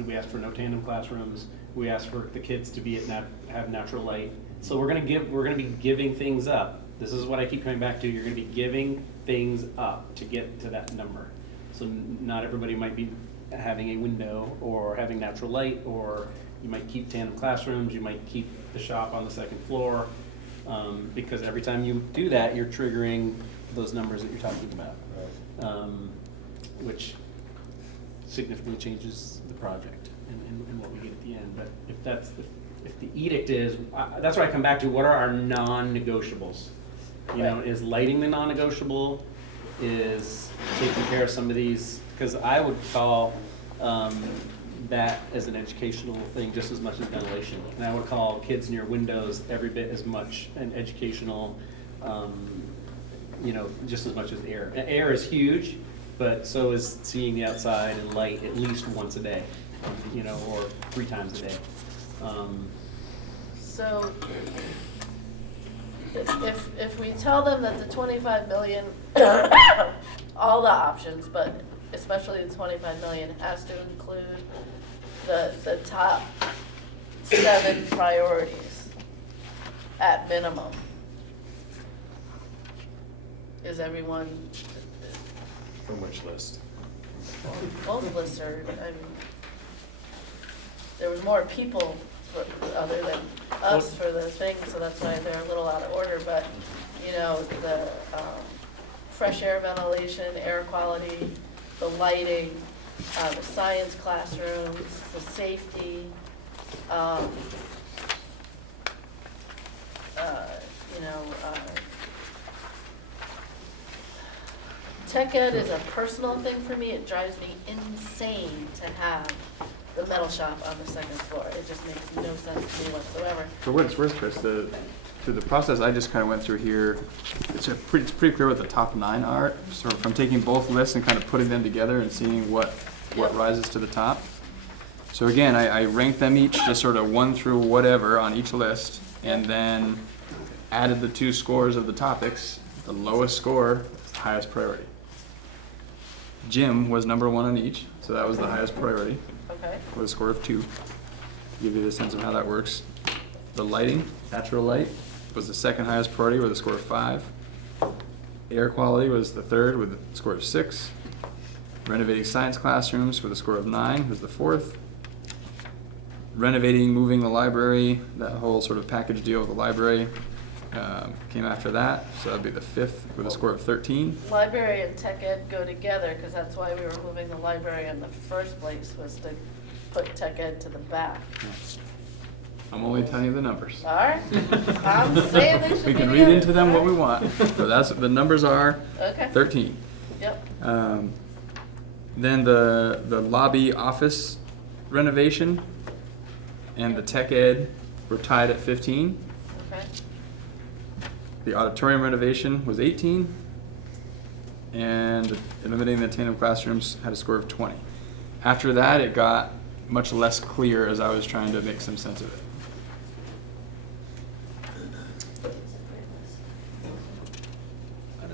We asked for no tandem classrooms. We asked for the kids to be have natural light. So we're gonna be giving things up. This is what I keep coming back to. You're gonna be giving things up to get to that number. So not everybody might be having a window or having natural light, or you might keep tandem classrooms. You might keep the shop on the second floor, because every time you do that, you're triggering those numbers that you're talking about, which significantly changes the project and what we get at the end. But if the edict is, that's where I come back to, what are our non-negotiables? You know, is lighting the non-negotiable? Is taking care of some of these, because I would call that as an educational thing just as much as ventilation. And I would call kids near windows every bit as much an educational, you know, just as much as air. Air is huge, but so is seeing the outside and light at least once a day, you know, or 3 times a day. So if we tell them that the 25 million, all the options, but especially the 25 million, has to include the top 7 priorities at minimum. Is everyone, From which list? both lists are, I mean, there was more people other than us for the thing, so that's why they're a little out of order, but, you know, the fresh air ventilation, air quality, the lighting, the science classrooms, the safety, tech ed is a personal thing for me. It drives me insane to have the metal shop on the 2nd floor. It just makes no sense to me whatsoever. For what it's worth, Chris, through the process I just kind of went through here, it's pretty clear what the top 9 are. So from taking both lists and kind of putting them together and seeing what rises to the top. So again, I ranked them each, just sort of 1 through whatever on each list, and then added the 2 scores of the topics. The lowest score, highest priority. Gym was number 1 on each, so that was the highest priority. Okay. With a score of 2. Give you the sense of how that works. The lighting, natural light, was the 2nd highest priority with a score of 5. Air quality was the 3rd with a score of 6. Renovating science classrooms with a score of 9 was the 4th. Renovating, moving the library, that whole sort of package deal with the library came after that, so that'd be the 5th with a score of 13. Library and tech ed go together, because that's why we were moving the library in the first place, was to put tech ed to the back. I'm only telling you the numbers. All right? I'm saying they should be We can read together. into them what we want, but that's the numbers are Okay. 13. Yep. Then the lobby office renovation and the tech ed were tied at 15. Okay. The auditorium renovation was 18, and eliminating the tandem classrooms had a score of 20. After that, it got much less clear as I was trying to make some sense of it.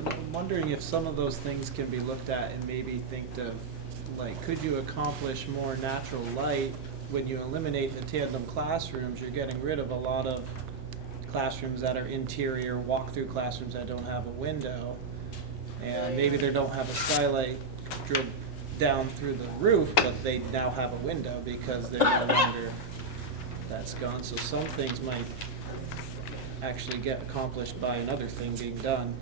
I'm wondering if some of those things can be looked at and maybe think of, like, could you accomplish more natural light when you eliminate the tandem classrooms? You're getting rid of a lot of classrooms that are interior, walk-through classrooms that don't have a window. And maybe they don't have a skylight drilled down through the roof, but they now have a window because they're no longer, that's gone. So some things might actually get accomplished by another thing being done.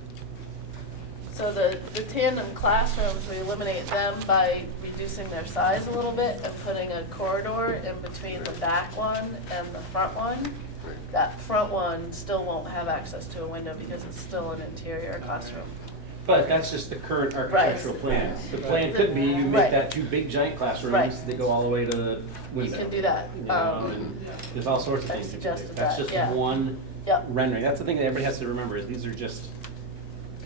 So the tandem classrooms, we eliminate them by reducing their size a little bit and putting a corridor in between the back one and the front one. That front one still won't have access to a window because it's still an interior classroom. But that's just the current architectural plan. The plan could be you Right. make that 2 big giant classrooms Right. that go all the way to the You window. can do that. You know, and there's all sorts of I things you can do. suggested That's that, just yeah. one Yep. rendering. That's the thing that everybody has to remember is these are just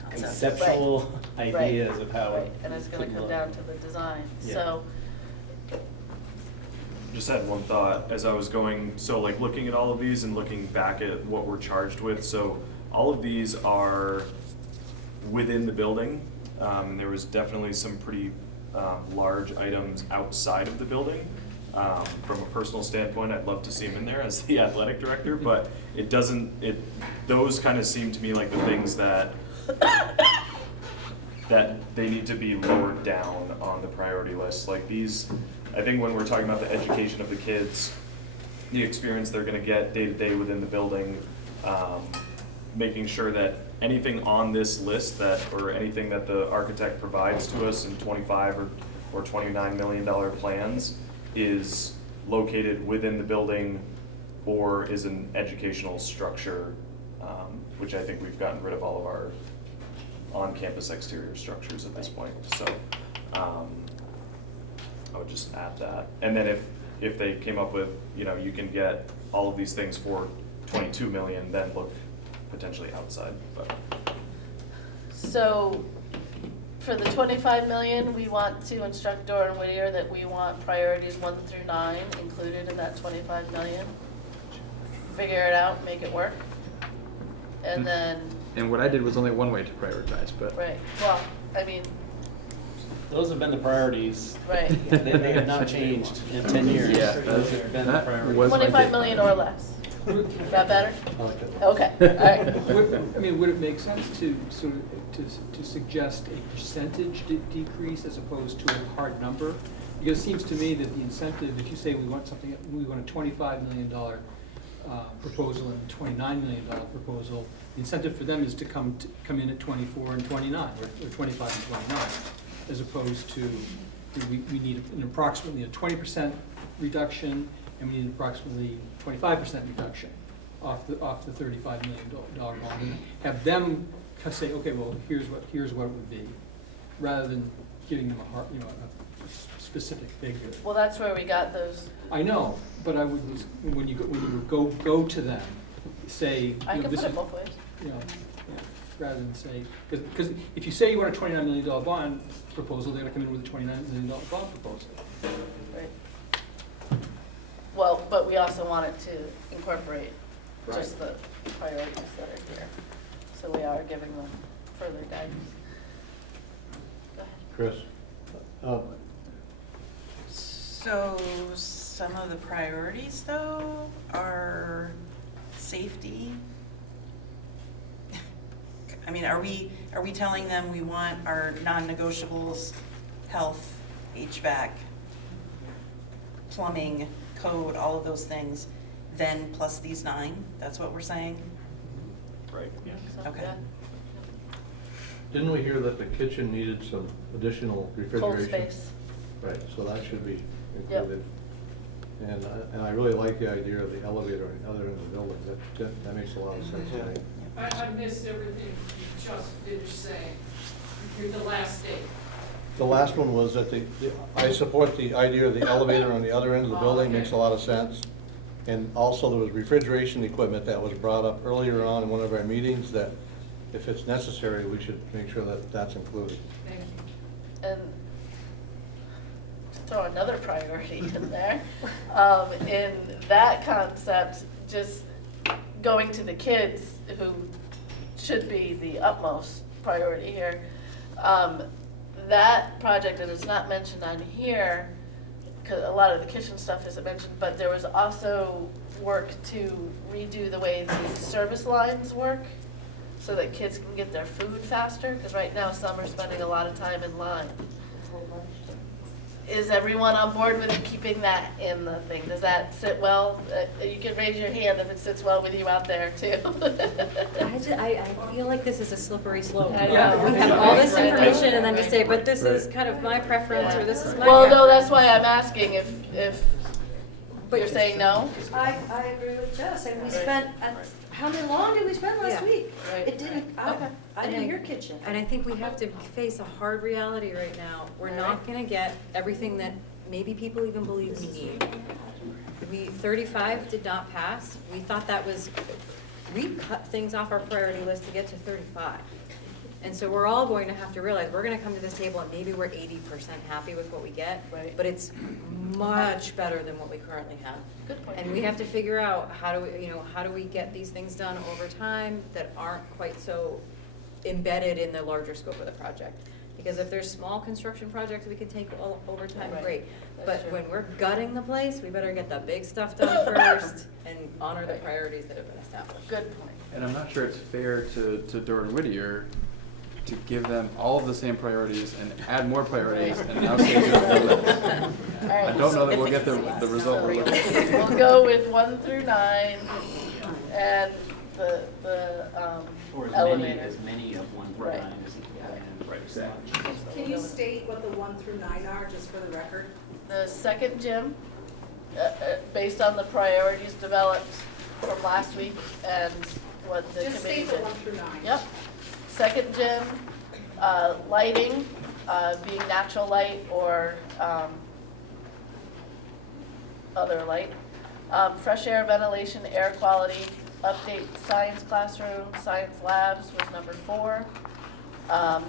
Concepts. conceptual Right. ideas of how Right. And it's gonna could come look. down to the design, Yeah. so. Just had one thought as I was going, so like looking at all of these and looking back at what we're charged with. So all of these are within the building. And there was definitely some pretty large items outside of the building. From a personal standpoint, I'd love to see them in there as the athletic director, but it doesn't, those kind of seem to me like the things that they need to be lowered down on the priority list. Like these, I think when we're talking about the education of the kids, the experience they're gonna get day to day within the building, making sure that anything on this list that, or anything that the architect provides to us in 25 or $29 million plans is located within the building or is an educational structure, which I think we've gotten rid of all of our on-campus exterior structures at this point. So I would just add that. And then if they came up with, you can get all of these things for 22 million, then look potentially outside. But So for the 25 million, we want to instruct Dora and Whittier that we want priorities 1 through 9 included in that 25 million. Figure it out, make it work. And then, And what I did was only one way to prioritize, but right, well, I mean, Those have been the priorities. Right. They have not changed in 10 years. Yeah, Those have been the that priorities. was my 25 take. million or less. Is that better? I like it. Okay, all right. I mean, would it make sense to sort of, to suggest a percentage decrease as opposed to a hard number? Because it seems to me that the incentive, if you say we want something, we want a $25 million proposal and a $29 million proposal, the incentive for them is to come in at 24 and 29, or 25 and 29, as opposed to, we need an approximately a 20% reduction, and we need approximately 25% reduction off the $35 million bond, and have them say, okay, well, here's what it would be, rather than giving them a hard, a specific figure. Well, that's where we got those. I know, but I would, when you go to them, say, I you know, can this put is, it both ways. you know, yeah, rather than say, because if you say you want a $29 million bond proposal, they're gonna come in with a $29 million bond proposal. Right. Well, but we also wanted to incorporate just the priorities that are here. So we are giving them further guidance. Go ahead. Chris? So some of the priorities though are safety. I mean, are we telling them we want our non-negotiables, health, HVAC, plumbing, code, all of those things, then plus these 9? That's what we're saying? Right. Yeah. Okay. Yeah. Didn't we hear that the kitchen needed some additional refrigeration? Cold space. Right, so that should be included. And I really like the idea of the elevator on the other end of the building. That makes a lot of sense to me. I missed everything you just finished saying. You're the last state. The last one was that I support the idea of the elevator on the other end of the building, makes a lot of sense. And also there was refrigeration equipment that was brought up earlier on in one of our meetings that if it's necessary, we should make sure that that's included. Thank you. And throw another priority in there. In that concept, just going to the kids who should be the utmost priority here. That project, and it's not mentioned on here, because a lot of the kitchen stuff isn't mentioned, but there was also work to redo the way the service lines work so that kids can get their food faster, because right now some are spending a lot of time in line. Is everyone on board with keeping that in the thing? Does that sit well? You can raise your hand if it sits well with you out there too. I feel like this is a slippery slope. I know. We have all this Right. information and then to say, but this is Right. kind of my preference, or this is my Well, no, preference. that's why I'm asking if you're saying no? I agree with Jess, and we spent, how long did we spend last Yeah. week? Right. It didn't, Okay. I didn't hear kitchen. And I think we have to face a hard reality right now. We're not gonna get everything that maybe people even believe we need. 35 did not pass. We thought that was, we cut things off our priority list to get to 35. And so we're all going to have to realize, we're gonna come to this table and maybe we're 80% happy with what we get, Right. but it's much better than what we currently have. Good point. And we have to figure out how do we get these things done over time that aren't quite so embedded in the larger scope of the project. Because if there's small construction projects we can take over time, Right. great. That's But true. when we're gutting the place, we better get the big stuff done first and honor the priorities that have been established. Good point. And I'm not sure it's fair to Doran Whittier to give them all of the same priorities and add more priorities and now say just build it. All right. I don't know that we'll get the result we're looking for. We'll go with 1 through 9 and the Or as elevator. many of 1 through Right. 9 as you can. Right, exactly. Can you state what the 1 through 9 are, just for the record? The second gym, based on the priorities developed from last week and what the Just committee state the did. 1 through 9. Yep. Second gym, lighting, being natural light or other light. Fresh air, ventilation, air quality, update science classroom, science labs was number 4.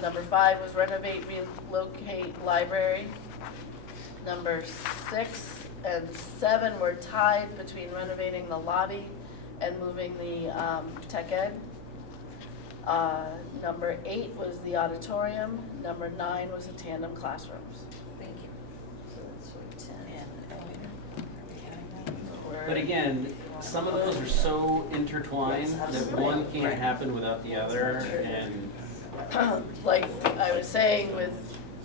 Number 5 was renovate, relocate library. Number 6 and 7 were tied between renovating the lobby and moving the tech ed. Number 8 was the auditorium. Number 9 was the tandem classrooms. Thank you. So that's what 10. But again, some of those are so intertwined that one can't happen without the other, and Like I was saying with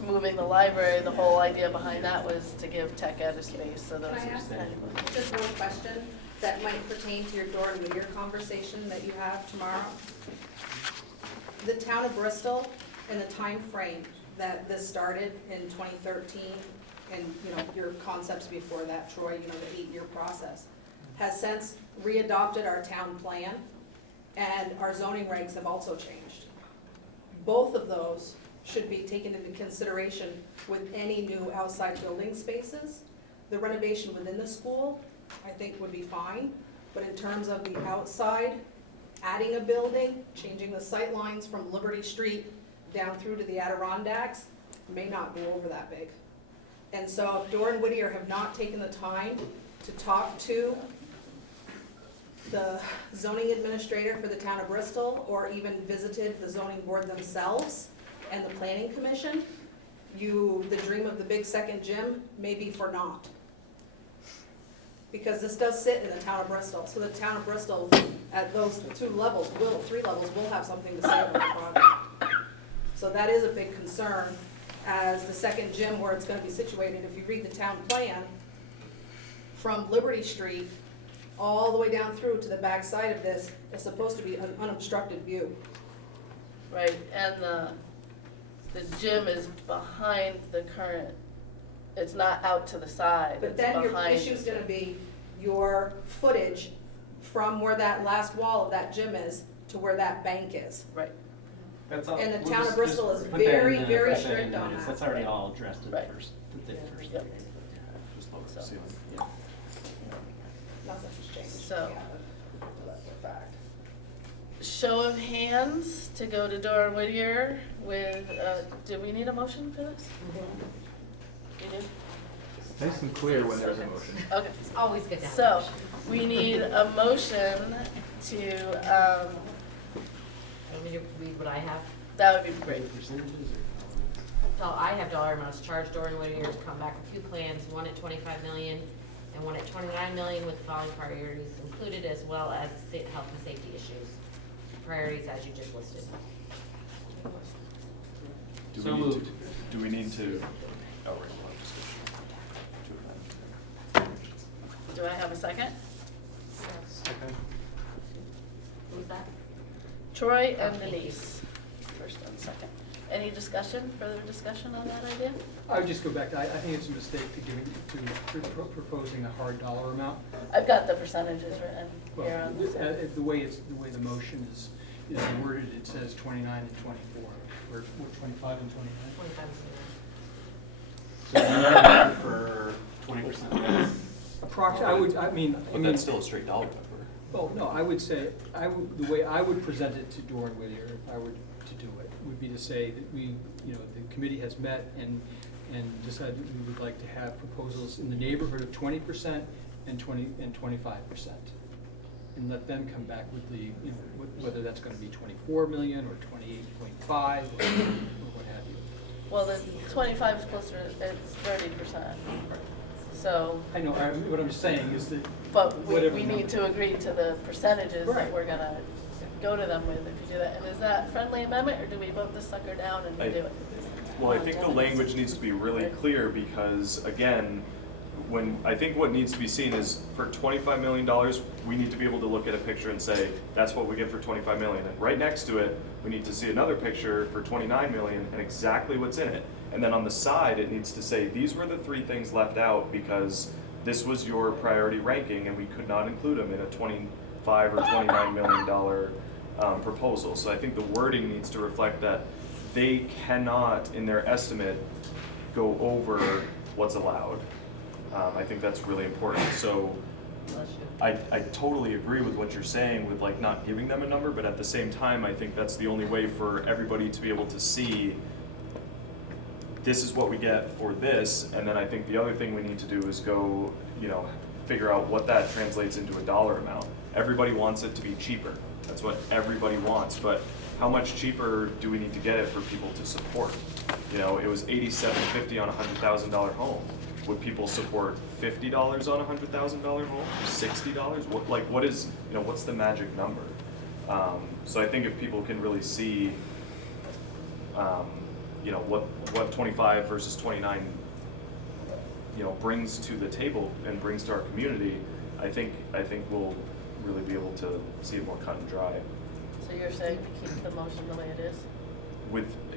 moving the library, the whole idea behind that was to give tech ed a space, so those Can I are ask kind of. just one question that might pertain to your Dora and Whittier conversation that you have tomorrow? The town of Bristol, in the time frame that this started in 2013, and your concepts before that, Troy, the 8-year process, has since readopted our town plan, and our zoning regs have also changed. Both of those should be taken into consideration with any new outside building spaces. The renovation within the school, I think, would be fine, but in terms of the outside, adding a building, changing the sight lines from Liberty Street down through to the Adirondacks, may not go over that big. And so if Dora and Whittier have not taken the time to talk to the zoning administrator for the town of Bristol, or even visited the zoning board themselves and the planning commission, the dream of the big second gym may be for naught. Because this does sit in the town of Bristol, so the town of Bristol at those 3 levels will have something to say about the project. So that is a big concern, as the second gym where it's gonna be situated. If you read the town plan, from Liberty Street all the way down through to the back side of this, is supposed to be an unobstructed view. Right, and the gym is behind the current, it's not out to the side, But it's then your behind. issue's gonna be your footage from where that last wall of that gym is to where that bank is. Right. that's all. And the we'll town of just Bristol is put that in very, the- very put that in strict on notice. that. That's already all addressed in the Right. first. Yep. Just lower the So. ceiling. Nothing's changed. So. Yeah, but that's a fact. Show of hands to go to Dora and Whittier with, do we need a motion for this? We do? Nice and clear when there's a motion. Okay. It's always good to have. So, we need a motion to, Want me to read what I have? that would be great. So I have dollar amounts charged Dora and Whittier to come back with 2 plans, one at 25 million and one at 29 million, with the following priorities included, as well as health and safety issues. Priorities as you just listed. Do So we need moved. to, do we need to, oh, right, we'll have discussion. Do I have a second? Who's that? Troy and Thank you. Denise, first and second. Any discussion, further discussion on that idea? I would just go back to, I think it's a mistake to proposing a hard dollar amount. I've got the percentages written Well, here on this. the way the motion is worded, it says 29 and 24, or 25 and 29. 25 So you're looking for 20% less. But that's still a straight dollar number. Well, no, I would say, the way I would present it to Dora and Whittier, if I were to do it, would be to say that the committee has met and decided that we would like to have proposals in the neighborhood of 20% and 25%. And let them come back with whether that's gonna be 24 million or 28.5 or what have you. Well, the 25 is closer, it's 30%. So, I know, what I'm saying is that. but we whatever need number- to agree to the percentages that Right. we're gonna go to them with if you do that. And is that friendly amendment, or do we vote this sucker down and we do it? Well, I think the language needs to be really clear because, again, I think what needs to be seen is for $25 million, we need to be able to look at a picture and say, that's what we get for 25 million. And right next to it, we need to see another picture for 29 million and exactly what's in it. And then on the side, it needs to say, these were the 3 things left out because this was your priority ranking and we could not include them in a $25 or $29 million proposal. So I think the wording needs to reflect that they cannot, in their estimate, go over what's allowed. I think that's really important. So I totally agree with what you're saying with like not giving them a number, but at the same time, I think that's the only way for everybody to be able to see this is what we get for this. And then I think the other thing we need to do is go, figure out what that translates into a dollar amount. Everybody wants it to be cheaper. That's what everybody wants. But how much cheaper do we need to get it for people to support? You know, it was $87.50 on a $100,000 home. Would people support $50 on a $100,000 home? $60? What is, you know, what's the magic number? So I think if people can really see, you know, what 25 versus 29, you know, brings to the table and brings to our community, I think we'll really be able to see it more cut and dry. So you're saying to keep the motion the way it is?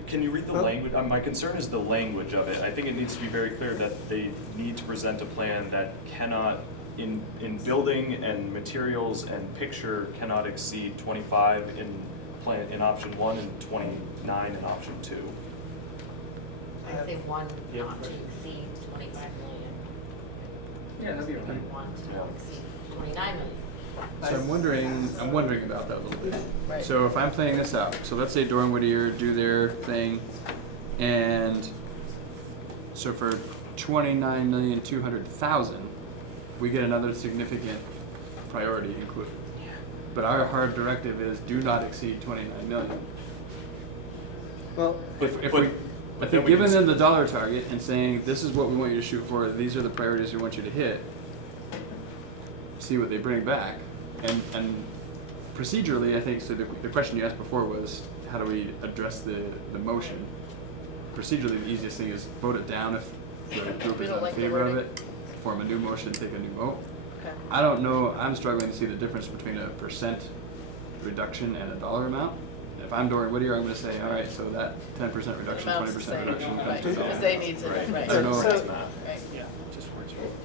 Can you read the language? My concern is the language of it. I think it needs to be very clear that they need to present a plan that cannot, in building and materials and picture, cannot exceed 25 in option 1 and 29 in option 2. I'd say one Yeah. not to exceed 25 million. Yeah, that'd be okay. One to not exceed 29 million. So I'm wondering about that a little bit. Right. So if I'm playing this out, so let's say Dore and Whittier do their thing, and so for 29,200,000, we get another significant priority included. But our hard directive is do not exceed 29 million. Well, I think giving them the dollar target and saying this is what we want you to shoot for, these are the priorities we want you to hit, see what they bring back. And procedurally, I think, so the question you asked before was, how do we address the motion? Procedurally, the easiest thing is vote it down if the group is not in favor of it, form a new motion, take a new vote. Okay. I don't know, I'm struggling to see the difference between a percent reduction and a dollar amount. If I'm Dore and Whittier, I'm gonna say, all right, so that 10% reduction, 20% reduction comes Right, to because they need to, right. I don't know. So- Right. Yeah.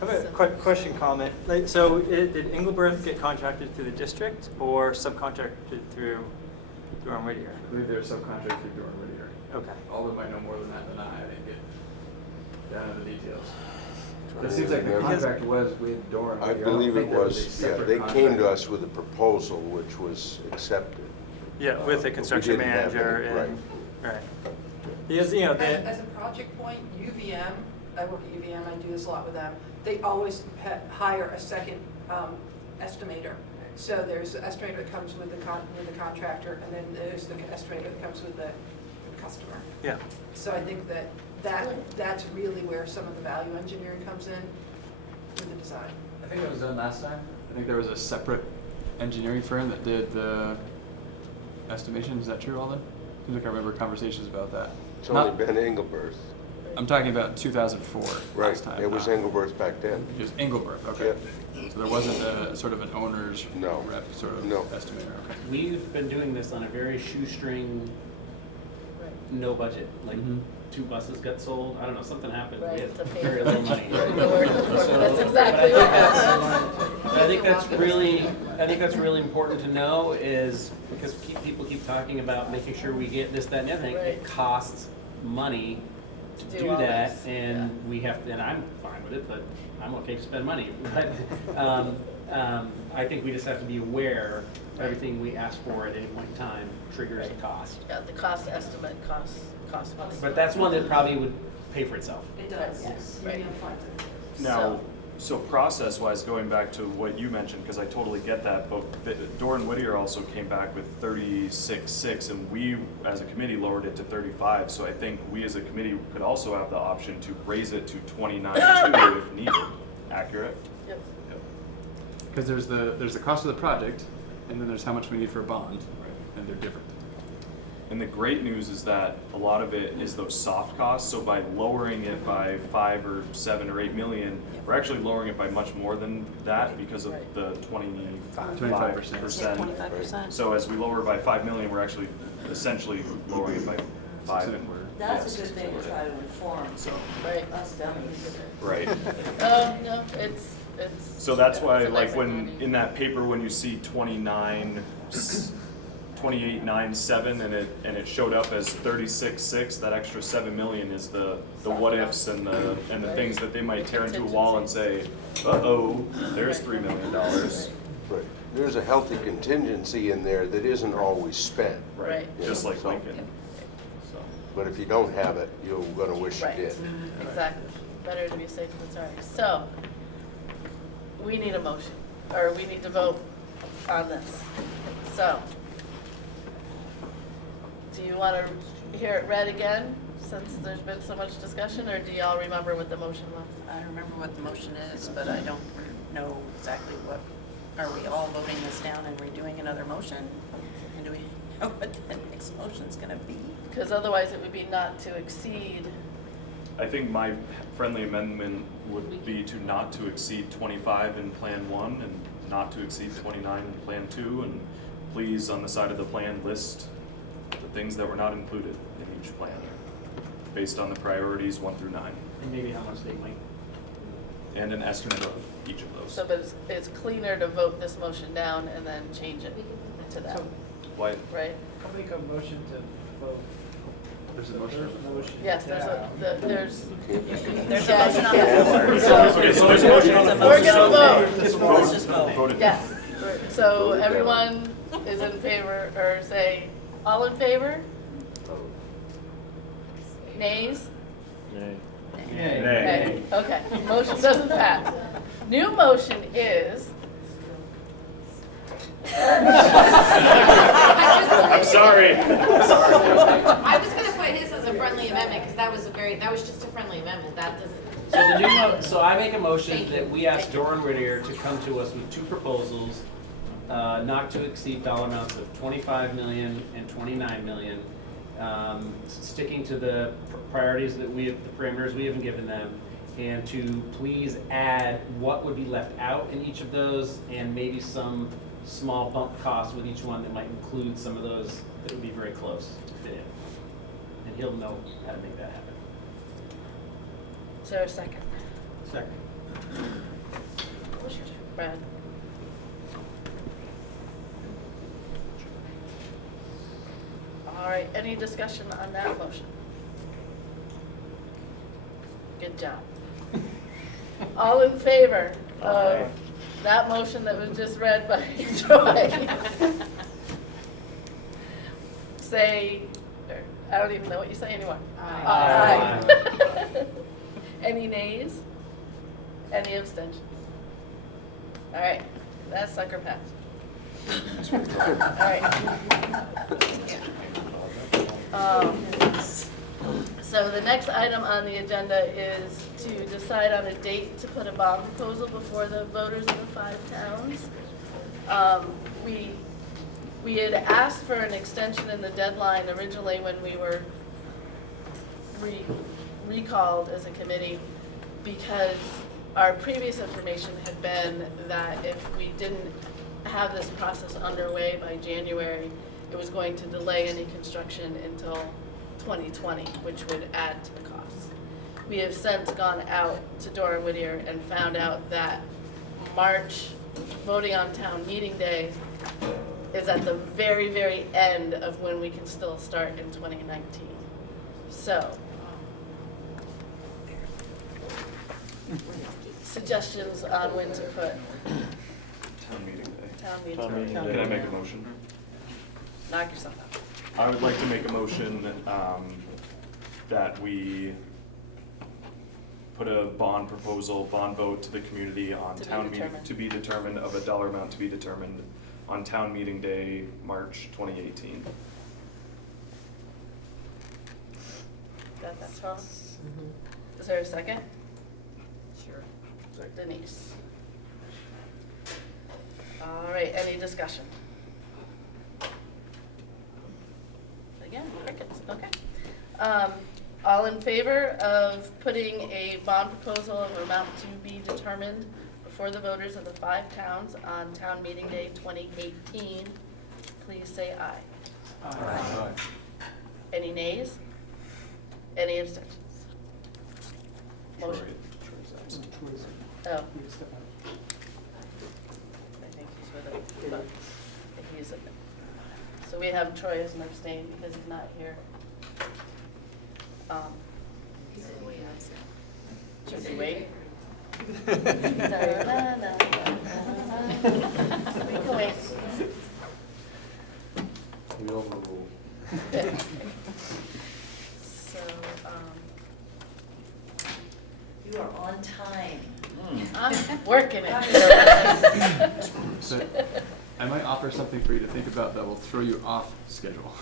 I have a quick question, comment. So did Engelberth get contracted through the district or subcontracted through Dore and Whittier? I believe they're subcontracted through Dore and Whittier. Okay. Alden might know more than that than I didn't get down to the details. But it seems like the contract was with Dore and I Whittier. believe don't it think there a was, yeah, separate they came contract. to us with a proposal which was accepted. Yeah, with the But we construction didn't have manager any- and, right. Because, you know, As a project point, UVM, I work at UVM, I do this a lot with them, they always hire a second estimator. So there's an estimator that comes with the contractor, and then there's the estimator that comes with the customer. Yeah. So I think that's really where some of the value engineering comes in with the design. I think that was done last time. I think there was a separate engineering firm that did the estimation. Is that true, Alden? Seems like I remember conversations about that. It's only been Engelberth. I'm talking about 2004 Right, last time. it was Engelberth back then. It was Engelberth, okay. So there wasn't a sort of an owner's No. rep sort of No. estimator, okay. We've been doing this on a very shoestring, no budget, like 2 buses got sold, I don't know, something happened. We Right, had the very pay- little money. The word- that's So, exactly but what I think that's really important to know is, because people keep talking about making sure we get this, that, and the other thing. Right. It costs money to Do do all that, this, and we have to, and I'm fine with it, but I'm okay to spend money. But I think we just have to be aware everything we ask for at any point in time triggers a cost. Yeah, the cost estimate costs money. But that's one that probably would pay for itself. It does, Yes. yes. Right. Now, so process-wise, going back to what you mentioned, because I totally get that, but Dore and Whittier also came back with 36.6, and we, as a committee, lowered it to 35. So I think we, as a committee, could also have the option to raise it to 29.2 if needed. Accurate? Yep. Because there's the cost of the project, and then there's how much we need for a bond, and they're different. And the great news is that a lot of it is those soft costs. So by lowering it by 5 or 7 or 8 million, we're actually lowering it by much more than that because of the 25%. 25%. So as we lower it by 5 million, we're actually essentially lowering it by 5, and we're That's a good thing to try to inform Right. us dummies. right. No, it's. So that's it's why, a like nice when accounting. in that paper, when you see 28.97 and it showed up as 36.6, that extra 7 million is the what ifs and the things that they might tear into a wall and say, uh-oh, there's $3 million. Right. There's a healthy contingency in there that isn't always spent. Right. You Just know, like so- Lincoln. So. But if you don't have it, you're gonna wish you Right. did. Exactly. Better to be safe than sorry. So, we need a motion, or we need to vote on this. So, do you want to hear it read again, since there's been so much discussion, or do y'all remember what the motion was? I remember what the motion is, but I don't know exactly what, are we all voting this down and redoing another motion? And do we know what the next motion's gonna be? Because otherwise it would be not to exceed. I think my friendly amendment would be to not to exceed 25 in Plan 1 and not to exceed 29 in Plan 2, and please, on the side of the plan, list the things that were not included in each plan, based on the priorities 1 through 9. And maybe how much they might. And an estimate of each of those. So, but it's cleaner to vote this motion down and then change it to that, Why? right? I'll make a motion to vote. There's a the motion. first motion Yes, there's down. there's. There's a Yeah, motion you on the can't. floor. Okay, so there's a motion on the floor. We're gonna vote. Let's just vote. Vote it. Yes, so everyone is in favor, or say, all in favor? Nays? Yay. Nay. Okay, motion doesn't pass. New motion is. I'm sorry. I was gonna put his as a friendly amendment, because that was just a friendly amendment, that doesn't. So the new, so I make a motion that we ask Doran Whittier to come to us with 2 proposals, not to exceed dollar amounts of 25 million and 29 million, sticking to the priorities that the parameters we have given them, and to please add what would be left out in each of those, and maybe some small bump costs with each one that might include some of those that would be very close to fit in. And he'll know how to make that happen. Is there a second? Second. Brad? All right, any discussion on that motion? Good job. All in favor of that motion that was just read by Troy? Say, I don't even know what you say anymore. Aye. Aye. Any nays? Any abstentions? All right, that sucker passed. All right. So the next item on the agenda is to decide on a date to put a bond proposal before the voters of the 5 towns. We had asked for an extension in the deadline originally when we were recalled as a committee, because our previous information had been that if we didn't have this process underway by January, it was going to delay any construction until 2020, which would add to the costs. We have since gone out to Doran Whittier and found out that March voting on town meeting day is at the very, very end of when we can still start in 2019. So, suggestions on when to put Town meeting day. town meeting. Town meeting Can I make a motion? Knock yourself out. I would like to make a motion that we put a bond proposal, bond vote to the community on To be town meeting, determined. to be determined, of a dollar amount to be determined on town meeting day, March 2018. Got that, Charles? Is there a second? Sure. Denise. All right, any discussion? Again, crickets, okay. All in favor of putting a bond proposal of amount to be determined before the voters of the 5 towns on town meeting day 2018, please say aye. Aye. Any nays? Any abstentions? Motion. Oh. I think he's with it, but he's a, so we have Troy as an abstain because he's not here. Should we wait? We can wait. We overrule. So, You are on time. I'm working it. I might offer something for you to think about that will throw you off schedule.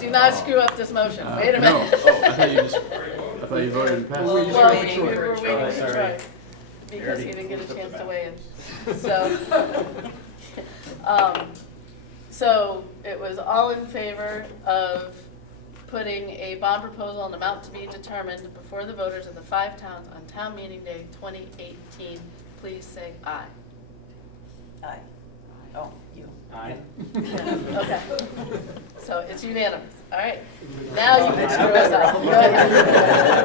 Do not screw up this motion. Wait a No. minute. Oh, I thought you voted and passed. Well, we were waiting Oh, for sorry. Troy, because he didn't get a chance to weigh in. So, so it was all in favor of putting a bond proposal and amount to be determined before the voters of the 5 towns on town meeting day 2018. Please say aye. Aye. Oh, you. Aye. Yeah, okay. So it's unanimous. All right. Now you can screw us up. Go ahead.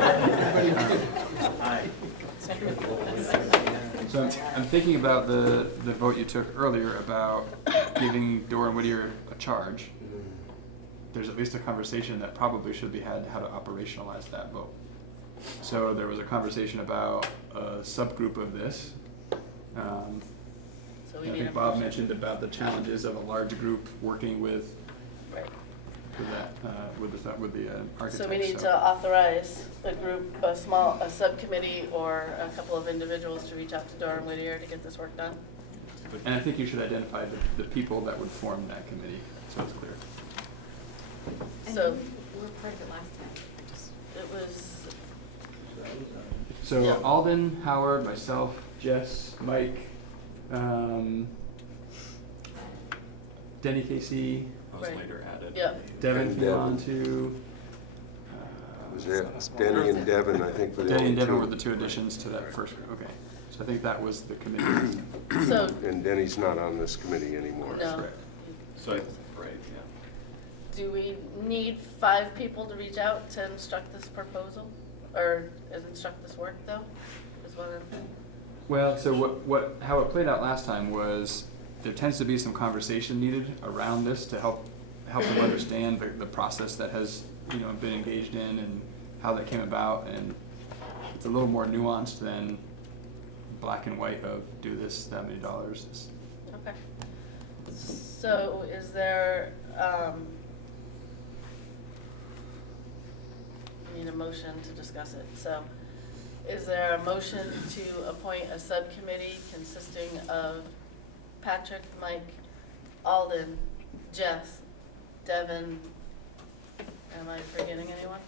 So I'm thinking about the vote you took earlier about giving Dora and Whittier a charge. There's at least a conversation that probably should be had how to operationalize that vote. So there was a conversation about a subgroup of this. So I we need think a Bob motion. mentioned about the challenges of a large group working with Right. with the architects. So we need to authorize a group, a subcommittee, or a couple of individuals to reach out to Dora and Whittier to get this work done. And I think you should identify the people that would form that committee, so it's clear. And So we were part of it last time. it was, So Yeah. Alden, Howard, myself, Jess, Mike, Denny KC, That was Right. later added. yeah. Devin And came on Devin. to. Was it Denny and Devin, I think, were the Denny only and Devin two. were the two additions to that first group, okay. So I think that was the committee. So, And Denny's not on this committee anymore. no. Correct. So, right, yeah. Do we need 5 people to reach out to instruct this proposal? Or instruct this work, though? Is what I'm, Well, so how it played out last time was there tends to be some conversation needed around this to help them understand the process that has, been engaged in and how that came about, and it's a little more nuanced than black and white of do this, that many dollars. okay. So is there, we need a motion to discuss it. So is there a motion to appoint a subcommittee consisting of Patrick, Mike, Alden, Jess, Devin, am I forgetting anyone?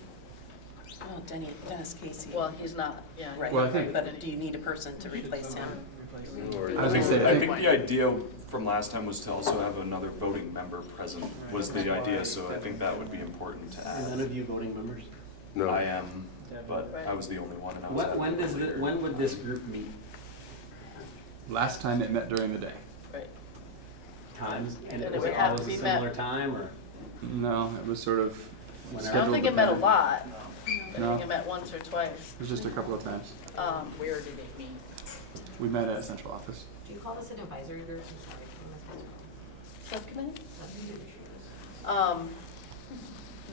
Oh, Dennis Casey. Well, he's not, yeah. Right, Well, I think- but do you need a person to replace him? I was gonna say, I think the idea from last time was to also have another voting member present, was the idea, so I think that would be important to Are none add. of you voting members? No. I am, but I was the only one, and I was. When would this group meet? Last time it met during the day. Right. Times? And And it it was would have always to a be met- similar time, or? No, it was sort of I don't scheduled think it met a dependent. lot. I No. think it met once or twice. It was just a couple of times. Where did it meet? We met at central office. Do you call this an advisory group? I'm sorry. Subcommittee?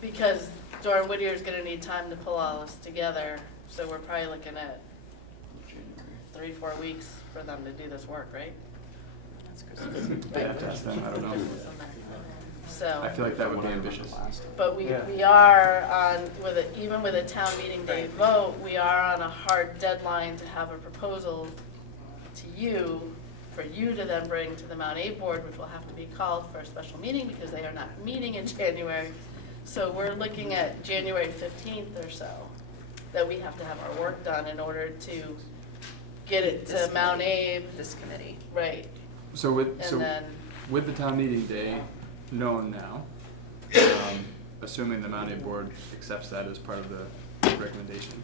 Because Dora and Whittier is gonna need time to pull all this together, so we're probably looking at 3-4 weeks for them to do this work, right? I'd have to ask them, I don't know. So. I feel like that would be ambitious. But we are on, even with a town meeting day vote, we are on a hard deadline to have a proposal to you, for you to then bring to the Mount Abe board, which will have to be called for a special meeting because they are not meeting in January. So we're looking at January 15th or so, that we have to have our work done in order to get it to This Mount committee. Abe. This committee. Right, So with, and then, with the town meeting day known now, assuming the Mount Abe board accepts that as part of the recommendation,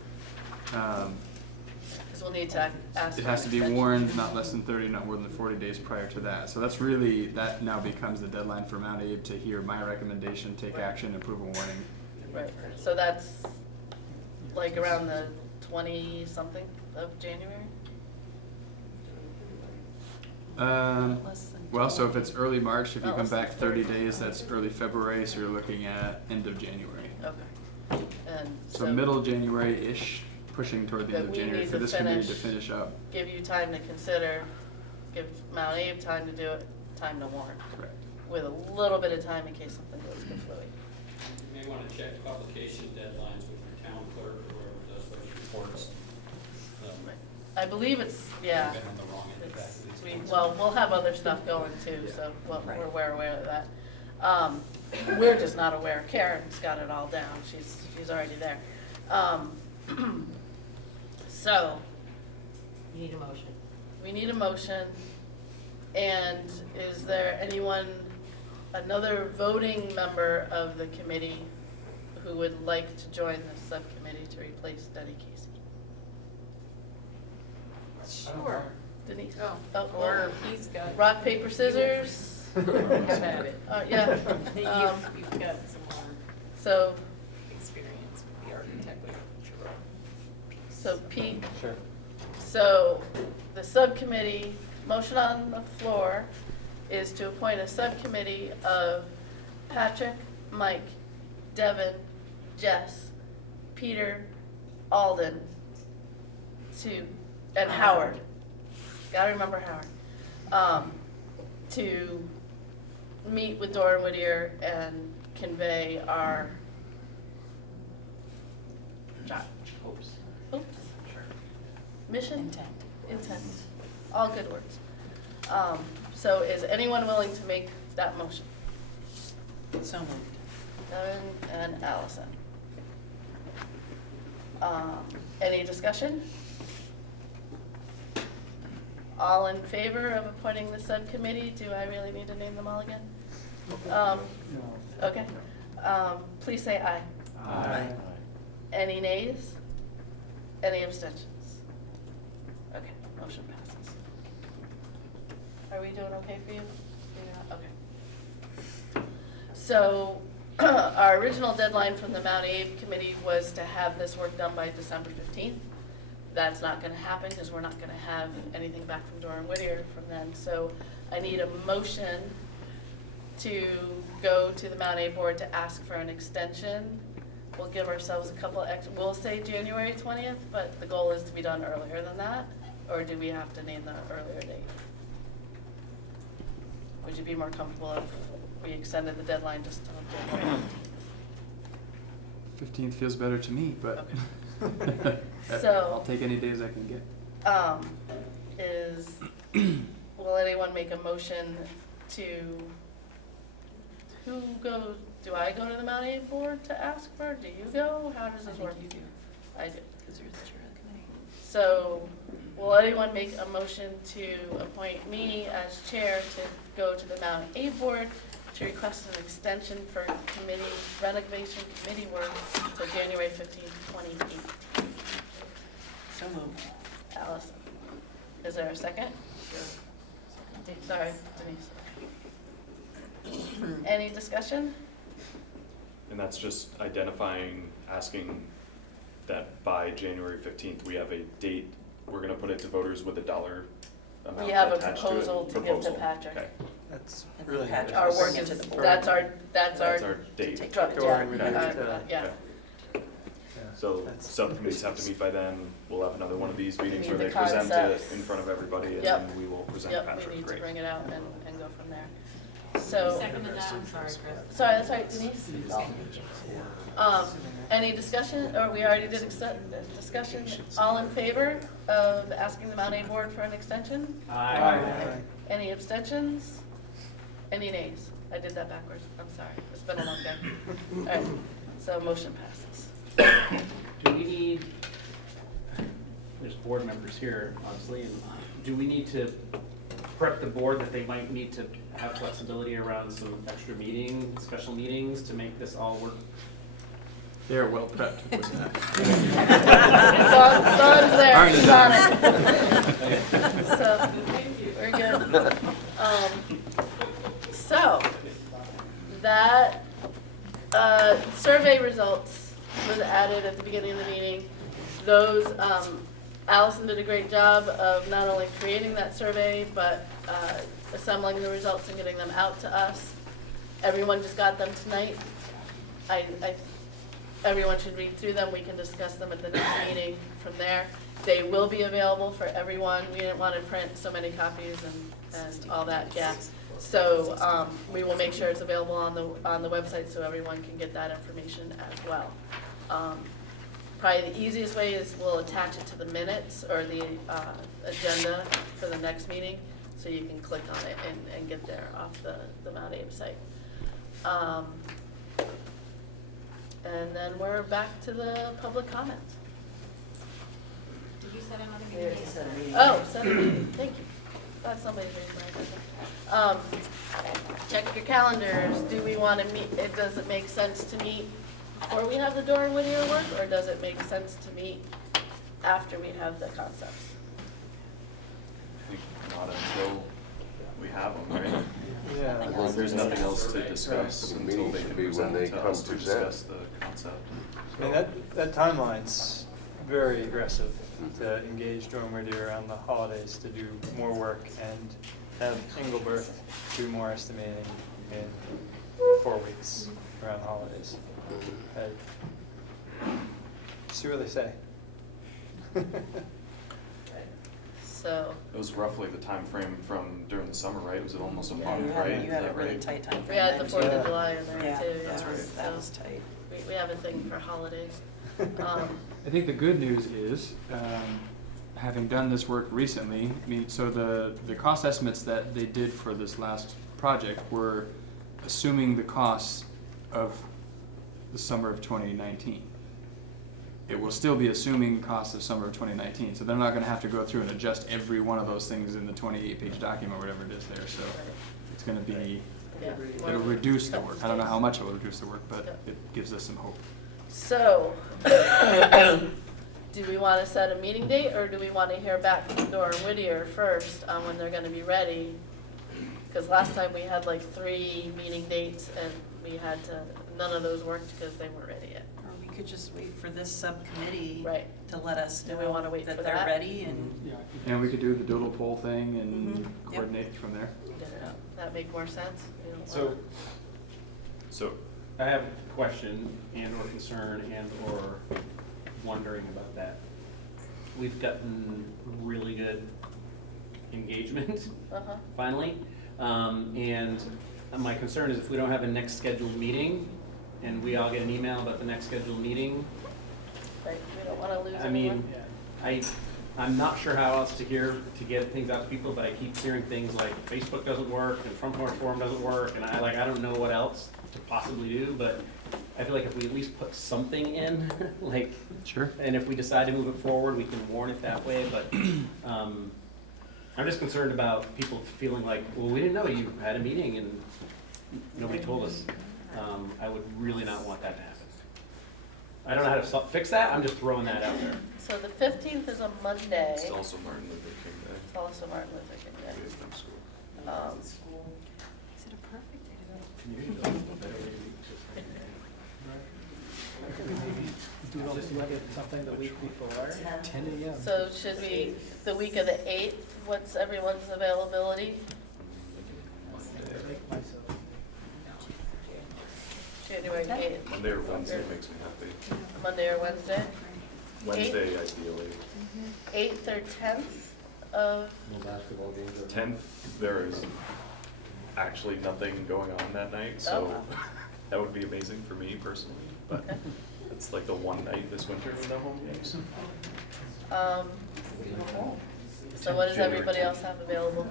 because we'll need to ask. it for has an to be extension. warned not less than 30, not more than 40 days prior to that. So that's really, that now becomes the deadline for Mount Abe to hear my recommendation, take action, approve a warning. Right, so that's like around the 20-something of January? Less than Well, so if it's early March, if you Oh, come less than back 30 days, that's early February, so you're looking at end of January. Okay. And So middle January-ish, pushing toward the that end of we January need for to this committee to finish- finish up. give you time to consider, give Mount Abe time to do it, time to warn, Correct. with a little bit of time in case something goes completely. You may want to check publication deadlines with your town clerk or whoever does those reports. I believe it's, yeah. Been on the wrong end of that. It's- we well, we'll have other stuff going too, so we're aware of that. We're just not aware. Karen's got it all down. She's already there. So. You need a motion. We need a motion. And is there anyone, another voting member of the committee who would like to join the subcommittee to replace Denny Casey? Sure. Denise? Or he's got. Rock, paper, scissors? Have at it. Yeah. You've got some more So, experience with the architect. so Pete? Sure. So, the subcommittee, motion on the floor is to appoint a subcommittee of Patrick, Mike, Devin, Jess, Peter, Alden, and Howard. Gotta remember Howard. To meet with Dora Whittier and convey our hopes, mission, intent, all good words. So is anyone willing to make that motion? So moved. Devin and Allison. Any discussion? All in favor of appointing the subcommittee? Do I really need to name them all again? Okay. Please say aye. Aye. Any nays? Any abstentions? Okay, motion passes. Are we doing okay for you? Okay. So our original deadline from the Mount Abe Committee was to have this work done by December 15th. That's not going to happen because we're not going to have anything back from Dora Whittier from then. So I need a motion to go to the Mount Abe board to ask for an extension. We'll give ourselves a couple we'll say January 20th, but the goal is to be done earlier than that. Or do we have to name the earlier date? Would you be more comfortable if we extended the deadline just until January 15th feels better to me, but Okay. So, I'll take any days I can get. Will anyone make a motion to, who goes, do I go to the Mount Abe board to ask for, do you go? How does this work? You do. I do. Because you're the chair of the committee. So, will anyone make a motion to appoint me as chair to go to the Mount Abe board to request an extension for renovation committee work till January 15th, 2018? So moved. Allison. Is there a second? Sure. Sorry, Denise. Any discussion? And that's just identifying, asking that by January 15th, we have a date, we're gonna put it to voters with a dollar amount We have a attached to it. proposal to give to Proposal. Patrick. Okay. That's really Patrick. Our work Bring it is, to the board. that's our That's our date. yeah. So subcommittees have to meet by then, we'll have another one of these meetings need where the they present it concepts. in front of everybody, and Yep. then we will present Yep, Patrick. we need to Great. bring it out and go from there. So, Seconded that, I'm sorry, Chris. sorry, that's right, Denise? Any discussion, or we already did discussion? All in favor of asking the Mount A board for an extension? Aye. Any abstentions? Any nays? I did that backwards, I'm sorry, it's been a long day. All right, so motion passes. Do we need, there's board members here, obviously, and do we need to prep the board that they might need to have flexibility around some extra meetings, special meetings to make this all work? They're well prepped with that. Dawn's there, Aren't she's you? on it. So, we're good. So, that, survey results was added at the beginning of the meeting. Those, Allison did a great job of not only creating that survey, but assembling the results and getting them out to us. Everyone just got them tonight. Everyone should read through them. We can discuss them at the next meeting from there. They will be available for everyone. We didn't want to print so many copies and all that, yeah. So we will make sure it's available on the website so everyone can get that information as well. Probably the easiest way is we'll attach it to the minutes or the agenda for the next meeting. so you can click on it and get there off the Mount Abe site. And then we're back to the public comment. Did you set another We meeting? already set a meeting. Oh, set a meeting, thank you. Glad somebody's raised my hand. Check your calendars. Do we want to meet, does it make sense to meet before we have the Dora and Whittier work, or does it make sense to meet after we have the concepts? I think not until we have them, right? Yeah. Well, there's nothing else to discuss The until meeting they should can be when present they to come us to present. discuss the concept. I mean, that timeline's very aggressive to engage Dora and Whittier around the holidays to do more work and have Engelbert do more estimating in 4 weeks around the holidays. See what they say. So, It was roughly the time frame from during the summer, right? Was it almost a Yeah, month, you had, right? you had Is a that really right? tight time frame. we had the then, 4th too. of July in there Yeah, too, that's yeah. right, that So was tight. we have a thing for holidays. I think the good news is, having done this work recently, I mean, so the cost estimates that they did for this last project were assuming the costs of the summer of 2019. It will still be assuming costs of summer of 2019, so they're not gonna have to go through and adjust every one of those things in the 28-page document, or whatever it is there, so it's gonna be, Yeah. it'll reduce the work. I don't know how much it will reduce the work, but it gives us some hope. So, do we want to set a meeting date, or do we want to hear back from Dora and Whittier first on when they're going to be ready? Because last time we had like 3 meeting dates, and we had to, none of those worked because they weren't ready yet. Or we could just wait for this subcommittee Right. to let us Do know we wanna wait that for they're that? ready and. And we could do the doodle poll thing and Yep. coordinate from there. Does that make more sense? We don't So, So, I have a question and or concern and or wondering about that. We've gotten really good engagement, Uh-huh. finally. And my concern is if we don't have a next scheduled meeting and we all get an email about the next scheduled meeting, Right, we don't want to lose I anyone. mean, I'm not sure how else to get things out to people, but I keep hearing things like Facebook doesn't work and Front Porch Forum doesn't work, and I don't know what else to possibly do, but I feel like if we at least put something in, like. Sure. And if we decide to move it forward, we can warn it that way, but, I'm just concerned about people feeling like, well, we didn't know you had a meeting and nobody told us. I would really not want that to happen. I don't know how to fix that, I'm just throwing that out there. So the 15th is a Monday. it's also Martin Luther King Day. It's also Martin Luther King Day. We have no school. Is it a perfect day? Something the week before. 10 a.m. So should we, the week of the 8th, what's everyone's availability? January 8th. Monday or Wednesday makes me happy. Monday or Wednesday? Wednesday ideally. 8th or 10th of, No basketball games. 10th, there is actually nothing going on that night, so Oh. that would be amazing for me personally, but Okay. it's like the one night this winter with no home games. So what does everybody else have available?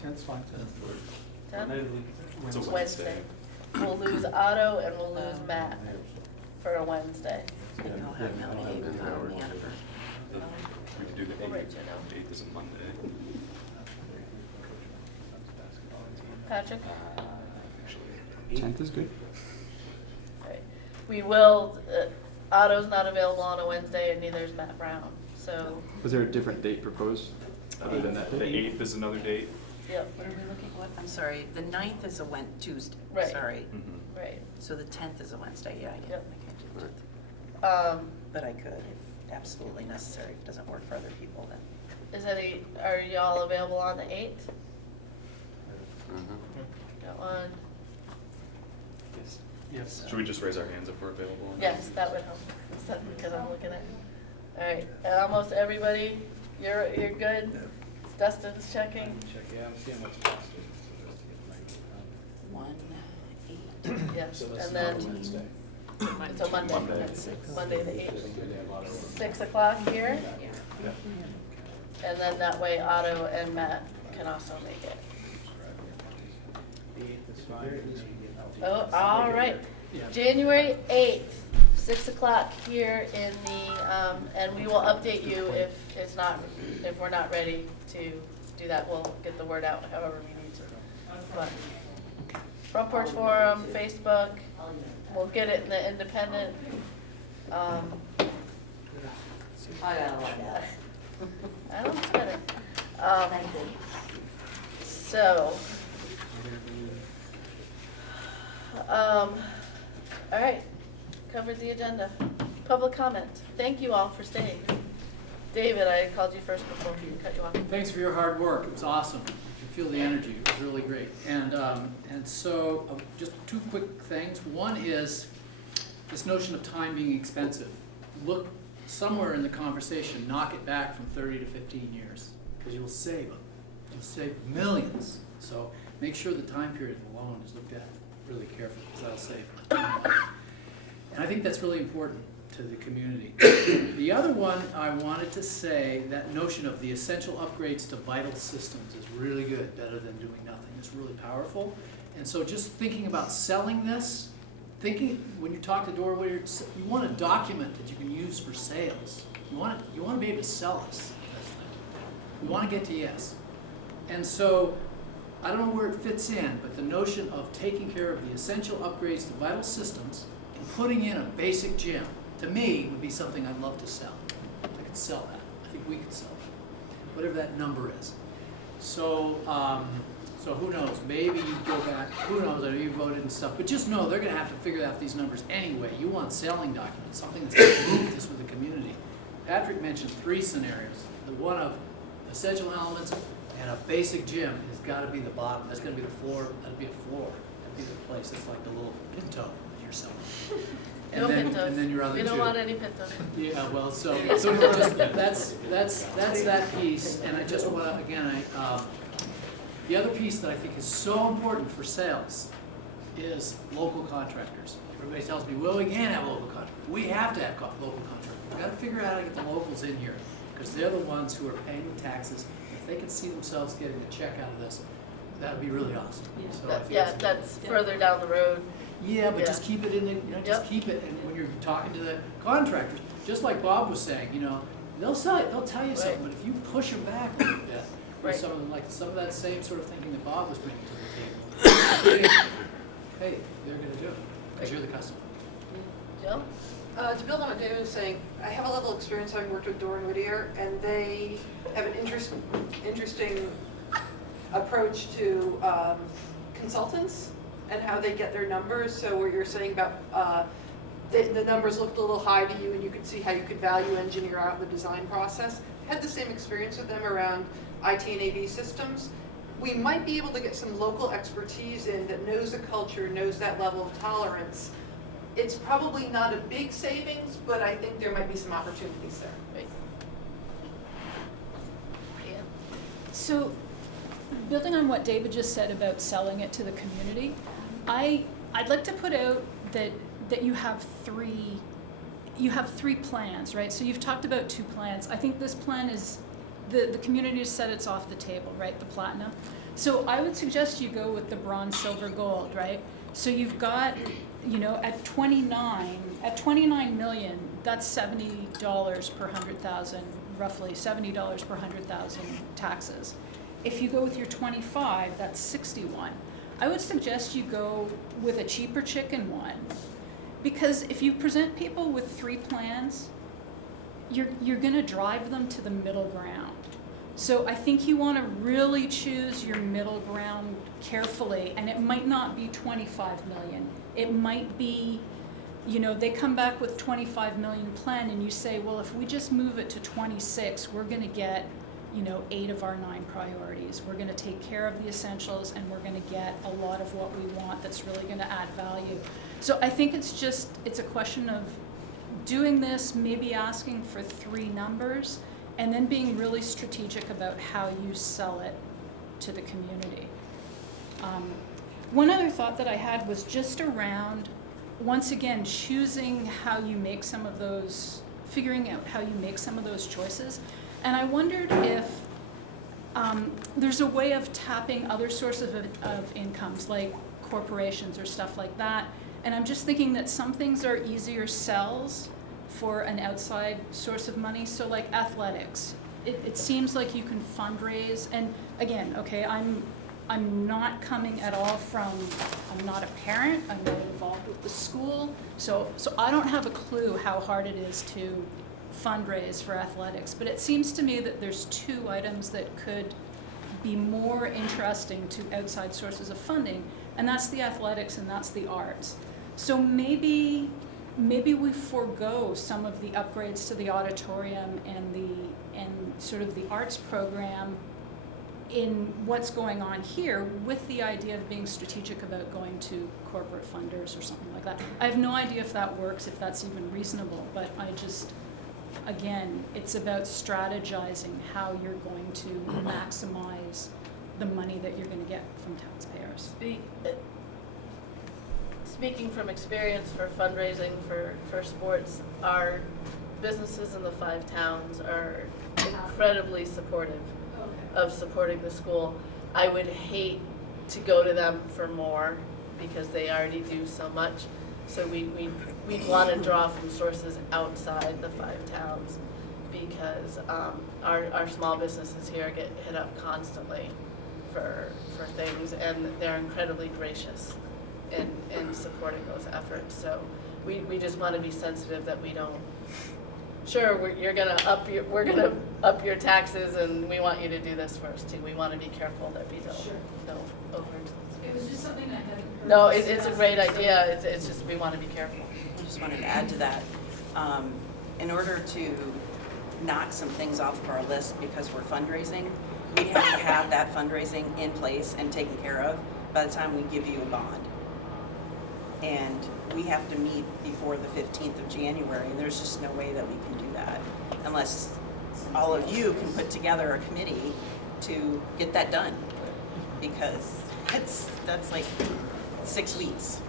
10's fine. 10? It's a Wednesday. Wednesday. We'll lose Otto and we'll lose Matt for a Wednesday. And you'll have Mount Abe, Hanover. We could do the We'll let 8th. you know. 8th is a Monday. Patrick? 10th is good. Alright. We will, Otto's not available on a Wednesday and neither is Matt Brown, so, Was there a different date proposed other than that The date? 8th is another date. yep, What are we looking, what, I'm sorry, the 9th is a Tuesday, Right. sorry. right. So the 10th is a Wednesday, yeah, I Yep. can't do the 10th. Um, But I could if absolutely necessary, if it doesn't work for other people then. are y'all available on the 8th? Got one. Yes. Should we just raise our hands if we're available? Yes, that would help, because I'm looking at, alright, and almost everybody, you're good? Dustin's checking? Yeah, I'm seeing what's posted. 1, 8. Yes, So this and is on then, Wednesday. so Monday, Monday. that's Monday the 8th. 6 o'clock here? And then that way Otto and Matt can also make it. The 8th is fine. Oh, all right. Yeah. January 8th, 6 o'clock here in the, and we will update you if we're not ready to do that. We'll get the word out however we need to. But Front Porch Forum, Facebook, we'll get it in the Independent. I don't sweat it. So, all right, covered the agenda. Public comment. Thank you all for staying. David, I called you first before we cut you off. Thanks for your hard work. It was awesome. You feel the energy. It was really great. And so just two quick things. One is this notion of time being expensive. Look somewhere in the conversation, knock it back from 30 to 15 years, because you'll save them. You'll save millions. So make sure the time period alone is looked at really carefully, because that'll save time. And I think that's really important to the community. The other one I wanted to say, that notion of the essential upgrades to vital systems is really good, better than doing nothing. It's really powerful. And so just thinking about selling this, thinking when you talk to Doorway, you want a document that you can use for sales. You want to be able to sell us. We want to get to yes. And so I don't know where it fits in, but the notion of taking care of the essential upgrades to vital systems and putting in a basic gym, to me, would be something I'd love to sell. I could sell that. I think we could sell that, whatever that number is. So, so who knows? Maybe you go back. Who knows? I know you voted and stuff, but just know they're going to have to figure out these numbers anyway. You want selling documents, something that's going to move this with the community. Patrick mentioned 3 scenarios. The one of essential elements and a basic gym has got to be the bottom. That's going to be the floor. That'd be a floor. That'd be the place. It's like the little pinto that you're selling. And No then, pintos. and then your other We don't two. want any pintos. Yeah, well, so just, that's that piece, and I just want to, again, the other piece that I think is so important for sales is local contractors. Everybody tells me, well, we can't have local contractors. We have to have local contractors. We've got to figure out how to get the locals in here, because they're the ones who are paying the taxes. If they can see themselves getting a check out of this, that would be really awesome. So I think That's further down the road. yeah, but just keep it in the, just keep it, and when you're talking to the contractors, just like Bob was saying, they'll sell it, they'll tell you something, but if you push them back a little bit, with some of them, like some of that same sort of thinking that Bob was bringing to the table, hey, they're gonna do it, because you're the customer. Jill? To build on what David was saying, I have a little experience having worked with Dorr and Whittier, and they have an interesting approach to consultants and how they get their numbers. So what you're saying about the numbers looked a little high to you, and you could see how you could value engineer out the design process. I had the same experience with them around IT and AV systems. We might be able to get some local expertise in that knows the culture, knows that level of tolerance. It's probably not a big savings, but I think there might be some opportunities there. Right. Yeah. So, building on what David just said about selling it to the community, I'd like to put out that you have three plans, right? So you've talked about 2 plans. I think this plan is the community has said it's off the table, right? The platinum. So I would suggest you go with the bronze, silver, gold, right? So you've got, at 29 million, that's $70 per 100,000, roughly $70 per 100,000 taxes. If you go with your 25, that's 61. I would suggest you go with a cheaper chicken one, because if you present people with 3 plans, you're going to drive them to the middle ground. So I think you want to really choose your middle ground carefully, and it might not be 25 million. It might be, they come back with 25 million plan, and you say, well, if we just move it to 26, we're going to get 8 of our 9 priorities. We're going to take care of the essentials, and we're going to get a lot of what we want that's really going to add value. So I think it's a question of doing this, maybe asking for 3 numbers, and then being really strategic about how you sell it to the community. One other thought that I had was just around, once again, choosing how you make some of those, figuring out how you make some of those choices. And I wondered if there's a way of tapping other sources of incomes, like corporations or stuff like that. And I'm just thinking that some things are easier sells for an outside source of money. So like athletics, it seems like you can fundraise. And again, okay, I'm not coming at all from, I'm not a parent, I'm not involved with the school. So I don't have a clue how hard it is to fundraise for athletics. But it seems to me that there's two items that could be more interesting to outside sources of funding, and that's the athletics and that's the arts. So maybe we forego some of the upgrades to the auditorium and sort of the arts program in what's going on here, with the idea of being strategic about going to corporate funders or something like that. I have no idea if that works, if that's even reasonable, but I just, again, it's about strategizing how you're going to maximize the money that you're going to get from taxpayers. Speaking from experience for fundraising for sports, our businesses in the 5 towns are incredibly supportive of supporting the school. I would hate to go to them for more because they already do so much. So we'd want to draw from sources outside the 5 towns because our small businesses here get hit up constantly for things, and they're incredibly gracious in supporting those efforts. So we just want to be sensitive that we don't. Sure, we're gonna up your taxes, and we want you to do this first too. We want to be careful that we don't over. It was just something I hadn't heard. No, it's a great idea. It's just we want to be careful. I just wanted to add to that. In order to knock some things off of our list because we're fundraising, we have to have that fundraising in place and taken care of by the time we give you a bond. And we have to meet before the 15th of January, and there's just no way that we can do that unless all of you can put together a committee to get that done, because that's like 6 weeks.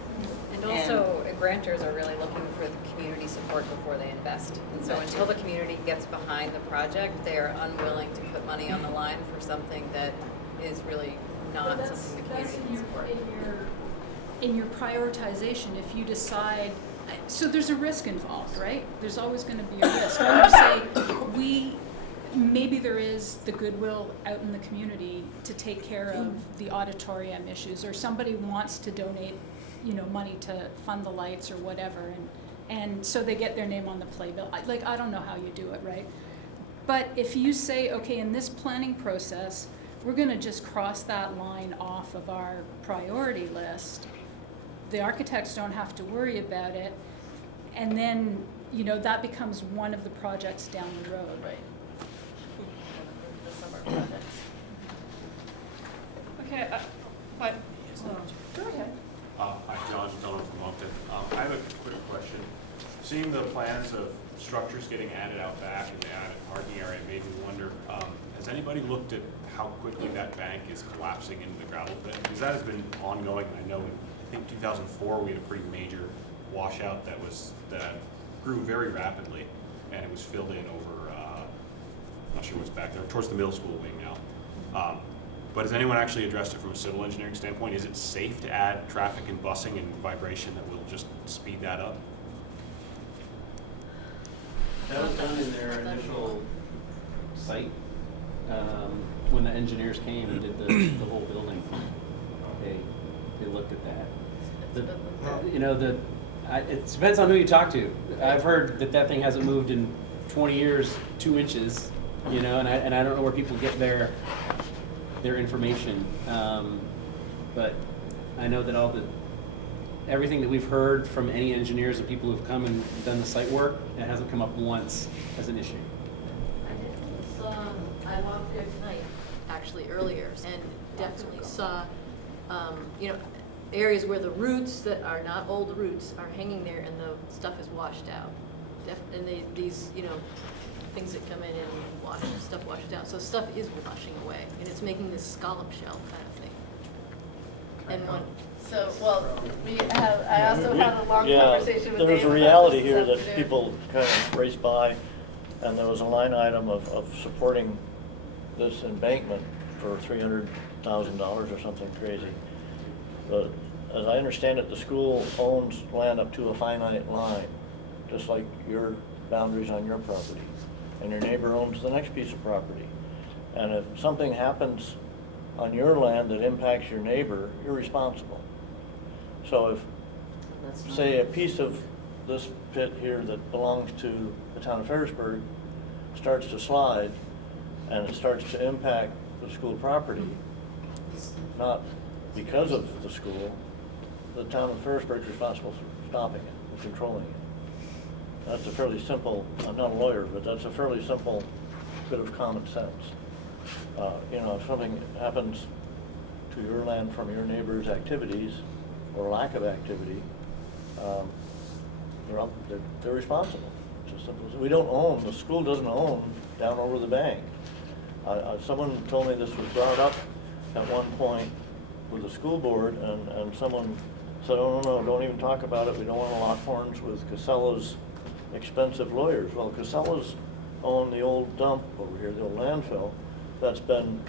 And also, grantors are really looking for the community support before they invest. And so until the community gets behind the project, they are unwilling to put money on the line for something that is really not something the community can support. In your prioritization, if you decide, so there's a risk involved, right? There's always going to be a risk. When you say maybe there is the goodwill out in the community to take care of the auditorium issues, or somebody wants to donate, money to fund the lights or whatever, and so they get their name on the playbill. I don't know how you do it, right? But if you say, okay, in this planning process, we're going to just cross that line off of our priority list. The architects don't have to worry about it, and then that becomes one of the projects down the road. Right. The summer projects. Okay, what? Go ahead. Hi, John Donald from Moncton. I have a quick question. Seeing the plans of structures getting added out back and the added parking area made me wonder, has anybody looked at how quickly that bank is collapsing into the gravel pit? Because that has been ongoing. I know I think 2004 we had a pretty major washout that grew very rapidly, and it was filled in over, I'm not sure what's back there, towards the middle school wing now. But has anyone actually addressed it from a civil engineering standpoint? Is it safe to add traffic and busing and vibration that will just speed that up? That was done in their initial site, when the engineers came and did the whole building. They looked at that. It depends on who you talk to. I've heard that thing hasn't moved in 20 years, 2 inches, and I don't know where people get their information. But I know that everything that we've heard from any engineers and people who've come and done the site work, it hasn't come up once as an issue. I walked there tonight, actually earlier, and definitely saw, areas where the roots that are not old roots are hanging there, and the stuff is washed out. And these things that come in and stuff washes out. So stuff is washing away, and it's making this scallop shell kind of thing. And I also had a long conversation with there was Abe a reality about here this that afternoon. people kind of raced by, and there was a line item of supporting this embankment for $300,000 or something crazy. But as I understand it, the school owns land up to a finite line, just like your boundaries on your property. And your neighbor owns the next piece of property. And if something happens on your land that impacts your neighbor, you're responsible. So if, say, a piece of this pit here that belongs to the town of Ferrisburg starts to slide and it starts to impact the school property, not because of the school, the town of Ferrisburg is responsible for stopping it and controlling it. That's a fairly simple, I'm not a lawyer, but that's a fairly simple bit of common sense. You know, if something happens to your land from your neighbor's activities or lack of activity, they're responsible. It's as simple as, we don't own, the school doesn't own down over the bank. Someone told me this was brought up at one point with the school board, and someone said, oh, no, don't even talk about it. We don't want to lock horns with Casella's expensive lawyers. Well, Casella's own the old dump over here, the old landfill, that's been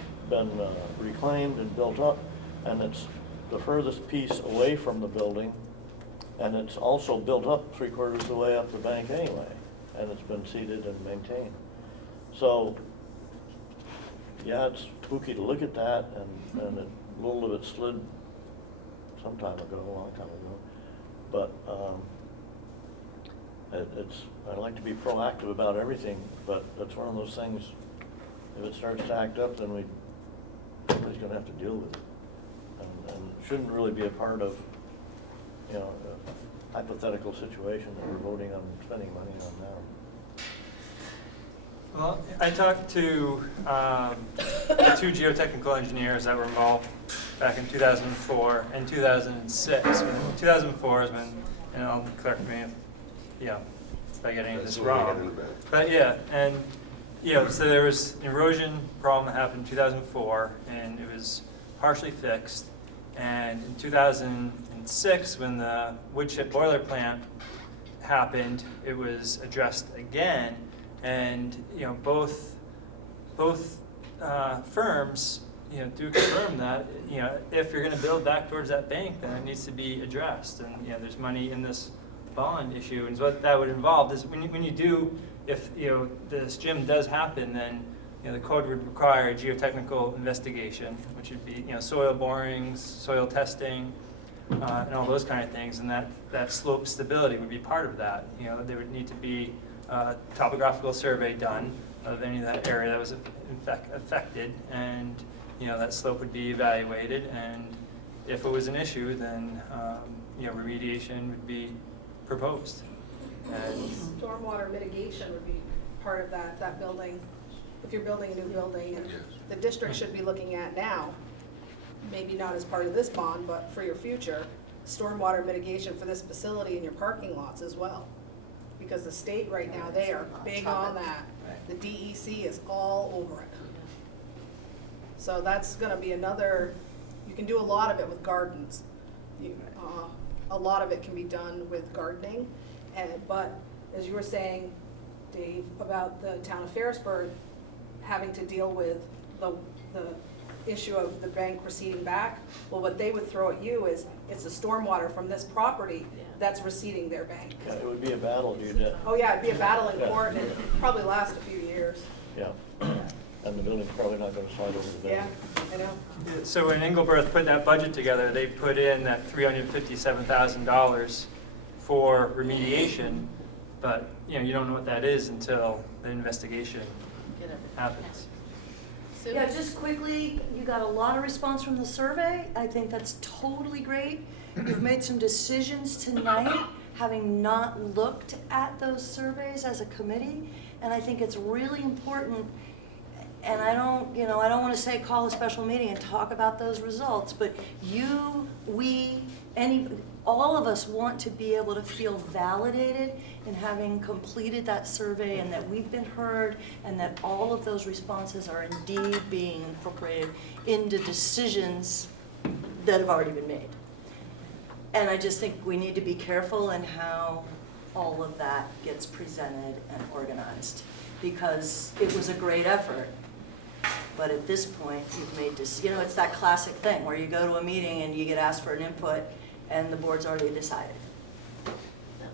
reclaimed and built up, and it's the furthest piece away from the building, and it's also built up 3/4 of the way up the bank anyway, and it's been seeded and maintained. So, yeah, it's spooky to look at that, and a little of it slid some time ago, a long time ago, but I like to be proactive about everything, but that's one of those things, if it starts to act up, then somebody's going to have to deal with it. And it shouldn't really be a part of, you know, a hypothetical situation that we're voting on spending money on now. Well, I talked to the two geotechnical engineers that were involved back in 2004 and 2006. In 2004 is when, and I'll correct me if I get any of this wrong. But yeah, and so there was an erosion problem that happened in 2004, and it was partially fixed. And in 2006, when the wood chip boiler plant happened, it was addressed again. And both firms do confirm that if you're going to build back towards that bank, then it needs to be addressed. And there's money in this bond issue, and what that would involve is when you do, if this gym does happen, then the code would require a geotechnical investigation, which would be soil borings, soil testing, and all those kind of things, and that slope stability would be part of that. There would need to be a topographical survey done of any of that area that was affected, and that slope would be evaluated, and if it was an issue, then remediation would be proposed. And stormwater mitigation would be part of that building. If you're building a new building, and the district should be looking at now, maybe not as part of this bond, but for your future, stormwater mitigation for this facility and your parking lots as well. Because the state right now, they are big on that. The DEC is all over it. So that's gonna be another, you can do a lot of it with gardens. A lot of it can be done with gardening, but as you were saying, Dave, about the town of Ferrisburg having to deal with the issue of the bank receding back, well, what they would throw at you is, it's the stormwater from this property that's receding their bank. Yeah, it would be a battle, Oh yeah, it'd be a battle in court, and it'd probably last a few years. Yeah, and the building's probably not going to slide over the bank. Yeah, I know. so when Engelberth put that budget together, they put in that $357,000 for remediation, but you don't know what that is until the investigation happens. Yeah, just quickly, you got a lot of response from the survey. I think that's totally great. You've made some decisions tonight, having not looked at those surveys as a committee, and I think it's really important. And I don't want to say call a special meeting and talk about those results, but all of us want to be able to feel validated in having completed that survey, and that we've been heard, and that all of those responses are indeed being incorporated into decisions that have already been made. And I just think we need to be careful in how all of that gets presented and organized, because it was a great effort. But at this point, you've made this, it's that classic thing where you go to a meeting and you get asked for an input and the board's already decided.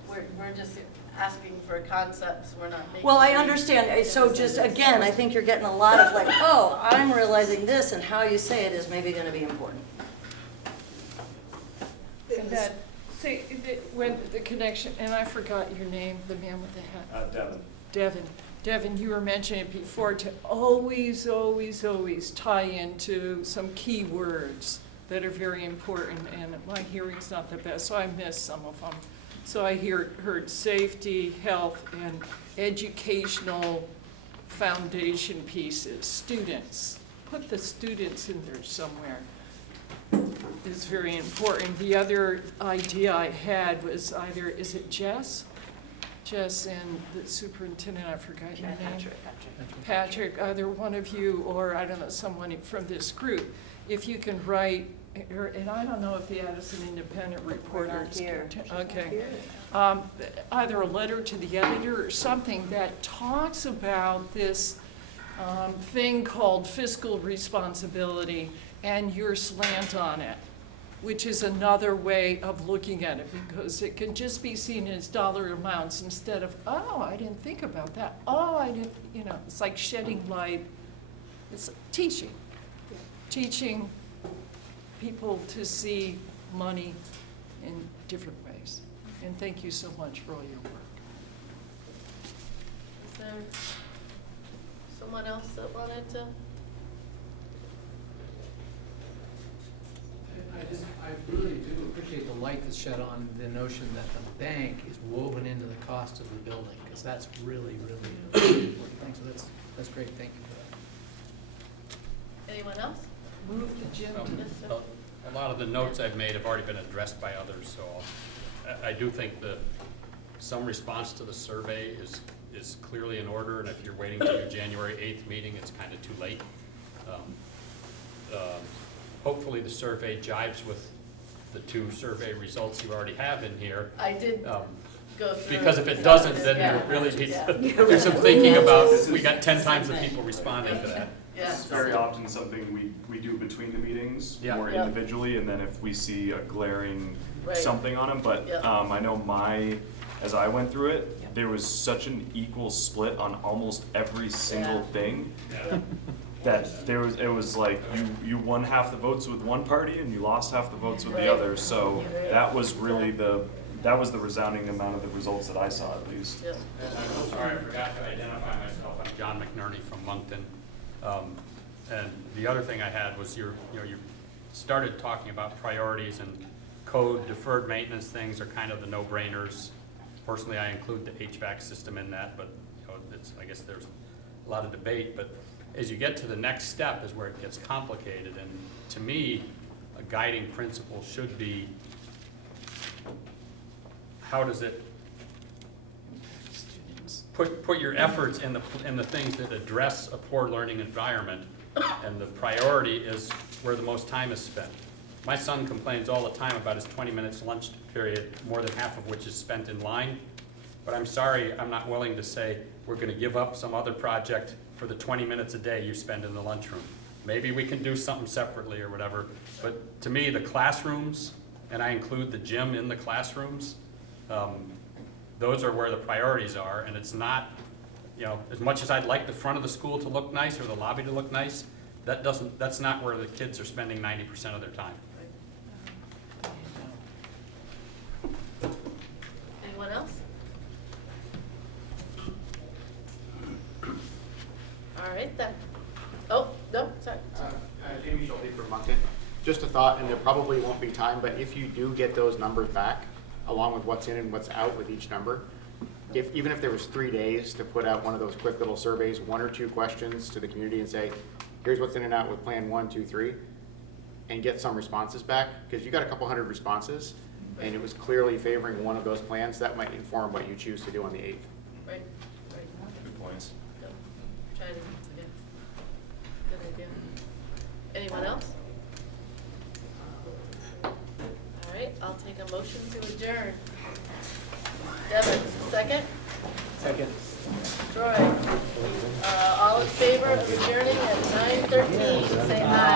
We're just asking for concepts, we're not making. Well, I understand, so just, again, I think you're getting a lot of like, oh, I'm realizing this, and how you say it is maybe gonna be important. And that, say, when the connection, and I forgot your name, the man with the hat. Devin. Devin, you were mentioning it before, to always, always, always tie into some key words that are very important, and my hearing's not the best, so I missed some of them. So I heard safety, health, and educational foundation pieces. Students, put the students in there somewhere. Is very important. The other idea I had was either, is it Jess? Jess and the superintendent, I forgot your name. Patrick, either one of you, or I don't know, someone from this group, if you can write, and I don't know if the Addison Independent Reporter is here. Okay. Either a letter to the editor or something that talks about this thing called fiscal responsibility and your slant on it, which is another way of looking at it, because it can just be seen as dollar amounts instead of, oh, I didn't think about that. Oh, I didn't, it's like shedding light. It's teaching. Teaching people to see money in different ways. And thank you so much for all your work. Is there someone else that wanted to? I really do appreciate the light that's shed on the notion that the bank is woven into the cost of the building, because that's really, really an important thing. So that's great. Thank you for that. Anyone else? Move to Jim. A lot of the notes I've made have already been addressed by others, so I do think that some response to the survey is clearly in order, and if you're waiting to your January 8th meeting, it's kind of too late. Hopefully the survey jives with the 2 survey results you already have in here. I did go through. Because if it doesn't, then you really need to do some thinking about, we got 10 times the people responding to that. This is very often something we do between the meetings, more Yep. individually, and then if we see a glaring Right. something on them. But Yep. I know as I went through it, there was such an equal split on almost every single thing. That it was like you won half the votes with one party and you lost half the votes with the other. So that was really the resounding amount of the results that I saw, at least. Yeah. And I'm sorry, I forgot to identify myself. I'm John McNerney from Moncton. And the other thing I had was you started talking about priorities, and code deferred maintenance things are kind of the no-brainers. Personally, I include the HVAC system in that, but I guess there's a lot of debate. But as you get to the next step is where it gets complicated, and to me, a guiding principle should be, how does it put your efforts in the things that address a poor learning environment, and the priority is where the most time is spent. My son complains all the time about his 20 minutes lunch period, more than half of which is spent in line. But I'm sorry, I'm not willing to say we're going to give up some other project for the 20 minutes a day you spend in the lunchroom. Maybe we can do something separately or whatever. But to me, the classrooms, and I include the gym in the classrooms, those are where the priorities are. And it's not, as much as I'd like the front of the school to look nice or the lobby to look nice, that's not where the kids are spending 90% of their time. Anyone else? All right then. Oh, no, sorry. Jamie Schulte from Moncton. Just a thought, and there probably won't be time, but if you do get those numbers back, along with what's in and what's out with each number, even if there was 3 days to put out one of those quick little surveys, 1 or 2 questions to the community and say, here's what's in and out with plan 1, 2, 3, and get some responses back, because you got a couple hundred responses, and it was clearly favoring one of those plans, that might inform what you choose to do on the 8th. Right. Good points. Try to, yeah. Good idea. Anyone else? All right, I'll take a motion to adjourn. Devin, second? Second. Troy? All in favor? of adjourning at 9:13. Say aye.